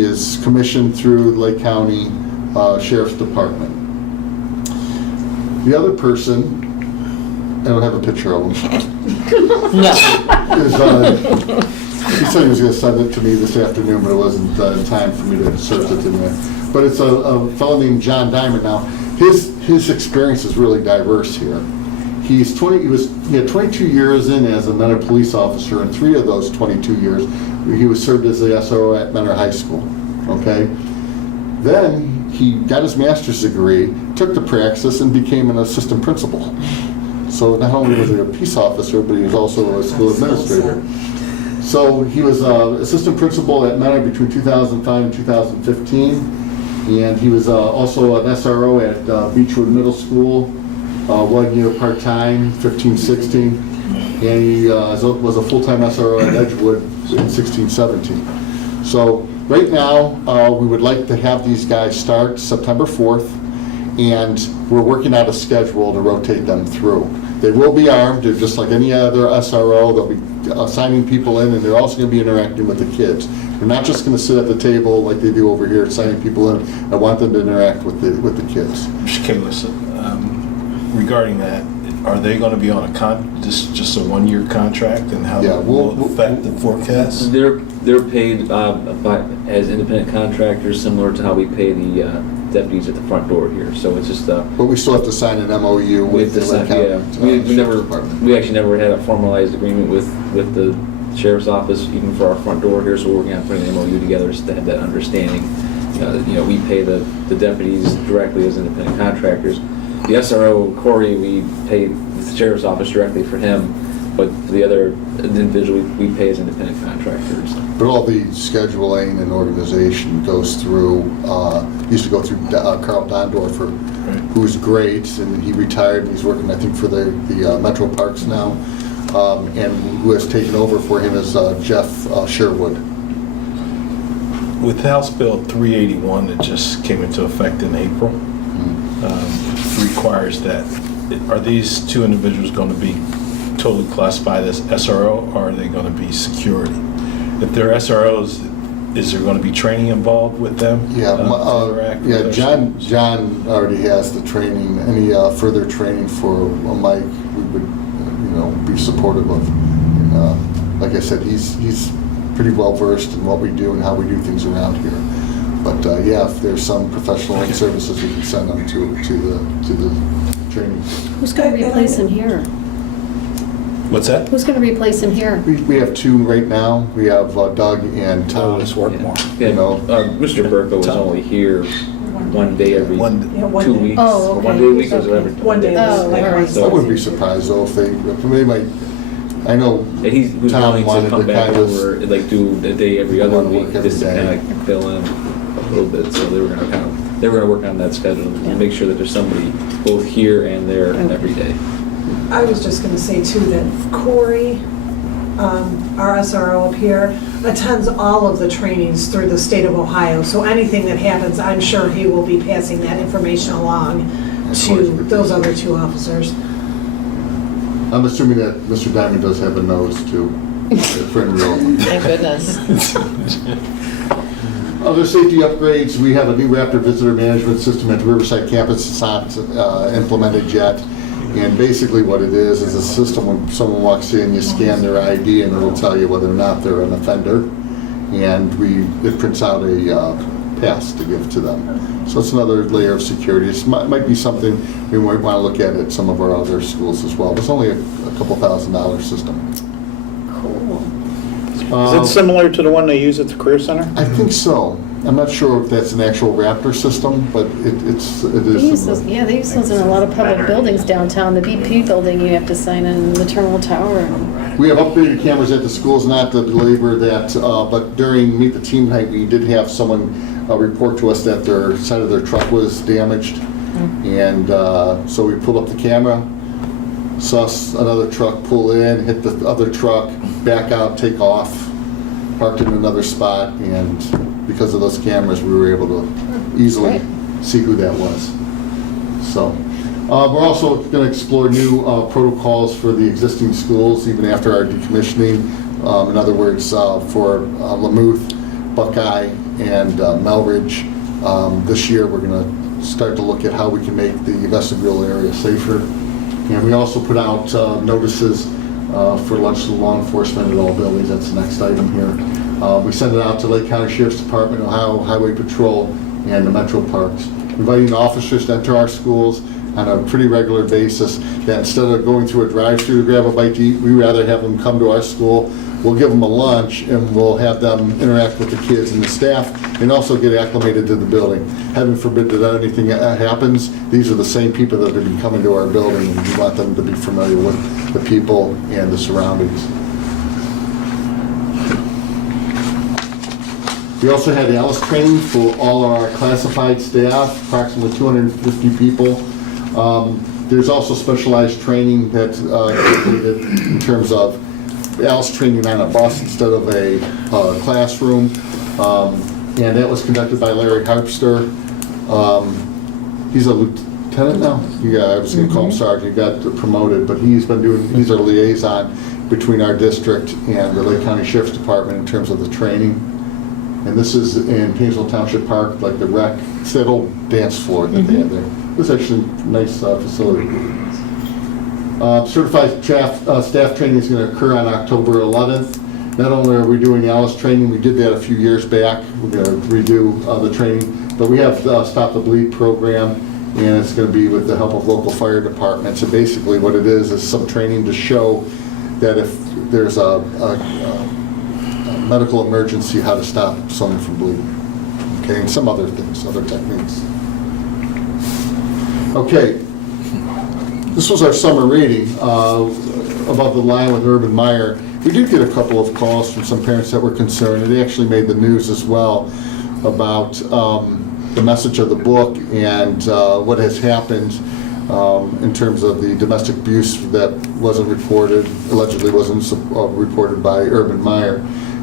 is commissioned through the Lake County Sheriff's Department. The other person, I don't have a picture of him. No. He said he was going to send it to me this afternoon, but it wasn't in time for me to search it in there. But it's a fellow named John Diamond. Now, his experience is really diverse here. He had 22 years in as a Mentor police officer, and 3 of those 22 years he was served as the SRO at Mentor High School. Okay. Then he got his master's degree, took the praxis, and became an assistant principal. So not only was he a peace officer, but he was also a school administrator. So he was assistant principal at Mentor between 2005 and 2015, and he was also an SRO at Beechwood Middle School, 1 year part-time, 15-16, and he was a full-time SRO at Edgewood in 16-17. So right now, we would like to have these guys start September 4th, and we're working out a schedule to rotate them through. They will be armed, they're just like any other SRO. They'll be assigning people in, and they're also going to be interacting with the kids. They're not just going to sit at the table like they do over here, signing people in. I want them to interact with the kids. Mr. Kimless, regarding that, are they going to be on just a 1-year contract, and how will it affect the forecast? They're paid as independent contractors, similar to how we pay the deputies at the front door here. So it's just. But we still have to sign an MOU with the Lake County. We actually never had a formalized agreement with the sheriff's office, even for our front door here. So we're working on putting an MOU together just to have that understanding. We pay the deputies directly as independent contractors. The SRO, Corey, we pay the sheriff's office directly for him, but for the other individual, we pay as independent contractors. But all the scheduling and organization goes through, used to go through Carl Dondorfer, who's great, and he retired, and he's working, I think, for the Metro Parks now, and who has taken over for him is Jeff Sherwood. With House Bill 381 that just came into effect in April, requires that, are these 2 individuals going to be totally classified as SRO, or are they going to be security? If they're SROs, is there going to be training involved with them? Yeah, John already has the training. Any further training for Mike, we would, be supportive of. Like I said, he's pretty well versed in what we do and how we do things around here. But if there's some professional services, we can send them to the training. Who's going to replace him here? What's that? Who's going to replace him here? We have two right now. We have Doug and Tom. Just work more. Yeah, Mr. Burko was only here one day every Yeah, 2 weeks. Oh, Or okay. 1 day a week, or was it Okay. every? One day. Oh, like all right. Wednesday. I wouldn't be surprised though if they might, I know And he was Tom willing wanted to come to back kind of- over, and like do a day every other Wanna week, work every just to day. kind of fill in a little bit, so they were gonna work on that schedule Yeah. and make sure that there's somebody both here and there Okay. every day. I was just gonna say too that Corey, our SRO up here, attends all of the trainings through the state of Ohio. So anything that happens, I'm sure he will be passing that information along to those other two officers. I'm assuming that Mr. Diamond does have a nose too, for in real. Thank goodness. Other safety upgrades, we have a new Raptor visitor management system at the Riverside campus. It's not implemented yet. And basically what it is a system when someone walks in, you scan their ID and it'll tell you whether or not they're an offender. And it prints out a pass to give to them. So it's another layer of security. It might be something we might want to look at some of our other schools as well. It's only a couple $1,000 system. Cool. Is it similar to the one they use at the Career Center? I think so. I'm not sure if that's an actual Raptor system, but it is. They use those, similar. yeah, they use those in a lot of public buildings downtown. The BP building, you have to sign in, the Terminal Tower. and- We have upgraded cameras at the schools, not to belabor that, but during Meet the Team night, we did have someone report to us that their side of their truck was damaged. And so we pulled up the camera, saw another truck pull in, hit the other truck, back out, take off, parked in another spot, and because of those cameras, we were able to easily see who that was. So, we're also going to explore new protocols for the existing schools, even after our decommissioning. In other words, for Lamuth, Buckeye, and Melridge. This year, we're going to start to look at how we can make the vestibule area safer. And we also put out notices for lunch to law enforcement at all buildings. That's the next item here. We send it out to Lake County Sheriff's Department, Ohio Highway Patrol, and the Metro Parks, inviting officers to enter our schools on a pretty regular basis, that instead of going through a drive-through to grab a bite to eat, we rather have them come to our school. We'll give them a lunch, and we'll have them interact with the kids and the staff, and also get acclimated to the building. Heaven forbid that anything happens, these are the same people that have been coming to our building, and we want them to be familiar with the people and the surroundings. We also had ALICE training for all our classified staff, approximately 250 people. There's also specialized training that's included in terms of ALICE training on a bus instead of a classroom. And that was conducted by Larry Harpster. He's a lieutenant now? Yeah, I was going to call him sergeant. He got promoted, but he's our liaison between our district and the Lake County Sheriff's Department in terms of the training. And this is in Painesville Township Park, like the rec, it's that old dance floor that they had there. It was actually a nice facility. Certified staff training is going to occur on October 11th. Not only are we doing ALICE training, we did that a few years back. We're going to redo the training, but we have Stop the Bleed program, and it's going to be with the help of local fire departments. So basically what it is some training to show that if there's a medical emergency, how to stop someone from bleeding. Okay, and some other things, other techniques. Okay, this was our summer reading about the line with Urban Meyer. We did get a couple of calls from some parents that were concerned, and they actually made the news as well about the message of the book and what has happened in terms of the domestic abuse that wasn't reported, allegedly wasn't reported by Urban Meyer.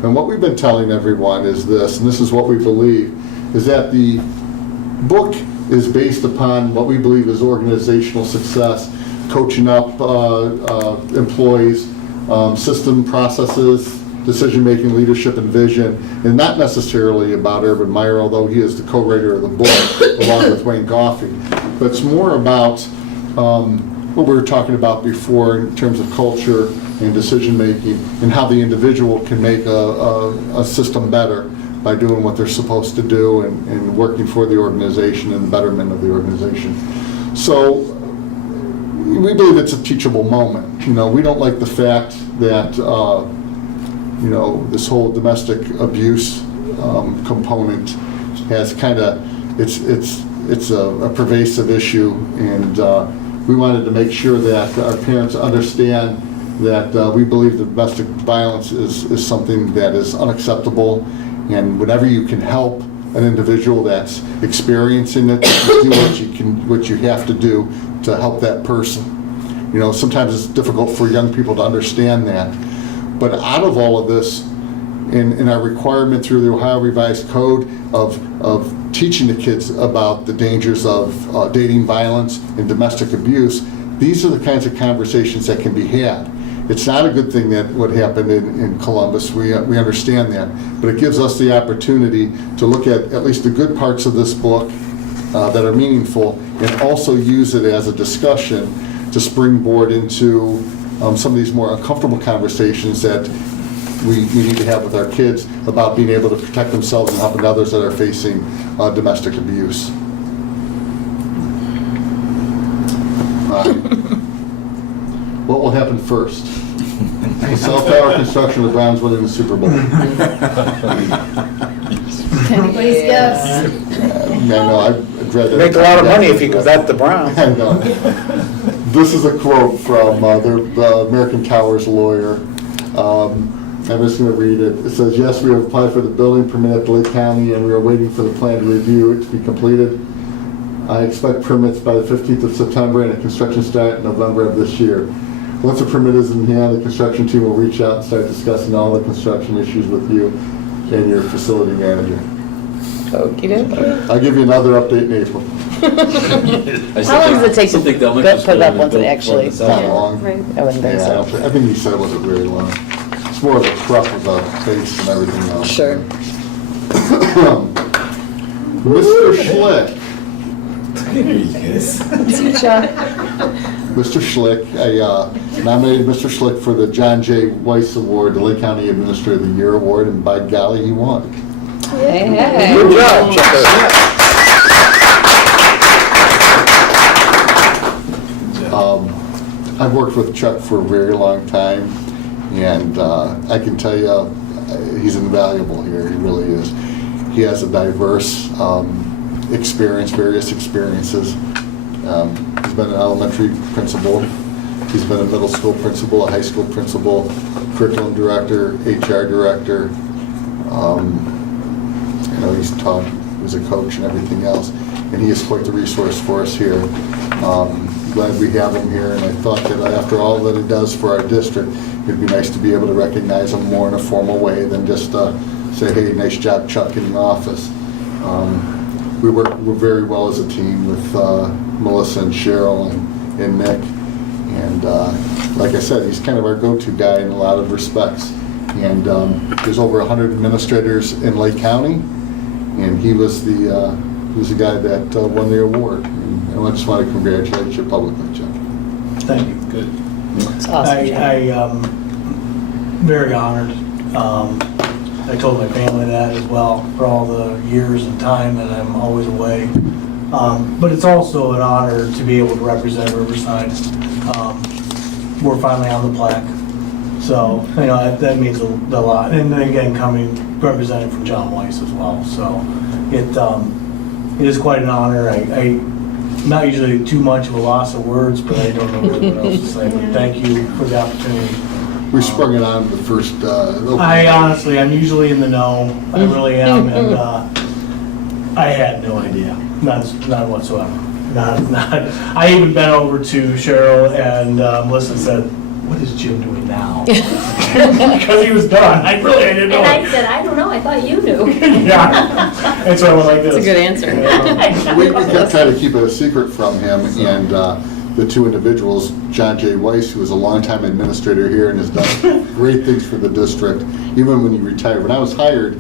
And what we've been telling everyone is this, and this is what we believe, is that the book is based upon what we believe is organizational success, coaching up employees, system processes, decision-making, leadership, and vision, and not necessarily about Urban Meyer, although he is the co-writer of the book, along with Wayne Goffey. But it's more about what we were talking about before in terms of culture and decision-making, and how the individual can make a system better by doing what they're supposed to do and working for the organization and the betterment of the organization. So we believe it's a teachable moment. You know, we don't like the fact that, you know, this whole domestic abuse component has kind of, it's a pervasive issue, and we wanted to make sure that our parents understand that we believe that domestic violence is something that is unacceptable, and whenever you can help an individual that's experiencing it, you do what you have to do to help that person. You know, sometimes it's difficult for young people to understand that. But out of all of this, in our requirement through the Ohio Revised Code of teaching the kids about the dangers of dating violence and domestic abuse, these are the kinds of conversations that can be had. It's not a good thing that what happened in Columbus, we understand that, but it gives us the opportunity to look at least the good parts of this book that are meaningful, and also use it as a discussion to springboard into some of these more uncomfortable conversations that we need to have with our kids about being able to protect themselves and helping others that are facing domestic abuse. What will happen first? Cell tower construction, the Browns winning the Super Bowl. Anybody's guess? I know, I'd rather... Make a lot of money if you could bet the Browns. I know. This is a quote from the American Towers lawyer. I'm just going to read it. It says, "Yes, we have applied for the building permit at Lake County, and we are waiting for the plan to review it to be completed. I expect permits by the 15th of September and a construction start in November of this year. Once the permit is in hand, the construction team will reach out and start discussing all the construction issues with you and your facility manager." Okie dokie. I'll give you another update in April. How long does it take to Something they'll put make it up once it actually? It's not long. Right. I wouldn't think Yeah, so. I think he said it wasn't very long. It's more of a truck with a face and everything else. Sure. Mr. Schlick. See, Chuck. Mr. Schlick, I nominated Mr. Schlick for the John J. Weiss Award, the Lake County Administrator of the Year Award, and by golly, he won. Hey, hey. Good job, Chuck. I've worked with Chuck for a very long time, and I can tell you he's invaluable here. He really is. He has a diverse experience, various experiences. He's been an elementary principal. He's been a middle school principal, a high school principal, curriculum director, HR director. You know, he's taught, he was a coach and everything else. And he is quite the resource for us here. Glad we have him here, and I thought that after all that he does for our district, it'd be nice to be able to recognize him more in a formal way than just say, "Hey, nice job, Chuck," in the office. We work very well as a team with Melissa and Cheryl and Nick. And like I said, he's kind of our go-to guy in a lot of respects. And there's over 100 administrators in Lake County, and he was the guy that won the award. And I just want to congratulate you publicly, Chuck. Thank you. Good. It's awesome. I very honored. I told my family that as well for all the years and time that I'm always away. But it's also an honor to be able to represent Riverside. We're finally on the plaque. So, you know, that means a lot. And then again, representing from John Weiss as well. So it is quite an honor. I'm not usually too much of a loss of words, but I don't know really what else to say. But thank you for the opportunity. We sprung it on the first I'm usually in the know. I really am, and I had no idea, none whatsoever. Not. I even bent over to Cheryl and Melissa and said, "What is Jim doing now?" Because he was done. I didn't know. And I said, "I don't know. I thought you knew." Yeah. And so I went like this. That's a good answer. We kept trying to keep it a secret from him, and the two individuals, John J. Weiss, who was a longtime administrator here and has done great things for the district, even when he retired. When I was hired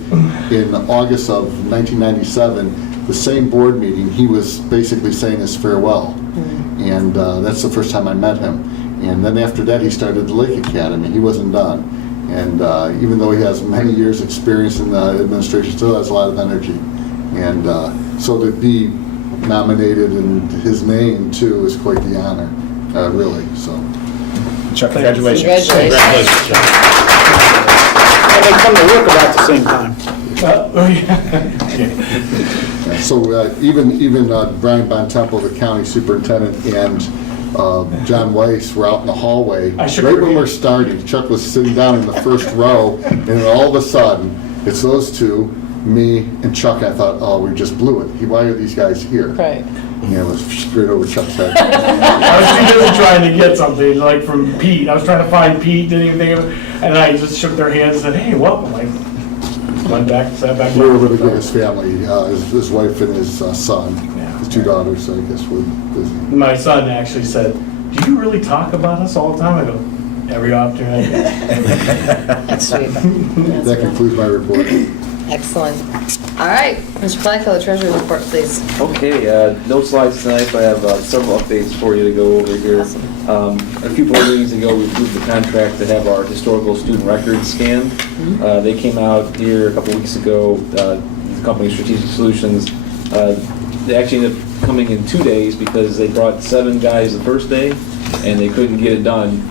in August of 1997, the same board meeting, he was basically saying his farewell. And that's the first time I met him. And then after that, he started the Lake Academy. He wasn't done. And even though he has many years' experience in the administration, still has a lot of energy. And so to be nominated in his name, too, is quite the honor. really, so. Chuck, congratulations. Congratulations. And they come to work about the same time. So even Brian Bontempo, the county superintendent, and John Weiss were out in the hallway. I shook Right your when we're hand. starting, Chuck was sitting down in the first row, and then all of a sudden, it's those two, me and Chuck. I thought, oh, we just blew it. Why are these guys here? Right. And it was straight over Chuck's head. I was too busy trying to get something, like from Pete. I was trying to find Pete, didn't even think of it. And I just shook their hands and said, hey, welcome. I went back, sat back. We were really good, his family, his wife and his son, Yeah. his two daughters, I guess, were busy. My son actually said, do you really talk about us all the time? I go, every opportunity. That's sweet. That concludes my report. Excellent. All right, Mr. Planko, the treasurer's report, please. Okay, no slides tonight, but I have several updates for you to go over here. A few board meetings ago, we approved the contract to have our historical student records scanned. They came out here a couple weeks ago, the company Strategic Solutions. They actually ended up coming in 2 days because they brought 7 guys the first day and they couldn't get it done.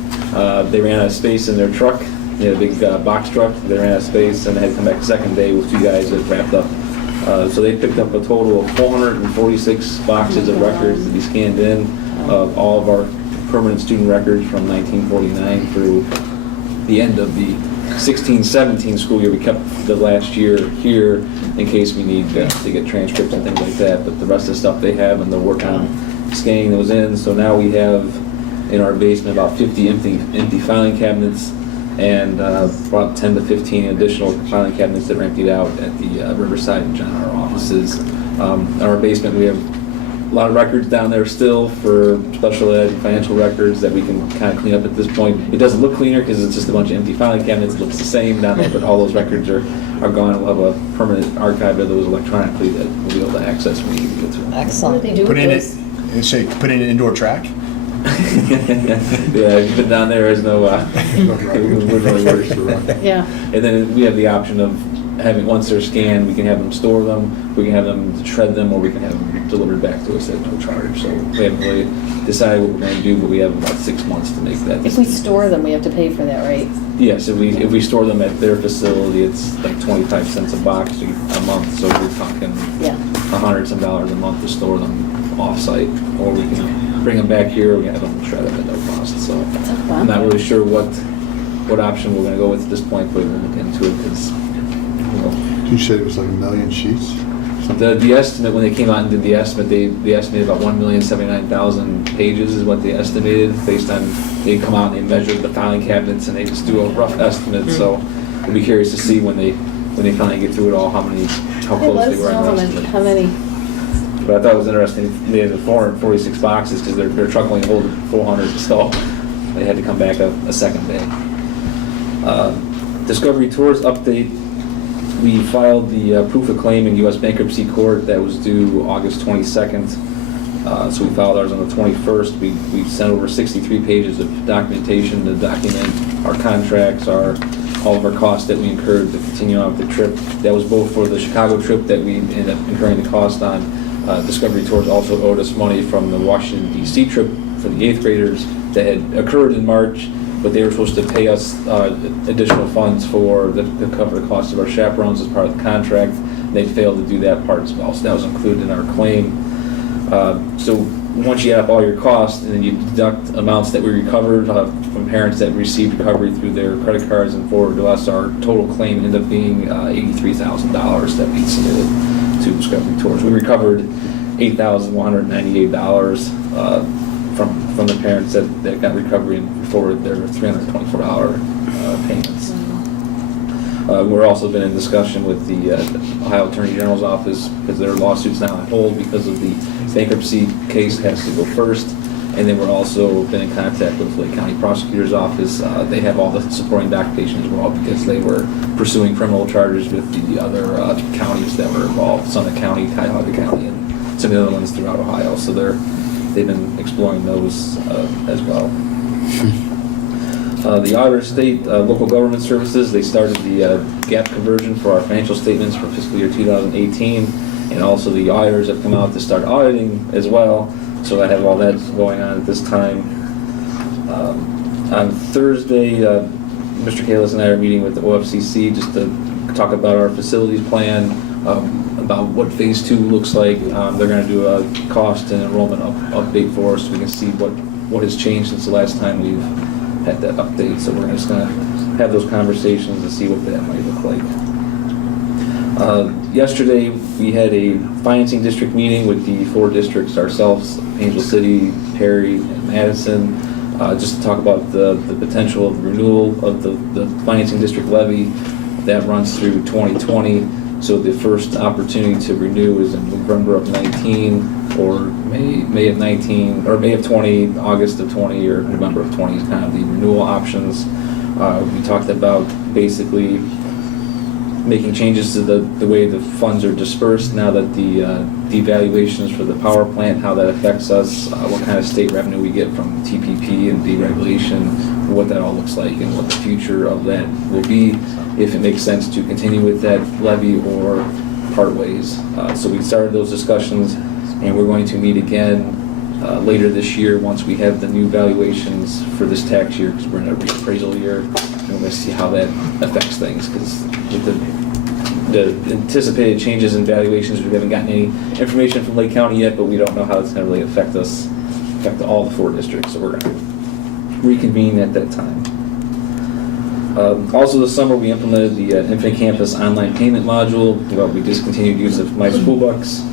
They ran out of space in their truck. They had a big box truck. They ran out of space and they had to come back the second day with 2 guys that wrapped up. So they picked up a total of 446 boxes of records to be scanned in of all of our permanent student records from 1949 through the end of the 16-17 school year. We kept the last year here in case we need to get transcripts and things like that, but the rest of the stuff they have and they're working on scanning those in. So now we have in our basement about 50 empty filing cabinets and about 10 to 15 additional filing cabinets that are emptied out at the Riverside and John R. offices. In our basement we have a lot of records down there still for special ed and financial records that we can kind of clean up at this point. It doesn't look cleaner because it's just a bunch of empty filing cabinets. It looks the same down there, but all those records are gone. We'll have a permanent archive of those electronically that we'll be able to access when we need to get to them. Excellent. Put in an indoor track? Yeah, if you've been down there, there's no, we're really worried. Yeah. And then we have the option of having, once they're scanned, we can have them store them, we can have them shred them, or we can have them delivered back to us at no charge. So we haven't really decided what we're going to do, but we have about 6 months to make that. If we store them, we have to pay for that, right? Yes, if we store them at their facility, it's like 25 cents a box a month, so we're talking Yeah. $100 a month to store them off-site, or we can bring them back here, we have them shredded at no cost. So I'm not really sure what option we're going to go with at this point, but we'll look into it because, You said it was like 1 million sheets? The estimate, when they came out and did the estimate, they estimated about 1,079,000 pages is what they estimated based on, they come out and they measured the filing cabinets and they just do a rough estimate. So we'll be curious to see when they finally get through it all, how close they were on the estimate. How many? But I thought it was interesting, they had 446 boxes because their truck only hold 400, so they had to come back a second day. Discovery Tours update. We filed the proof of claim in U.S. Bankruptcy Court that was due August 22nd. So we filed ours on the 21st. We sent over 63 pages of documentation to document our contracts, all of our costs that we incurred to continue on with the trip. That was both for the Chicago trip that we ended up incurring the cost on. Discovery Tours also owed us money from the Washington, D.C. trip for the 8th graders that had occurred in March, but they were supposed to pay us additional funds to cover the cost of our chaperones as part of the contract. They failed to do that part as well, so that was included in our claim. So once you add up all your costs and then you deduct amounts that we recovered from parents that received recovery through their credit cards and forward to us, our total claim ended up being $83,000 that we submitted to Discovery Tours. We recovered $8,198 from the parents that got recovery and forwarded their $324 payments. We're also been in discussion with the Ohio Attorney General's office because their lawsuit's now on hold because of the bankruptcy case has to go first. And then we're also been in contact with Lake County Prosecutor's Office. They have all the supporting documentation as well because they were pursuing criminal charges with the other counties that were involved, Summit County, Cuyahoga County, and some of the other ones throughout Ohio. So they've been exploring those as well. The Iowa State Local Government Services, they started the gap conversion for our financial statements for fiscal year 2018, and also the auditors have come out to start auditing as well. So I have all that going on at this time. On Thursday, Mr. Kalis and I are meeting with the OFCC just to talk about our facilities plan, about what Phase 2 looks like. They're going to do a cost and enrollment update for us so we can see what has changed since the last time we've had that update. So we're just going to have those conversations to see what that might look like. Yesterday, we had a financing district meeting with the 4 districts, ourselves, Angel City, Perry, and Madison, just to talk about the potential of renewal of the financing district levy that runs through 2020. So the first opportunity to renew is in November of 19, or May of 19, or May of 20, August of 20, or November of 20 is kind of the renewal options. We talked about basically making changes to the way the funds are dispersed now that the devaluations for the power plant, how that affects us, what kind of state revenue we get from TPP and deregulation, what that all looks like, and what the future of that will be, if it makes sense to continue with that levy or part ways. So we started those discussions, and we're going to meet again later this year once we have the new valuations for this tax year, because we're in a reappraisal year, and we're going to see how that affects things, because with the anticipated changes in valuations, we haven't gotten any information from Lake County yet, but we don't know how it's going to really affect all the 4 districts, so we're going to reconvene at that time. Also this summer, we implemented the Infinite Campus online payment module. We discontinued use of My School Bucks.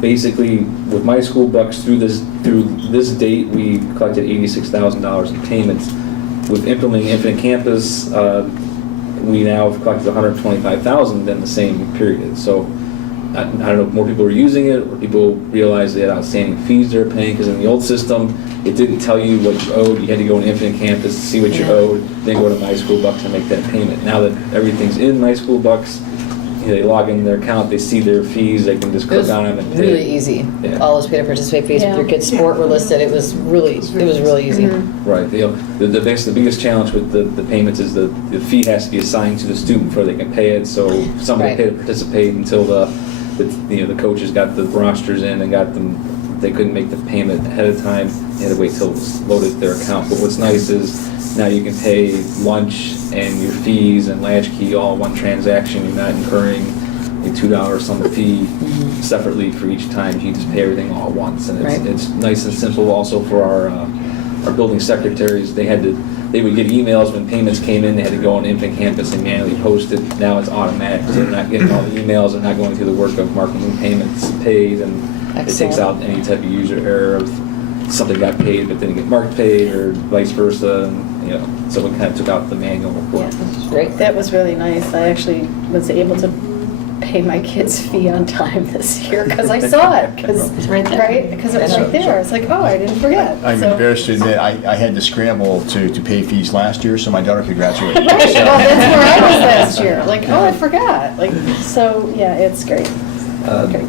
Basically, with My School Bucks through this date, we collected $86,000 in payments. With implementing Infinite Campus, we now have collected $125,000 in the same period. So I don't know if more people are using it, or people realize they had outstanding fees they're paying, because in the old system, it didn't tell you what you owed. You had to go in Infinite Campus to see what you owed, then go to My School Bucks and make that payment. Now that everything's in My School Bucks, they log in their account, they see their fees, they can just click on them and pay. Really easy. Yeah. All those pay to participate fees, if your kid's sport were listed, it was really easy. Right. The biggest challenge with the payments is the fee has to be assigned to the student before they can pay it. So somebody pay to participate until the coaches got the rosters in and got them. They couldn't make the payment ahead of time. They had to wait till it was loaded their account. But what's nice is now you can pay lunch and your fees and latchkey all in one transaction. You're not incurring a $2 some fee separately for each time. You just pay everything all at once, and it's nice and simple. Also for our building secretaries, they would get emails when payments came in. They had to go on Infinite Campus and manually post it. Now it's automatic, so they're not getting all the emails. They're not going through the work of marking new payments paid, and it takes out any type of user error of something got paid but didn't get marked paid, or vice versa. And, so it kind of took out the manual work. Great. That was really nice. I actually was able to pay my kid's fee on time this year because I saw it. Because It's right there. Because it was right there. It's like, oh, I didn't forget. I'm embarrassed to admit, I had to scramble to pay fees last year, so my daughter could graduate. Right. Well, that's where I was last year. Like, oh, I forgot. So yeah, it's great.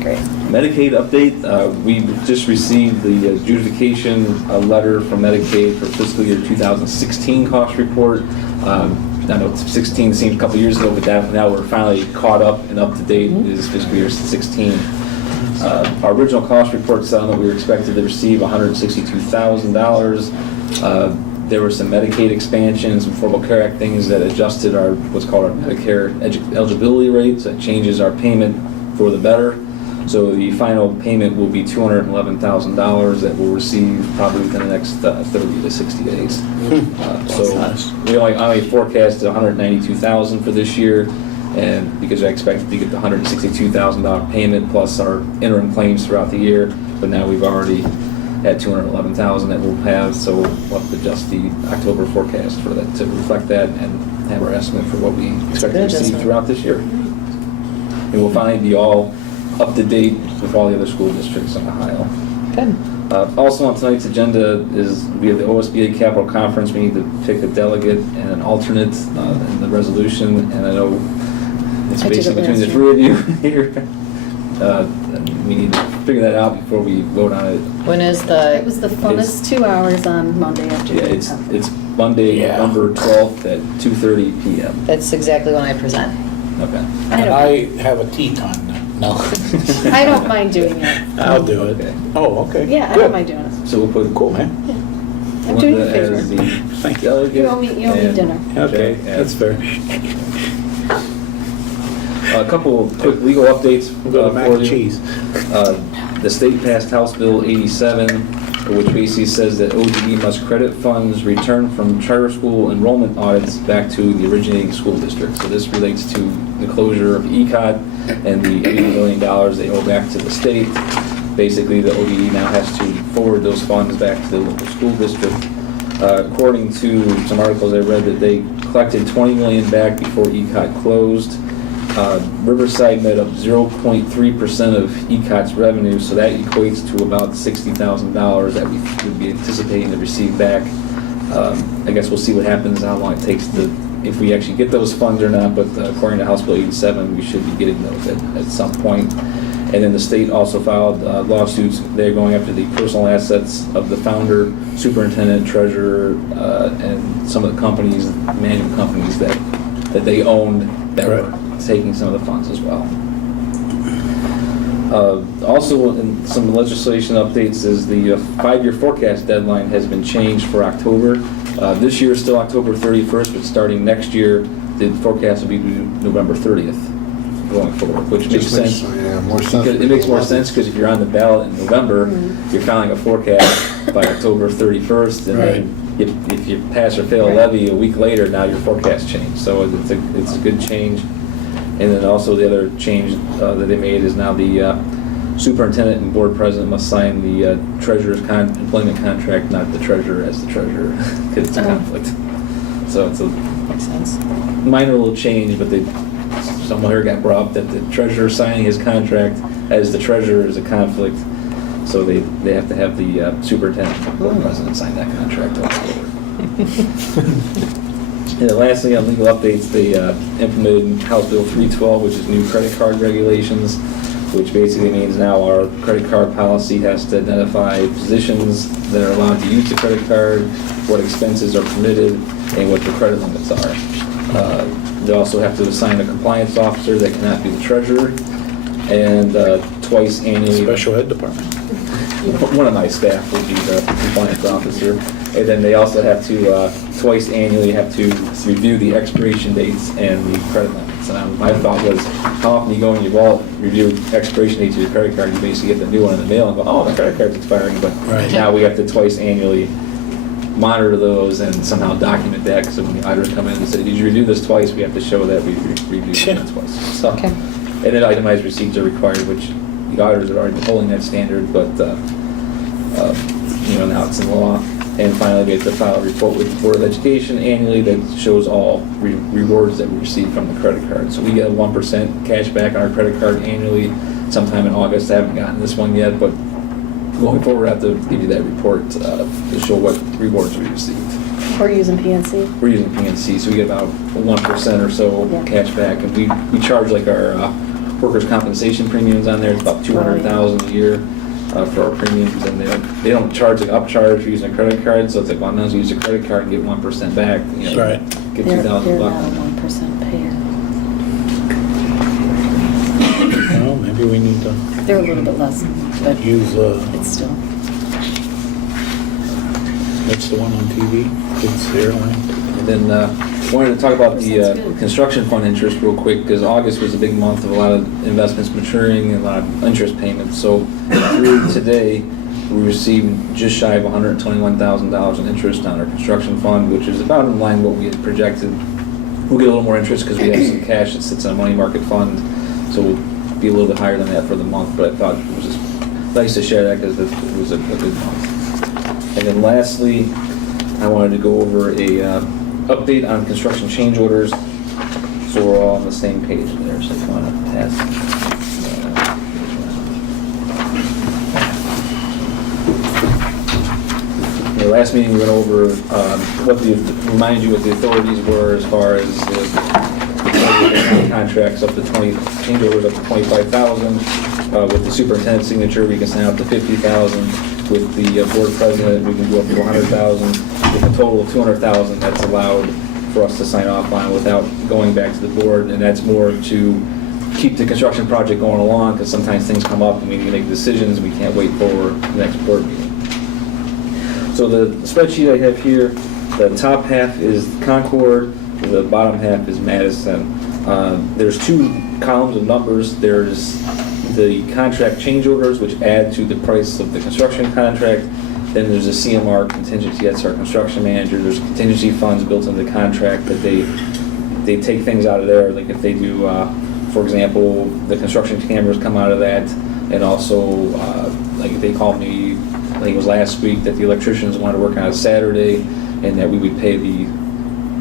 Great. Medicaid update, we just received the adjudication letter from Medicaid for fiscal year 2016 cost report. I know 16 seemed a couple years ago, but now we're finally caught up and up to date. It is fiscal year 16. Our original cost report settlement, we were expected to receive $162,000. There were some Medicaid expansions and Affordable Care Act things that adjusted what's called our Medicare eligibility rates. That changes our payment for the better. So the final payment will be $211,000 that we'll receive probably within the next 30 to 60 days. We only forecasted $192,000 for this year, and because I expected to get the $162,000 payment plus our interim claims throughout the year, but now we've already had $211,000 that we'll have, so we'll have to adjust the October forecast for that to reflect that and have our estimate for what we expect to receive throughout this year. And we'll finally be all up to date with all the other school districts in Ohio. Good. Also on tonight's agenda is we have the OSBA Capital Conference. We need to pick a delegate and an alternate in the resolution, and I know it's basically between the 3 of you here. We need to figure that out before we vote on it. When is It was the funnest 2 hours on Monday afternoon. Yeah, it's Monday, November 12th at 2:30 p.m. That's exactly when I present. Okay. I have a tea time then. No. I don't mind doing it. I'll do it. Okay. Oh, okay. Yeah, I Good. don't mind doing it. So we'll put Cool, man. I'm doing you a Linda as favor. the Thank you. delegate. You owe me and dinner. Okay, Jay that's as- fair. A couple of quick legal updates. We'll go to mac for and you. cheese. The state passed House Bill 87, which basically says that OGE must credit funds returned from charter school enrollment audits back to the originating school district. So this relates to the closure of ECOT and the $80 million they owe back to the state. Basically, the OGE now has to forward those funds back to the local school district. According to some articles I read, that they collected $20 million back before ECOT closed. Riverside made up 0.3% of ECOT's revenue, so that equates to about $60,000 that we would be anticipating to receive back. I guess we'll see what happens, how long it takes if we actually get those funds or not, but according to House Bill 87, we should be getting those at some point. And then the state also filed lawsuits. They're going after the personal assets of the founder, superintendent, treasurer, and some of the companies, manual companies that they owned that were taking some of the funds as well. Also, in some legislation updates is the 5-year forecast deadline has been changed for October. This year is still October 31st, but starting next year, the forecast will be November 30th going forward, which makes sense. More sense. It makes more sense because if you're on the ballot in November, you're filing a forecast by October 31st, and then if you pass or fail a levy a week later, now your forecast changed. So it's a good change. And then also the other change that they made is now the superintendent and board president must sign the treasurer's employment contract, not the treasurer as the treasurer, because it's a conflict. So it's a Makes sense. minor little change, but someone here got brought up that the treasurer signing his contract as the treasurer is a conflict. So they have to have the superintendent and board president sign that contract altogether. And then lastly, on legal updates, they implemented House Bill 312, which is new credit card regulations, which basically means now our credit card policy has to identify positions that are allowed to use the credit card, what expenses are permitted, and what the credit limits are. They also have to assign a compliance officer that cannot be the treasurer, and twice annually. Special ed department. One of my staff would be the compliance officer. And then they also have to, twice annually, have to review the expiration dates and the credit limits. And my thought was, how often you go in your wallet, review expiration dates of your credit card, you basically get the new one in the mail and go, oh, my credit card's expiring. But now we have to twice annually monitor those and somehow document that, because when the auditors come in and say, did you review this twice, we have to show that we reviewed it twice. So, and then itemized receipts are required, which the auditors are already holding that standard, but now it's in law. And finally, we have to file a report with the Board of Education annually that shows all rewards that we receive from the credit card. So we get a 1% cash back on our credit card annually sometime in August. I haven't gotten this one yet, but going forward, I have to give you that report to show what rewards we received. We're using PNC. We're using PNC, so we get about 1% or so cash back. And we charge like our workers' compensation premiums on there. It's about $200,000 a year. For our premiums, and they don't charge like upcharge for using a credit card, so it's like, well, I might as well use a credit card and get 1% back. Get $2,000 They're bucks. not a 1% payer. Well, maybe we need to They're a little bit less, but use, it's still. what's the one on TV? Kids Airline. And then wanted to talk about the construction fund interest real quick, because August was a big month of a lot of investments maturing and a lot of interest payments. So through today, we received just shy of $121,000 in interest on our construction fund, which is about in line with what we had projected. We'll get a little more interest because we have some cash that sits in a money market fund, so we'll be a little bit higher than that for the month, but I thought it was just nice to share that because it was a good month. And then lastly, I wanted to go over a update on construction change orders, so we're all on the same page there. So if you want to pass. The last meeting we went over reminded you what the authorities were as far as the contracts up to 20, change orders up to 25,000. With the superintendent's signature, we can sign up to 50,000. With the board president, we can go up to 100,000. With a total of 200,000, that's allowed for us to sign off on without going back to the board, and that's more to keep the construction project going along, because sometimes things come up and we need to make decisions, and we can't wait for the next board meeting. So So the spreadsheet I have here, the top half is Concord, the bottom half is Madison. There's two columns of numbers. There's the contract change orders, which add to the price of the construction contract. Then there's a CMR contingency, that's our construction manager. There's contingency funds built into the contract that they take things out of there, like if they do, for example, the construction cameras come out of that, and also, like they called me, I think it was last week, that the electricians wanted to work on a Saturday, and that we would pay the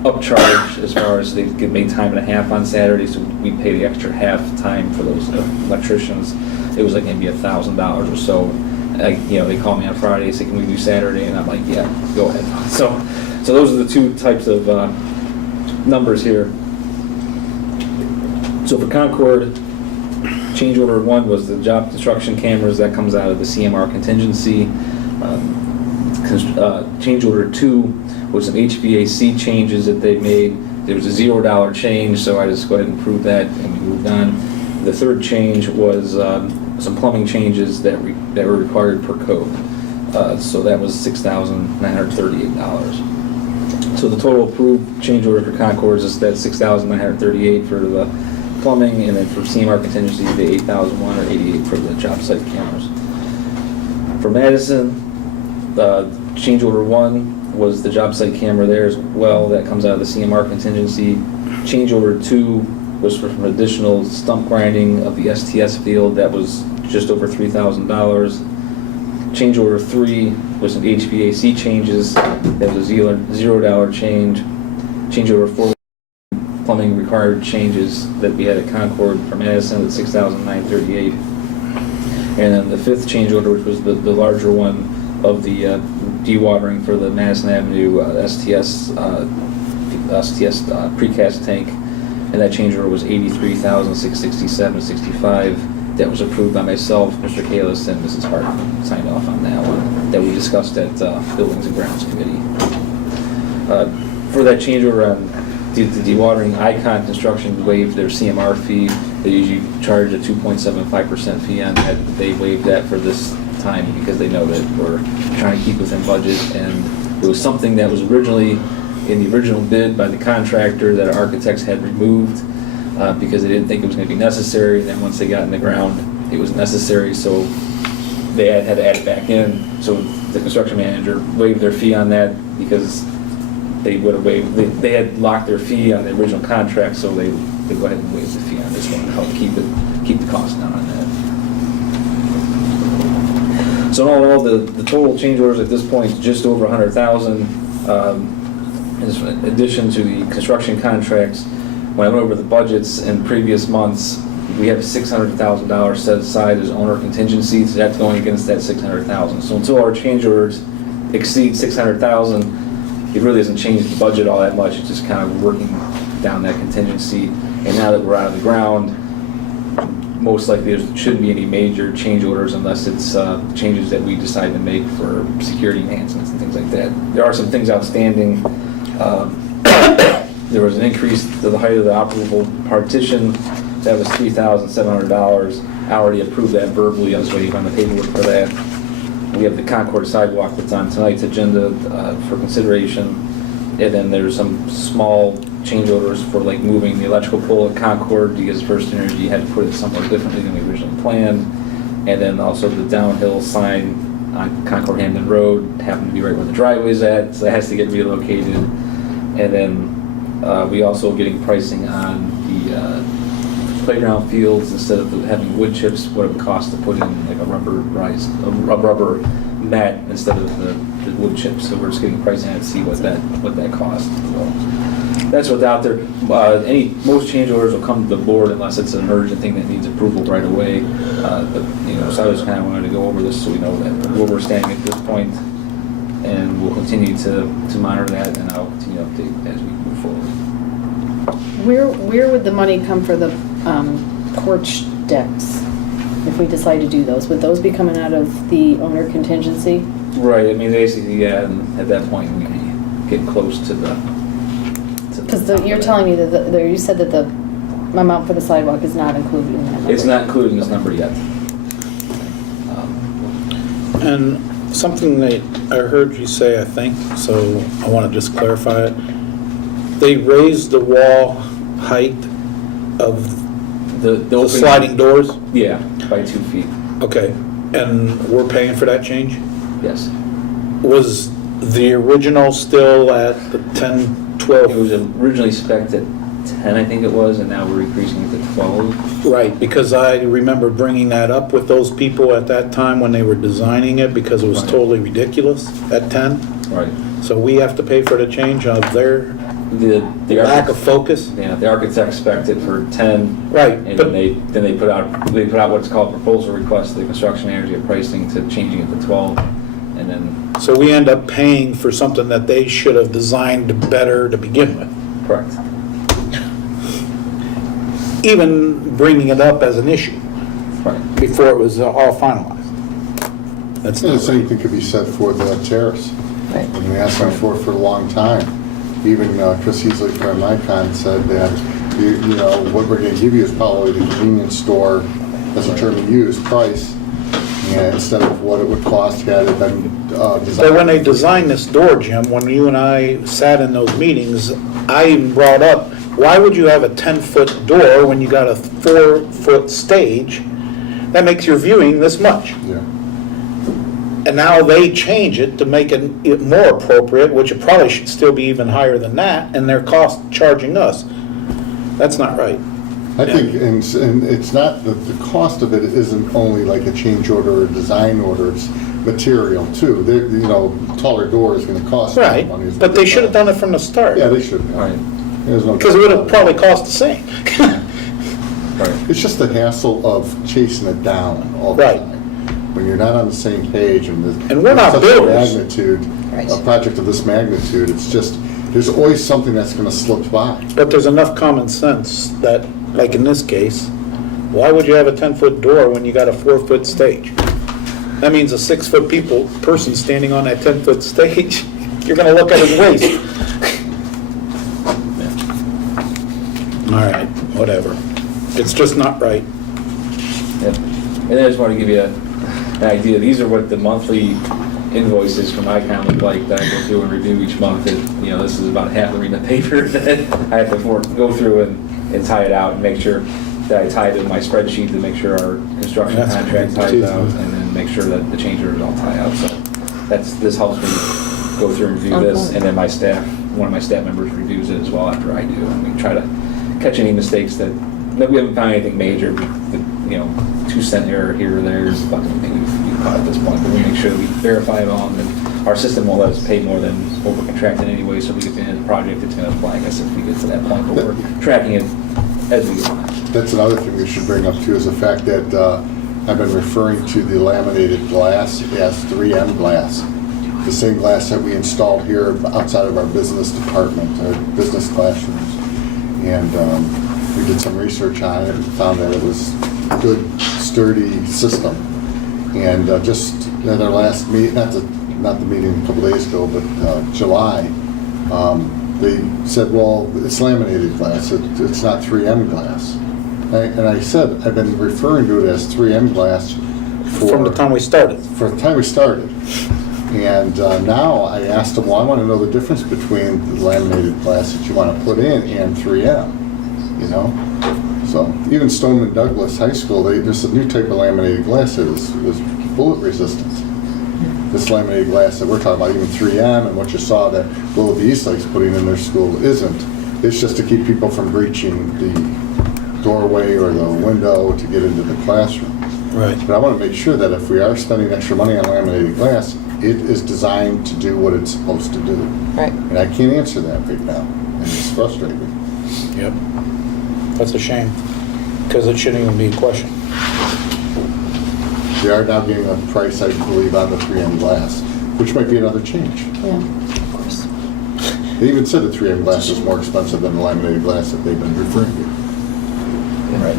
upcharge as far as they get made time and a half on Saturday, so we pay the extra half time for those electricians. It was like maybe $1,000 or so. They call me on Friday, say, can we do Saturday? And I'm like, yeah, go ahead. So those are the two types of numbers here. So for Concord, change order 1 was the job construction cameras. That comes out of the CMR contingency. Change order 2 was some HVAC changes that they made. There was a $0 change, so I just go ahead and approve that, and we moved on. The third change was some plumbing changes that were required per code. So that was $6,938. So the total approved change order for Concord is that $6,938 for the plumbing, and then for CMR contingency, the $8,001 or $88 for the job site cameras. For Madison, change order 1 was the job site camera there as well. That comes out of the CMR contingency. Change order 2 was for some additional stump grinding of the STS field. That was just over $3,000. Change order 3 was some HVAC changes. That was a $0 change. Change order 4, plumbing required changes that we had at Concord for Madison at $6,938. And then the 5th change order, which was the larger one of the dewatering for the Madison Avenue STS precast tank, and that change order was $83,667.65. That was approved by myself, Mr. Kalis, and Mrs. Hart signed off on that one, that we discussed at Buildings and Grounds Committee. For that change order on the dewatering, Icon Construction waived their CMR fee. They usually charge a 2.75% fee on that. They waived that for this time because they know that we're trying to keep within budget, and it was something that was originally in the original bid by the contractor that our architects had removed because they didn't think it was going to be necessary. And then once they got in the ground, it was necessary, so they had to add it back in. So the construction manager waived their fee on that because they would have waived. They had locked their fee on the original contract, so they go ahead and waive the fee on this one to help keep the cost down on that. So in all, the total change orders at this point is just over $100,000. In addition to the construction contracts, when I went over the budgets in previous months, we have $600,000 set aside as owner contingency, so that's going against that $600,000. So until our change orders exceed $600,000, it really doesn't change the budget all that much. It's just kind of working down that contingency. And now that we're out of the ground, most likely there shouldn't be any major change orders unless it's changes that we decide to make for security enhancements and things like that. There are some things outstanding. There was an increase to the height of the operable partition. That was $3,700. I already approved that verbally. I was waiting on the paperwork for that. We have the Concord sidewalk that's on tonight's agenda for consideration. And then there's some small change orders for like moving the electrical pole at Concord because First Energy had to put it somewhere differently than we originally planned. And then also the downhill sign on Concord Hamden Road happened to be right where the driveway's at, so that has to get relocated. And then we also getting pricing on the playground fields. Instead of having wood chips, what it would cost to put in like a rubber mat instead of the wood chips. So we're just getting pricing on it to see what that costs. So that's what's out there. Most change orders will come to the board unless it's an urgent thing that needs approval right away. So I just kind of wanted to go over this so we know that where we're standing at this point, and we'll continue to monitor that, and I'll continue to update as we move forward. Where would the money come for the porch decks if we decide to do those? Would those be coming out of the owner contingency? Right. I mean, basically, yeah. And at that point, we get close to the. Because you're telling me that you said that the amount for the sidewalk is not included in that number. It's not included in this number yet. And something that I heard you say, I think, so I want to just clarify it. They raised the wall height of The the opening- sliding doors? Yeah, by 2 feet, Okay, and we're paying for that change? yes. Was the original still at the 10, 12? It was originally spec'd at 10, I think it was, and now we're increasing it to 12. Right, because I remember bringing that up with those people at that time when they were designing it, because it was Right. totally ridiculous at 10. Right. So we have to pay for the change of their The lack of focus? Yeah, the architect spec'd it for 10. Right, And but- then they put out what's called proposal request, the construction manager of pricing to changing it to 12, and then, So we end up paying for something that they should have designed better to begin with, correct. even bringing it up as an issue Right. before it was all finalized. That's And the not same right. thing could be said for the terrace. Right. And we asked them for it for a long time. Even Chris Heasley from Icon said that, you know, what we're gonna give you is probably the convenience store, that's a term you use, price, and instead of what it would cost had it been designed. But when they designed this door, Jim, when you and I sat in those meetings, I even brought up, why would you have a 10-foot door when you got a 4-foot stage? That makes your viewing this much. Yeah. And now they change it to make it more appropriate, which it probably should still be even higher than that, and they're charging us. That's not right. I think, and it's not, the cost of it isn't only like a change order or design order, it's material too. You know, taller door is gonna cost more Right, money. but they should have done it from the start. Yeah, they should have. Right. There's no Because it doubt would have about probably cost the same. Right. It's just the hassle of chasing it down all the Right. time. When you're not on the same page and And we're not such a builders. magnitude, Right. a project of this magnitude, it's just, there's always something that's gonna slip by. But there's enough common sense that, like in this case, why would you have a 10-foot door when you got a 4-foot stage? That means a 6-foot person standing on that 10-foot stage, you're gonna look at his waist. All right, whatever. It's just not right. Yep. And I just want to give you an idea, these are what the monthly invoices from ICON look like that I go through and review each month. And, you know, this is about half the ream of paper that I have to go through and tie it out and make sure that I tie it in my spreadsheet to make sure our construction That's contract great, ties too. out, and then make sure that the change orders all tie out. So this helps me go through and review this, and then one of my staff members reviews it as well after I do, and we try to catch any mistakes that we haven't found anything major, you know, 2-cent error here or there is about the only thing we've caught at this point, but we make sure we verify it all, and then our system won't let us pay more than what we're contracted anyway, so if we get to the end of the project, it's gonna flag us if we get to that point, but we're tracking it as we go on. That's another thing we should bring up too, is the fact that I've been referring to the laminated glass as 3M glass. The same glass that we installed here outside of our business department, our business classrooms. And we did some research on it and found that it was a good, sturdy system. And just at our last meeting, not the meeting a couple days ago, but July, they said, well, it's laminated glass, it's not 3M glass. And I said, I've been referring to it as 3M glass From the time we started. for the time we started. And now I asked them, well, I want to know the difference between the laminated glass that you want to put in and 3M, you know? So even Stoneman Douglas High School, there's a new type of laminated glass that is bullet resistant. This laminated glass that we're talking about, even 3M, and what you saw that Willoughby Eastlake's putting in their school isn't. It's just to keep people from breaching the doorway or the window to get into the classroom. Right. But I want to make sure that if we are spending extra money on laminated glass, it is designed to do what it's supposed to do. Right. And I can't answer that right now, and it's frustrating. Yep. That's a shame, because it shouldn't even be a question. They are now getting a price, I believe, on the 3M glass, which might be another change. Yeah, of course. They even said the 3M glass is more expensive than the laminated glass that they've been referring to. Right.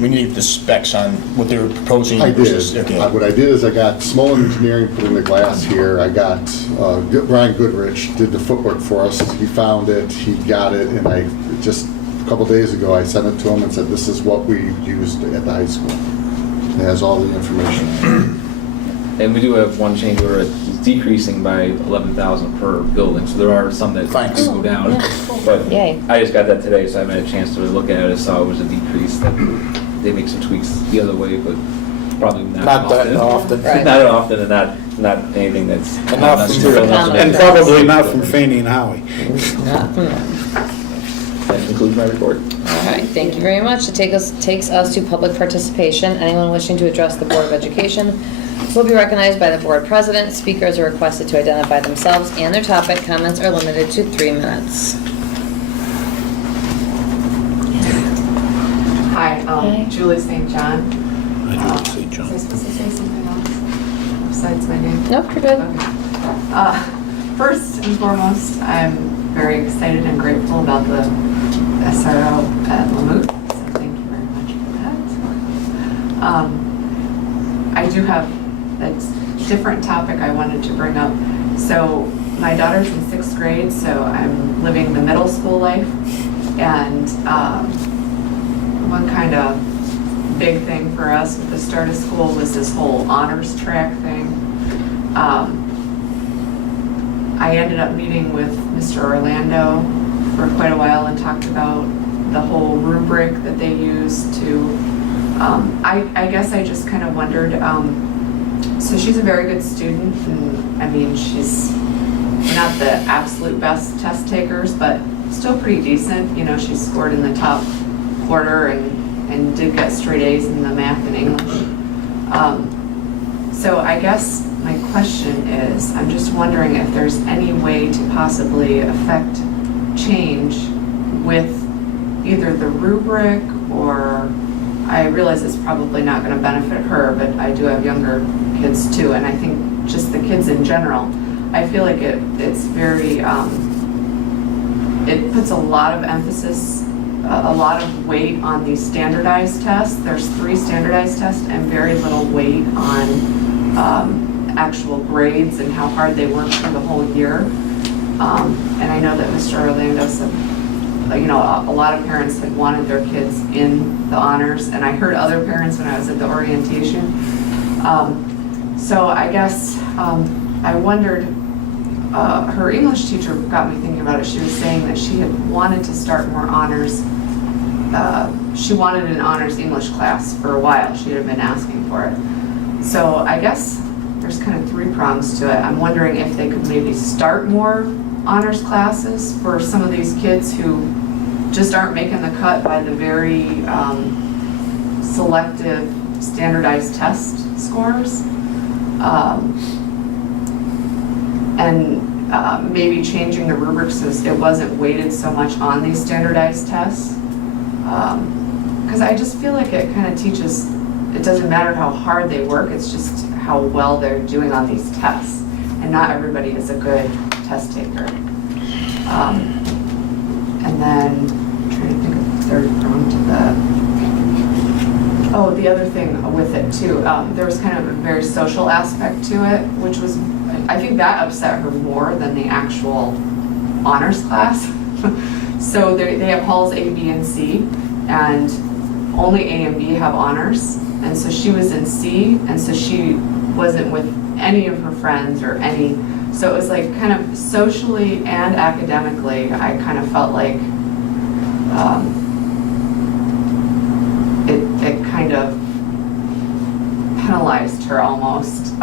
We need the specs on what they were proposing. I versus- did. Okay. What I did is I got Smolin Engineering putting the glass here. I got Brian Goodrich did the footwork for us. He found it, he got it, and I just a couple days ago I sent it to him and said, this is what we used at the high school. It has all the information. And we do have one change order that's decreasing by 11,000 per building, so there are some that Thanks. go down. Yeah. But Yay. I just got that today, so I haven't had a chance to really look at it. I saw it was a decrease, that they make some tweaks the other way, but probably Not that often. Right. Not often, and not anything that's Enough from, material enough to and make- probably not from Fannie and Howie. That concludes my report. All right, thank you very much. It takes us to public participation. Anyone wishing to address the Board of Education will be recognized by the board president. Speakers are requested to identify themselves and their topic. Comments are limited to 3 minutes. Hi, Hi. Julie St. John. I didn't see John. Was I supposed to say something else besides my name? Nope, you're good. Okay. First and foremost, I'm very excited and grateful about the SRO at Lamouth, so thank you very much for that. I do have a different topic I wanted to bring up. So my daughter's in 6th grade, so I'm living the middle school life, and one kind of big thing for us with the start of school was this whole honors track thing. I ended up meeting with Mr. Orlando for quite a while and talked about the whole rubric that they use to, I guess I just kind of wondered, so she's a very good student, and I mean, she's not the absolute best test takers, but still pretty decent. You know, she scored in the top quarter and did get straight A's in the math and English. So I guess my question is, I'm just wondering if there's any way to possibly affect change with either the rubric, or I realize it's probably not going to benefit her, but I do have younger kids too, and I think just the kids in general, I feel like it's very, it puts a lot of emphasis, a lot of weight on these standardized tests. There's 3 standardized tests and very little weight on actual grades and how hard they work through the whole year. And I know that Mr. Orlando said, you know, a lot of parents had wanted their kids in the honors, and I heard other parents when I was at the orientation. So I guess I wondered, her English teacher got me thinking about it. She was saying that she had wanted to start more honors. She wanted an honors English class for a while. She had been asking for it. So I guess there's kind of 3 prongs to it. I'm wondering if they could maybe start more honors classes for some of these kids who just aren't making the cut by the very selective standardized test scores. And maybe changing the rubrics so it wasn't weighted so much on these standardized tests. Because I just feel like it kind of teaches, it doesn't matter how hard they work, it's just how well they're doing on these tests. And not everybody is a good test taker. And then, I'm trying to think of the third prong to that. Oh, the other thing with it too, there was kind of a very social aspect to it, which was, I think that upset her more than the actual honors class. So they have halls A, B, and C, and only A and B have honors. And so she was in C, and so she wasn't with any of her friends or any, so it was like kind of socially and academically, I kind of felt like it kind of penalized her almost.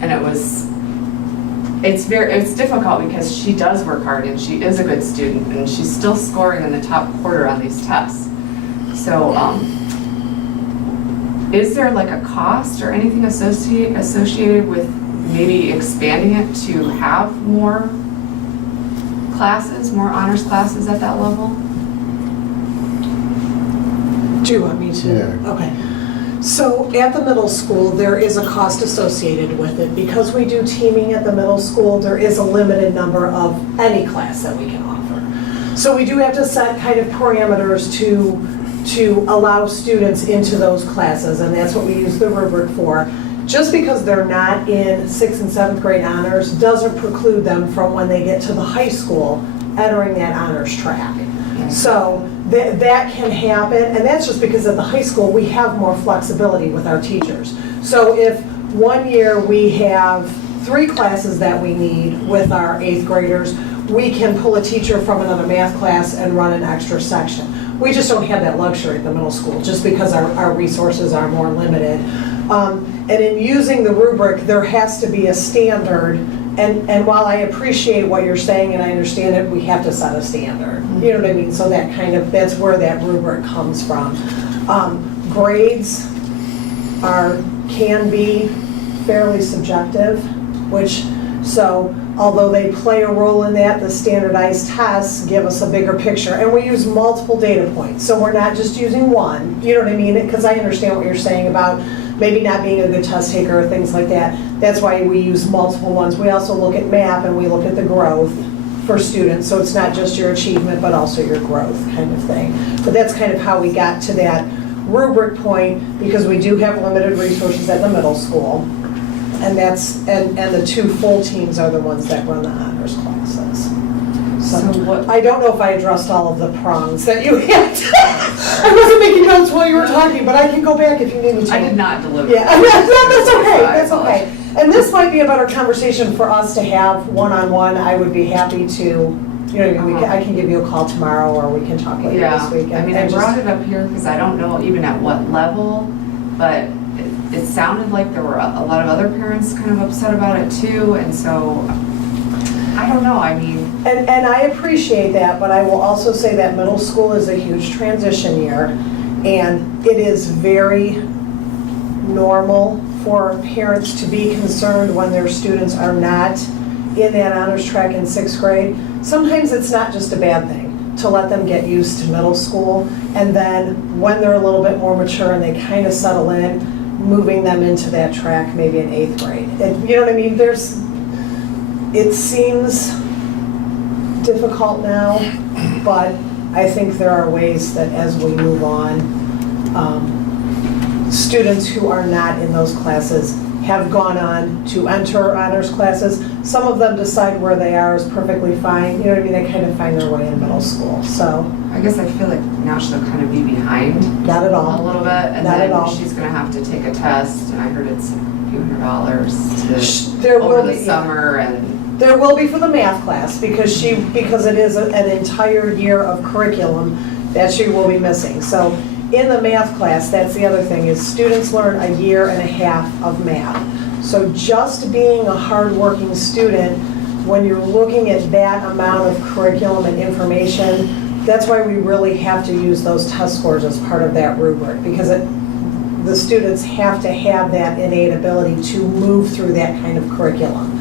And it's difficult because she does work hard and she is a good student and she's still scoring in the top quarter on these tests. So is there like a cost or anything associated with maybe expanding it to have more classes, more honors classes at that level? Do you want me to? Yeah. Okay. So at the middle school, there is a cost associated with it. Because we do teaming at the middle school, there is a limited number of any class that we can offer. So we do have to set kind of parameters to allow students into those classes, and that's what we use the rubric for. Just because they're not in 6th and 7th grade honors doesn't preclude them from, when they get to the high school, entering that honors track. So that can happen, and that's just because at the high school we have more flexibility with our teachers. So if one year we have 3 classes that we need with our 8th graders, we can pull a teacher from another math class and run an extra section. We just don't have that luxury at the middle school, just because our resources are more limited. And in using the rubric, there has to be a standard, and while I appreciate what you're saying and I understand it, we have to set a standard. You know what I mean? So that's where that rubric comes from. Grades can be fairly subjective, so although they play a role in that, the standardized tests give us a bigger picture. And we use multiple data points, so we're not just using one, you know what I mean? Because I understand what you're saying about maybe not being a good test taker or things like that. That's why we use multiple ones. We also look at MAP and we look at the growth for students, so it's not just your achievement, but also your growth kind of thing. But that's kind of how we got to that rubric point, because we do have limited resources at the middle school. And the 2 full teams are the ones that run the honors classes. So I don't know if I addressed all of the prongs that you had. I wasn't making notes while you were talking, but I can go back if you need me to. I did not deliver. Yeah, that's okay, that's okay. And this might be a better conversation for us to have one-on-one. I would be happy to, you know, I can give you a call tomorrow, or we can talk later this week. I mean, I brought it up here because I don't know even at what level, but it sounded like there were a lot of other parents kind of upset about it too, and so, I don't know, I mean. And I appreciate that, but I will also say that middle school is a huge transition year, and it is very normal for parents to be concerned when their students are not in that honors track in 6th grade. Sometimes it's not just a bad thing to let them get used to middle school, and then when they're a little bit more mature and they kind of settle in, moving them into that track maybe in 8th grade. You know what I mean? It seems difficult now, but I think there are ways that as we move on, students who are not in those classes have gone on to enter honors classes. Some of them decide where they are is perfectly fine. You know what I mean? They kind of find their way in middle school. So I guess I feel like now she'll kind of be behind. Not at all. A little bit, and Not then at all. she's gonna have to take a test, and I heard it's a few $100s There will over the be, summer, and there will be for the math class, because it is an entire year of curriculum that she will be missing. So in the math class, that's the other thing, is students learn a year and a half of math. So just being a hardworking student, when you're looking at that amount of curriculum and information, that's why we really have to use those test scores as part of that rubric, because the students have to have that innate ability to move through that kind of curriculum.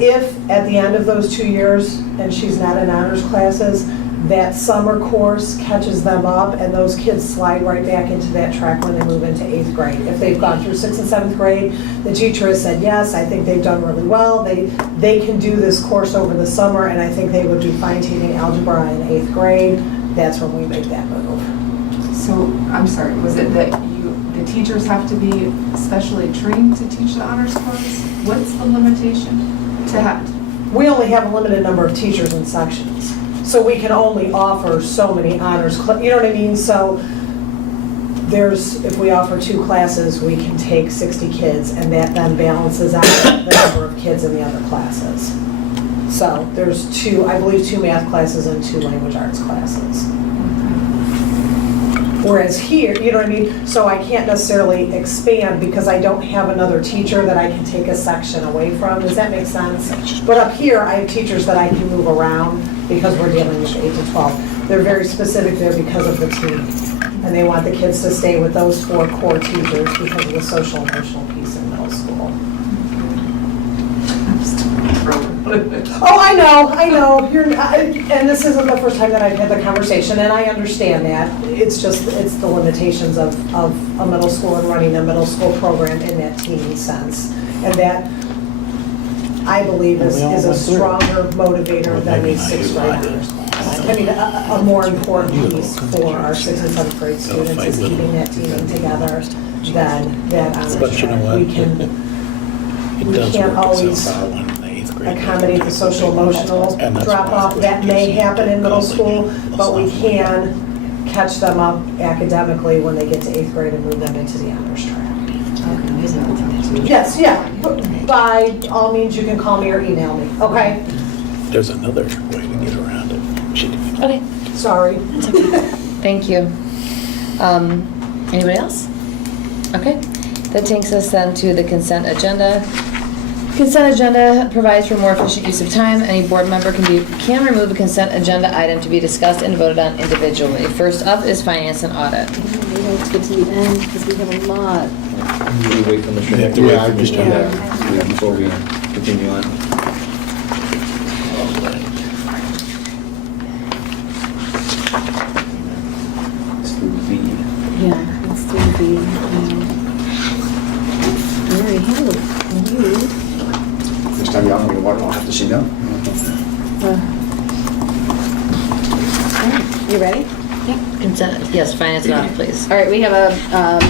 If at the end of those 2 years, and she's not in honors classes, that summer course catches them up and those kids slide right back into that track when they move into 8th grade. If they've gone through 6th and 7th grade, the teacher has said, yes, I think they've done really well. They can do this course over the summer, and I think they would do fine teaching algebra in 8th grade. That's when we make that move. so, I'm sorry, was it that the teachers have to be specially trained to teach the honors course? What's the limitation to have? We only have a limited number of teachers in sections. So we can only offer so many honors, you know what I mean? So if we offer 2 classes, we can take 60 kids, and that then balances out the number of kids in the other classes. So there's I believe 2 math classes and 2 language arts classes. Whereas here, you know what I mean? So I can't necessarily expand because I don't have another teacher that I can take a section away from. Does that make sense? But up here, I have teachers that I can move around because we're dealing with 8 to 12. They're very specific there because of the team. And they want the kids to stay with those 4 core teachers because of the social emotional piece in middle school. Oh, I know. And this isn't the first time that I've had the conversation, and I understand that. It's the limitations of a middle school and running a middle school program in that teeny sense. And that, I believe, is a stronger motivator than the 6th graders. I mean, a more important piece for our 6th and 7th grade students is keeping that teaming together than that honors track. We can't always accommodate the social emotional drop off that may happen in middle school, but we can catch them up academically when they get to 8th grade and move them into the honors track. Yes, yeah, by all means, you can call me or email me, okay? There's another way to get around it. Okay, Sorry. thank you. Anybody else? Okay, that takes us then to the consent agenda. Consent agenda provides for more efficient use of time. Any board member can remove a consent agenda item to be discussed and voted on individually. First up is finance and audit. We have to get to the end because we have a lot. We wait for Mr. We have to Hack. wait for Mr. Yeah, before we continue on. It's through V. Yeah, let's do the, we already have it. This time y'all don't even want to have to say no. You ready? Consent, yes, finance and audit, please. All right, we have a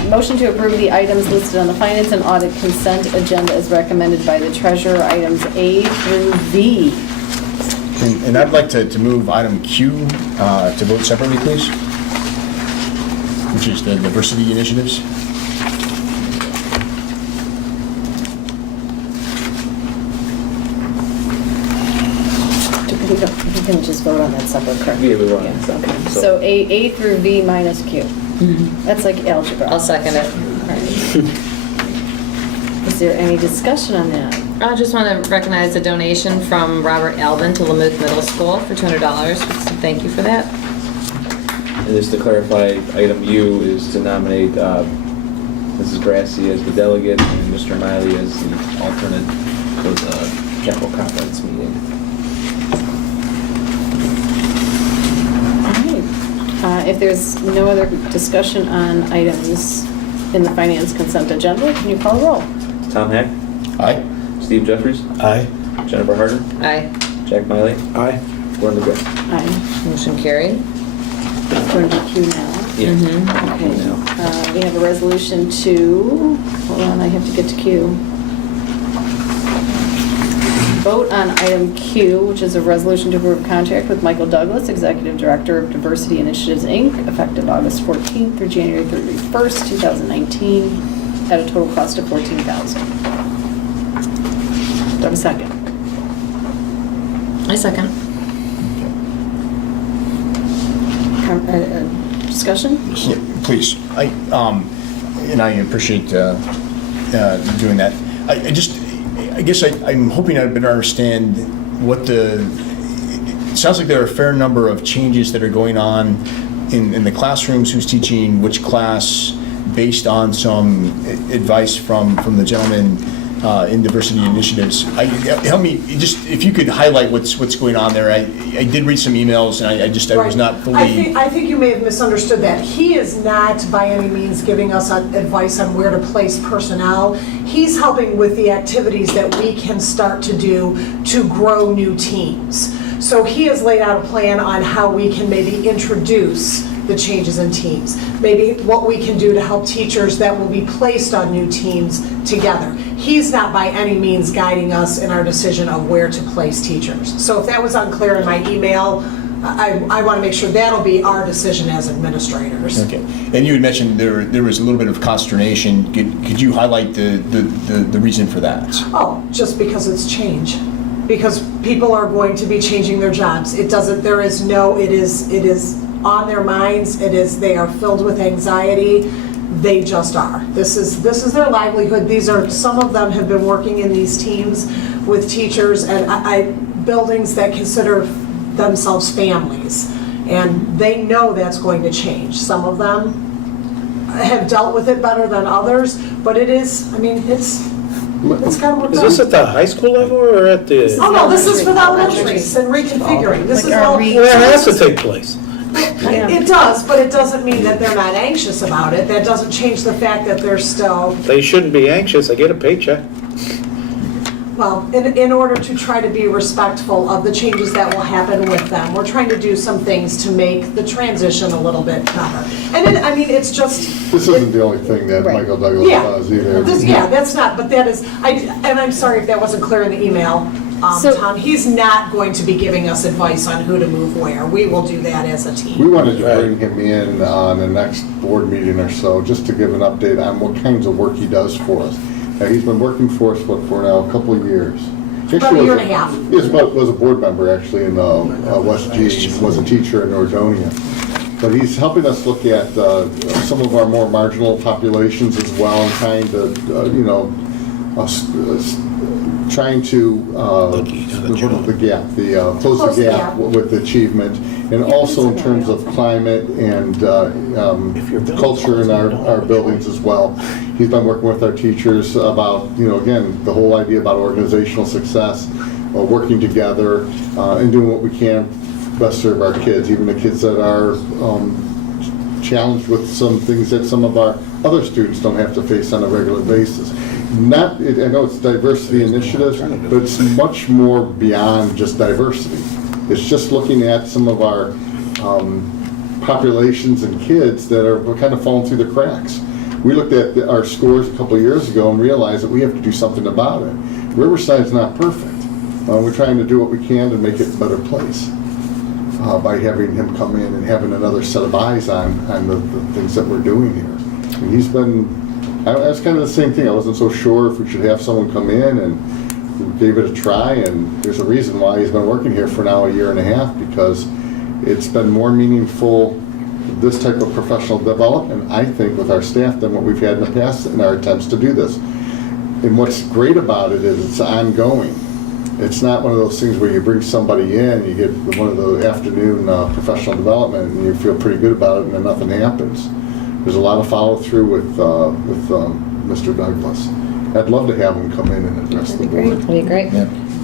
motion to approve the items listed on the finance and audit consent agenda as recommended by the treasurer, items A through V. And I'd like to move item Q to vote separately, please, which is the diversity initiatives. We can just vote on that separate, correct? Yeah, we were on it. Yes, okay. So A through V minus Q. That's like algebra. I'll second it. All right. Is there any discussion on that? I just want to recognize a donation from Robert Alvin to Lamouth Middle School for $200. So thank you for that. And just to clarify, item U is to nominate Mrs. Grassi as the delegate and Mr. Miley as the alternate for the capital conference meeting. If there's no other discussion on items in the finance consent agenda, can you call a roll? Tom Heck? Aye. Steve Jeffries? Aye. Jennifer Harder? Aye. Jack Miley? Aye. Gordon DeGrasse? Aye. Motion carried. Going to Q now. Yeah. Okay. We have a resolution to, hold on, I have to get to Q. Vote on item Q, which is a resolution to approve a contract with Michael Douglas, Executive Director of Diversity Initiatives, Inc., effective August 14th through January 31st, 2019, at a total cost of $14,000. Do I have a second? I second. Discussion? Yeah, please. And I appreciate doing that. I guess I'm hoping I better understand what it sounds like there are a fair number of changes that are going on in the classrooms, who's teaching which class, based on some advice from the gentleman in diversity initiatives. Help me, just if you could highlight what's going on there. I did read some emails, and I was not fully. I think you may have misunderstood that. He is not by any means giving us advice on where to place personnel. He's helping with the activities that we can start to do to grow new teams. So he has laid out a plan on how we can maybe introduce the changes in teams. Maybe what we can do to help teachers that will be placed on new teams together. He's not by any means guiding us in our decision of where to place teachers. So if that was unclear in my email, I want to make sure that'll be our decision as administrators. Okay. And you had mentioned there was a little bit of consternation. Could you highlight the reason for that? Oh, just because it's change. Because people are going to be changing their jobs. It is on their minds. They are filled with anxiety. They just are. This is their livelihood. Some of them have been working in these teams with teachers and buildings that consider themselves families. And they know that's going to change. Some of them have dealt with it better than others, but it's kind of what Is this at the high school level or at the? Oh, no, this is for the elementaries and reconfiguring. This is all. Well, it has to take place. It does, but it doesn't mean that they're not anxious about it. That doesn't change the fact that they're still, They shouldn't be anxious, they get a paycheck. well, in order to try to be respectful of the changes that will happen with them. We're trying to do some things to make the transition a little bit better. And it's just. This isn't the only thing that Michael Douglas does either. That's not, but that is, and I'm sorry if that wasn't clear in the email, Tom. He's not going to be giving us advice on who to move where. We will do that as a team. We wanted to bring him in on the next board meeting or so, just to give an update on what kinds of work he does for us. He's been working for us, for now, a couple of years. About a year and a half. Yes, but was a board member actually in West G, was a teacher in Nordonia. But he's helping us look at some of our more marginal populations as well, and trying to, trying to close the gap with achievement, and also in terms of climate and culture in our buildings as well. He's been working with our teachers about, again, the whole idea about organizational success, working together, and doing what we can to best serve our kids, even the kids that are challenged with some things that some of our other students don't have to face on a regular basis. I know it's diversity initiatives, but it's much more beyond just diversity. It's just looking at some of our populations and kids that are kind of falling through the cracks. We looked at our scores a couple of years ago and realized that we have to do something about it. Riverside's not perfect. We're trying to do what we can to make it a better place by having him come in and having another set of eyes on the things that we're doing here. And he's been, that's kind of the same thing. I wasn't so sure if we should have someone come in, and we gave it a try, and there's a reason why he's been working here for now a year and a half, because it's been more meaningful, this type of professional development, I think, with our staff than what we've had in the past in our attempts to do this. And what's great about it is it's ongoing. It's not one of those things where you bring somebody in, you get one of the afternoon professional development, and you feel pretty good about it, and then nothing happens. There's a lot of follow through with Mr. Douglas. I'd love to have him come in and address the board. That'd be great.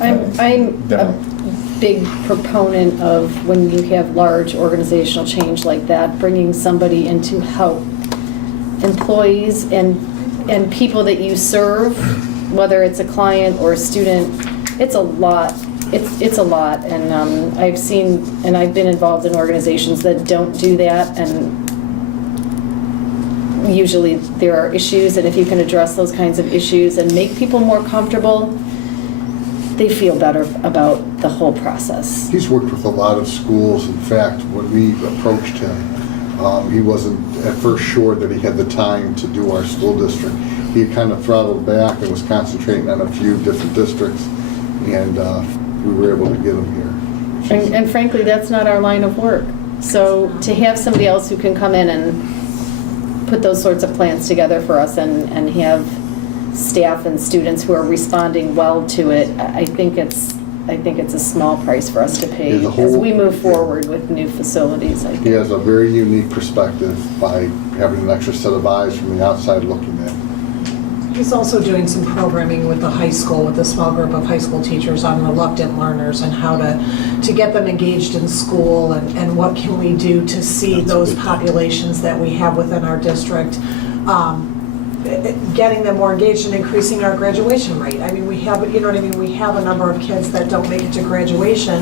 I'm a big proponent of, when you have large organizational change like that, bringing somebody in to help employees and people that you serve, whether it's a client or a student. It's a lot. It's a lot, and I've seen, and I've been involved in organizations that don't do that, and usually there are issues, and if you can address those kinds of issues and make people more comfortable, they feel better about the whole process. He's worked with a lot of schools. In fact, when we approached him, he wasn't at first sure that he had the time to do our school district. He kind of throttled back and was concentrating on a few different districts, and we were able to get him here. And frankly, that's not our line of work. So to have somebody else who can come in and put those sorts of plans together for us, and have staff and students who are responding well to it, I think it's a small price for us to pay as we move forward with new facilities. I think He has a very unique perspective by having an extra set of eyes from the outside looking in. He's also doing some programming with the high school, with a small group of high school teachers on reluctant learners and how to get them engaged in school, and what can we do to see those populations that we have within our district, getting them more engaged and increasing our graduation rate. I mean, we have, we have a number of kids that don't make it to graduation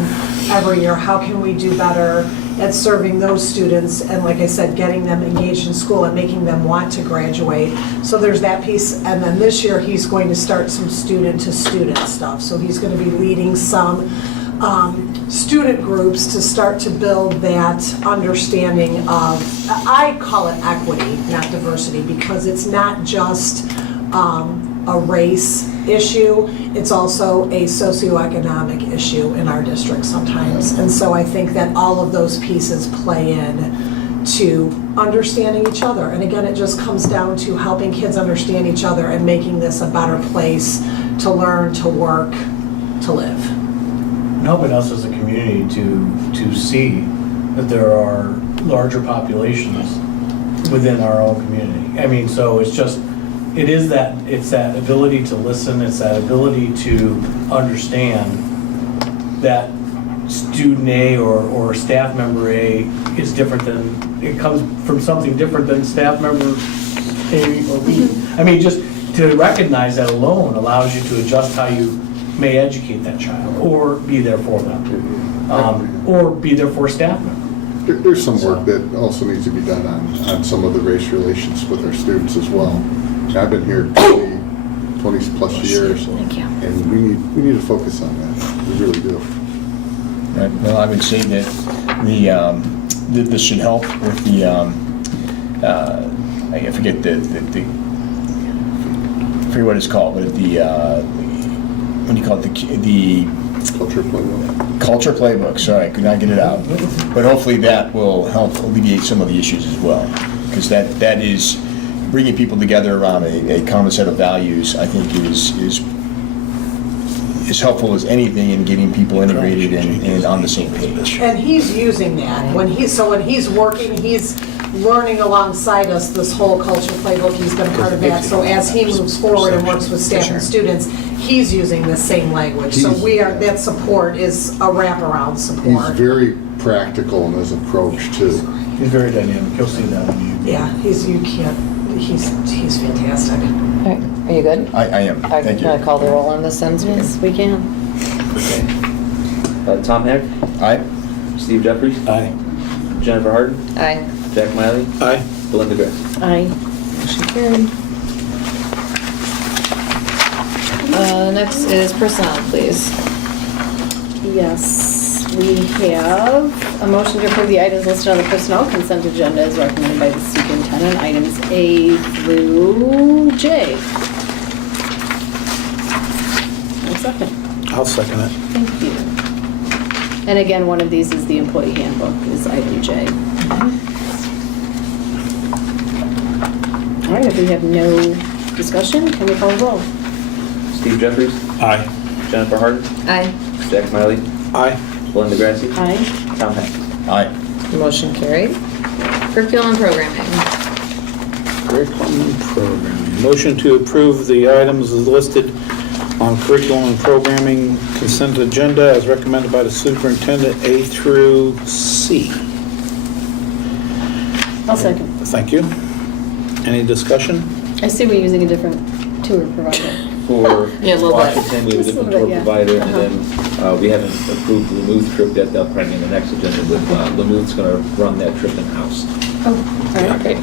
every year. How can we do better at serving those students, and like I said, getting them engaged in school and making them want to graduate? So there's that piece, and then this year he's going to start some student-to-student stuff. So he's going to be leading some student groups to start to build that understanding of, I call it equity, not diversity, because it's not just a race issue, it's also a socioeconomic issue in our district sometimes. And so I think that all of those pieces play in to understanding each other. And again, it just comes down to helping kids understand each other and making this a better place to learn, to work, to live. And helping us as a community to see that there are larger populations within our own community. I mean, so it's that ability to listen, it's that ability to understand that student A or staff member A is different than, it comes from something different than staff member A or B. I mean, just to recognize that alone allows you to adjust how you may educate that child, or be there for them, or be there for staff members. There's some work that also needs to be done on some of the race relations with our students as well. I've been here 20 plus years, and we need to focus on that. We really do. Right. Well, I would say that this should help with the I forget the forget what it's called, but what do you call it, the Culture playbook. culture playbook, sorry, I could not get it out. But hopefully that will help alleviate some of the issues as well. Because that is, bringing people together around a common set of values, I think is helpful as anything in getting people integrated and on the same page. And he's using that. When he's working, he's learning alongside us this whole culture playbook. He's been part of that. So as he moves forward and works with staff and students, he's using the same language. So that support is a wraparound He's support. very practical in his approach too. He's very dynamic, you'll see that when you. Yeah, he's fantastic. All right, are you good? I am, thank Can I you. call the roll on this then? Yes, we can. Tom Heck, Aye? Steve Jeffries, Aye. Jennifer Harden, Aye. Jack Miley, Aye. Belinda Grassi. Aye. Motion carried. Next is personnel, please. Yes, we have a motion to approve the items listed on the personnel consent agenda as recommended by the superintendent, items A through J. One second. I'll second it. Thank you. And again, one of these is the employee handbook, is item J. All right, if we have no discussion, can we call the roll? Steve Jeffries, Aye. Jennifer Harden, Aye. Jack Miley, Aye. Belinda Grassi, Aye. Tom Heck. Aye. Motion carried. Curriculum and programming. Curriculum and programming. Motion to approve the items as listed on curriculum and programming consent agenda as recommended by the superintendent, A through C. I'll second. Thank you. Any discussion? I see we're using a different tour provider. For Yeah, a little bit. Washington, we have a Just a different little tour bit, yeah. provider, and then we haven't approved the Lamouth trip yet. They'll probably be in the next agenda, but Lamouth's going to run that trip in-house. Oh, all right. Great.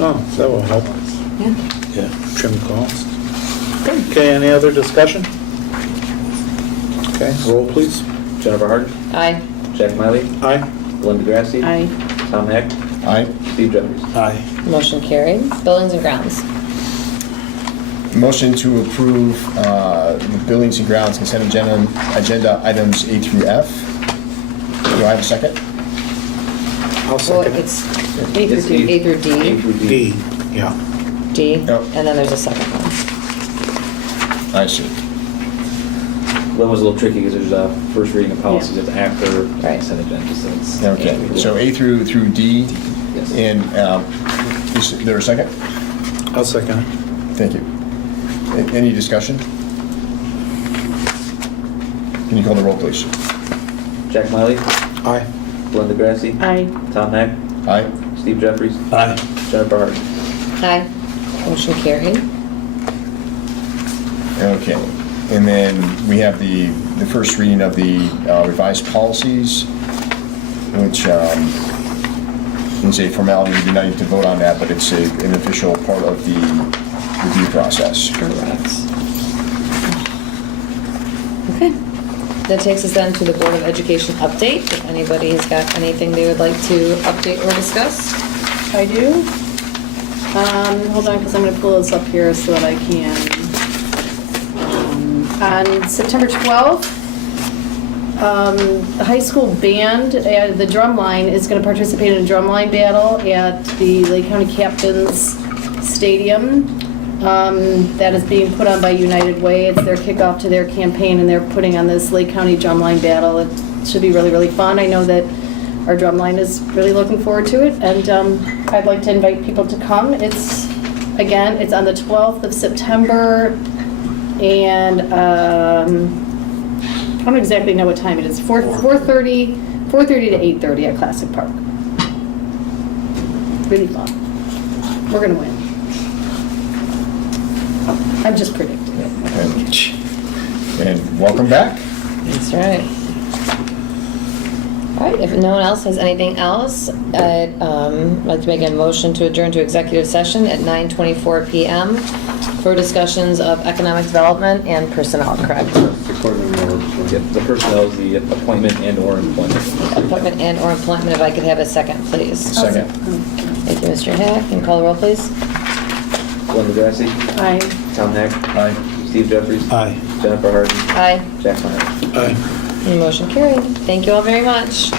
Oh, that will help. Yeah. Yeah, trim costs. Okay, any other discussion? Okay, roll please. Jennifer Harden, Aye. Jack Miley, Aye. Belinda Grassi, Aye. Tom Heck, Aye. Steve Jeffries. Aye. Motion carried. Buildings and grounds. Motion to approve the buildings and grounds consent agenda items A through F. Do I have a second? I'll Well, second it. it's A through D. A through A D. through D. D, yeah. D. Yep. And then there's a second one. I see. One was a little tricky because there's a first reading of policies Yeah. that's after Right. consent agenda, so it's. Okay, so A through D, Yes. and is there a second? I'll second it. Thank you. Any discussion? Can you call the roll, please? Jack Miley, Aye. Belinda Grassi, Aye. Tom Heck, Aye? Steve Jeffries, Aye. Jennifer Harden. Aye. Motion carried. Okay, and then we have the first reading of the revised policies, which is a formality, we do not need to vote on that, but it's an official part of the review process. Correct. Okay. That takes us then to the Board of Education update. If anybody has got anything they would like to update or discuss. I do. Hold on, because I'm going to pull this up here so that I can. On September 12th, the high school band, the drum line, is going to participate in a drumline battle at the Lake County Captains Stadium. That is being put on by United Way. It's their kickoff to their campaign, and they're putting on this Lake County drumline battle. It should be really, really fun. I know that our drumline is really looking forward to it, and I'd like to invite people to come. It's on the 12th of September, and I don't exactly know what time it is. 4:30 to 8:30 at Classic Park. Really fun. We're gonna win. I'm just predicting it. And welcome back. That's right. All right, if no one else has anything else, I'd like to make a motion to adjourn to executive session at 9:24 PM for discussions of economic development and personnel, correct? Yep, the personnel is the appointment and/or employment. Appointment and/or employment, if I could have a second, please. Second. Thank you, Mr. Hack. Can you call the roll, please? Glenn DeGrassi, Aye. Tom Heck, Aye. Steve Jeffries, Aye. Jennifer Harden, Aye. Jack Myers. Aye. And motion carried. Thank you all very much.